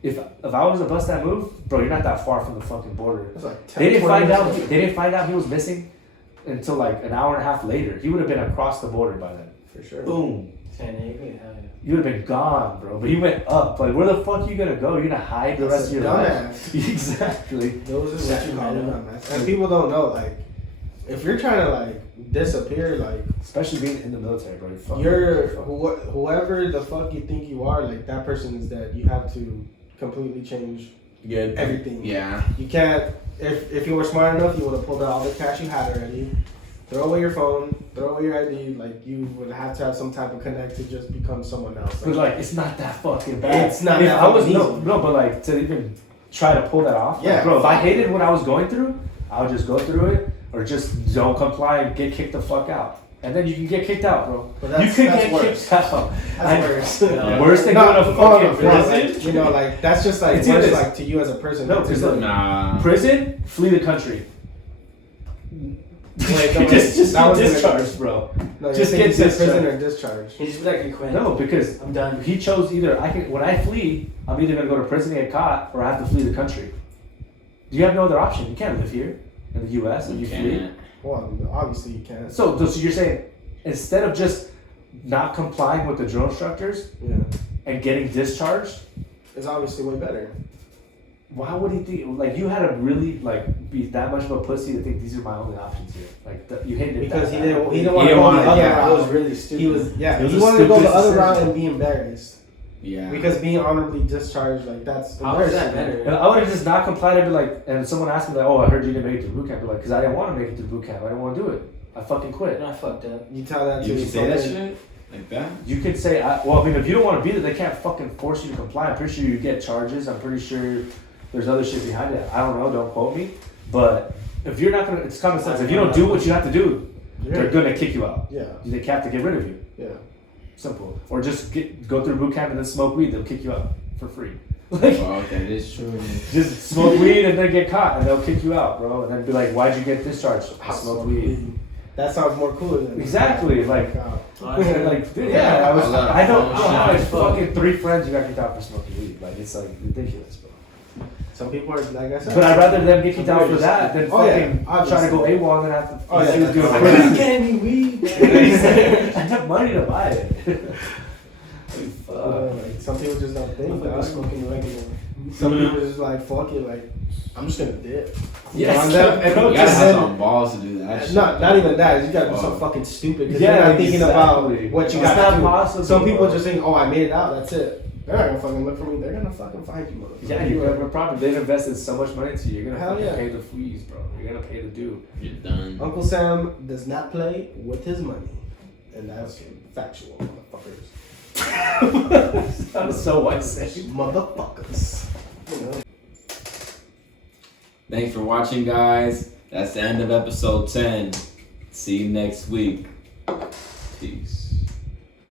If I was to bust that move, bro, you're not that far from the fucking border. Like they didn't find out he was missing until like an hour and a half later. He would have been across the border by then. For sure. Boom. San Diego, hell yeah. You would have been gone, bro. But you went up. Like, where the fuck are you gonna go? You're gonna hide the rest of your life. Exactly. Those are what you call dumbass. And people don't know, like, if you're trying to like disappear, like, especially being in the military, bro. Whoever the fuck you think you are, like, that person is dead. You have to completely change everything. Yeah. You can't. If you were smart enough, you would have pulled out all the cash you had already. Throw away your phone, throw away your ID, like, you would have to have some type of connect to just become someone else. But like, it's not that fucking bad. It's not that fucking easy. No, but like, to even try to pull that off. Yeah. Like, bro, if I hated what I was going through, I would just go through it. or just don't comply and get kicked the fuck out. And then you can get kicked out, bro. But that's, you could that's get worse. kicked out. That's worse. Worse than going to fucking prison. Like, you know, like that's just like It's worse, either- like to you as a person. No, because Nah. prison, flee the country. Wait, no, just that get wasn't discharged, bro. No, Just get get discharged. prison or discharge. He just be like, you quit. No, because I'm done. he chose either when I flee, I'm either gonna go to prison and get caught, or I have to flee the country. You have no other option. You can't live here in the U.S. and you flee. Well, obviously you can't. So you're saying instead of just not complying with the drill instructors Yeah, and getting discharged, it's obviously way better. why would he think like you had to really like be that much of a pussy to think these are my only options here? Like you hated it Because that he bad. didn't want to didn't go wanna- the other Yeah, route. it was really stupid. He was It was he the wanted to go the stupidest other route decision. and be embarrassed. Yeah. Because being honorably discharged, like that's How is that embarrassing. better? And I would have just not complied and be like, and someone asked me like, oh, I heard you didn't make it through boot camp. I'd be like, because I didn't want to make it through boot camp. I didn't want to do it. I fucking quit. I fucked up. You tell that to You can say that someone- shit like that. You could say, well, I mean, if you don't want to be there, they can't fucking force you to comply. I'm pretty sure you get charges. I'm pretty sure there's other shit behind it. I don't know. Don't quote me. But if you're not gonna, it's common sense. If you don't do what you have to do, they're gonna kick you out. Yeah, They have to get rid of you. yeah. Simple. Or just go through boot camp and then smoke weed. They'll kick you out for free. Like, Oh, that is true. just smoke weed and then get caught and they'll kick you out, bro. And then be like, why'd you get discharged? I smoked weed. That sounds more cooler than Exactly. Like, like, dude, yeah. I don't know how like fucking 3 friends you got kicked out for smoking weed. Like, it's like ridiculous, bro. Some people are like I said. But I'd rather them get kicked out for that than Oh, yeah, fucking try obviously. to go AWOL and then have to. Oh, yeah, see who's that's doing fine. it. Getting me weed. I have money to buy it. Like, some people just don't think I'm that. smoking regular. Some people just like fuck it, like I'm just gonna dip. Yes. On them, and Bro, You gotta just have then- some balls to do that shit. not even that. You gotta do Oh. something fucking stupid because Yeah, you're not thinking about exactly. what you It's got not to do. possible, Some people bro. just think, oh, I made it out. That's it. They're not gonna fucking look for me. They're gonna fucking find you, motherfucker. Yeah, you have a problem. They've invested so much money into you. You're gonna Hell fucking yeah. pay the fees, bro. You're gonna pay the due. You're done. Uncle Sam does not play with his money, and that's factual, motherfuckers. That was so white saying. Motherfuckers. You know? Thanks for watching, guys. That's the end of episode 10. See you next week.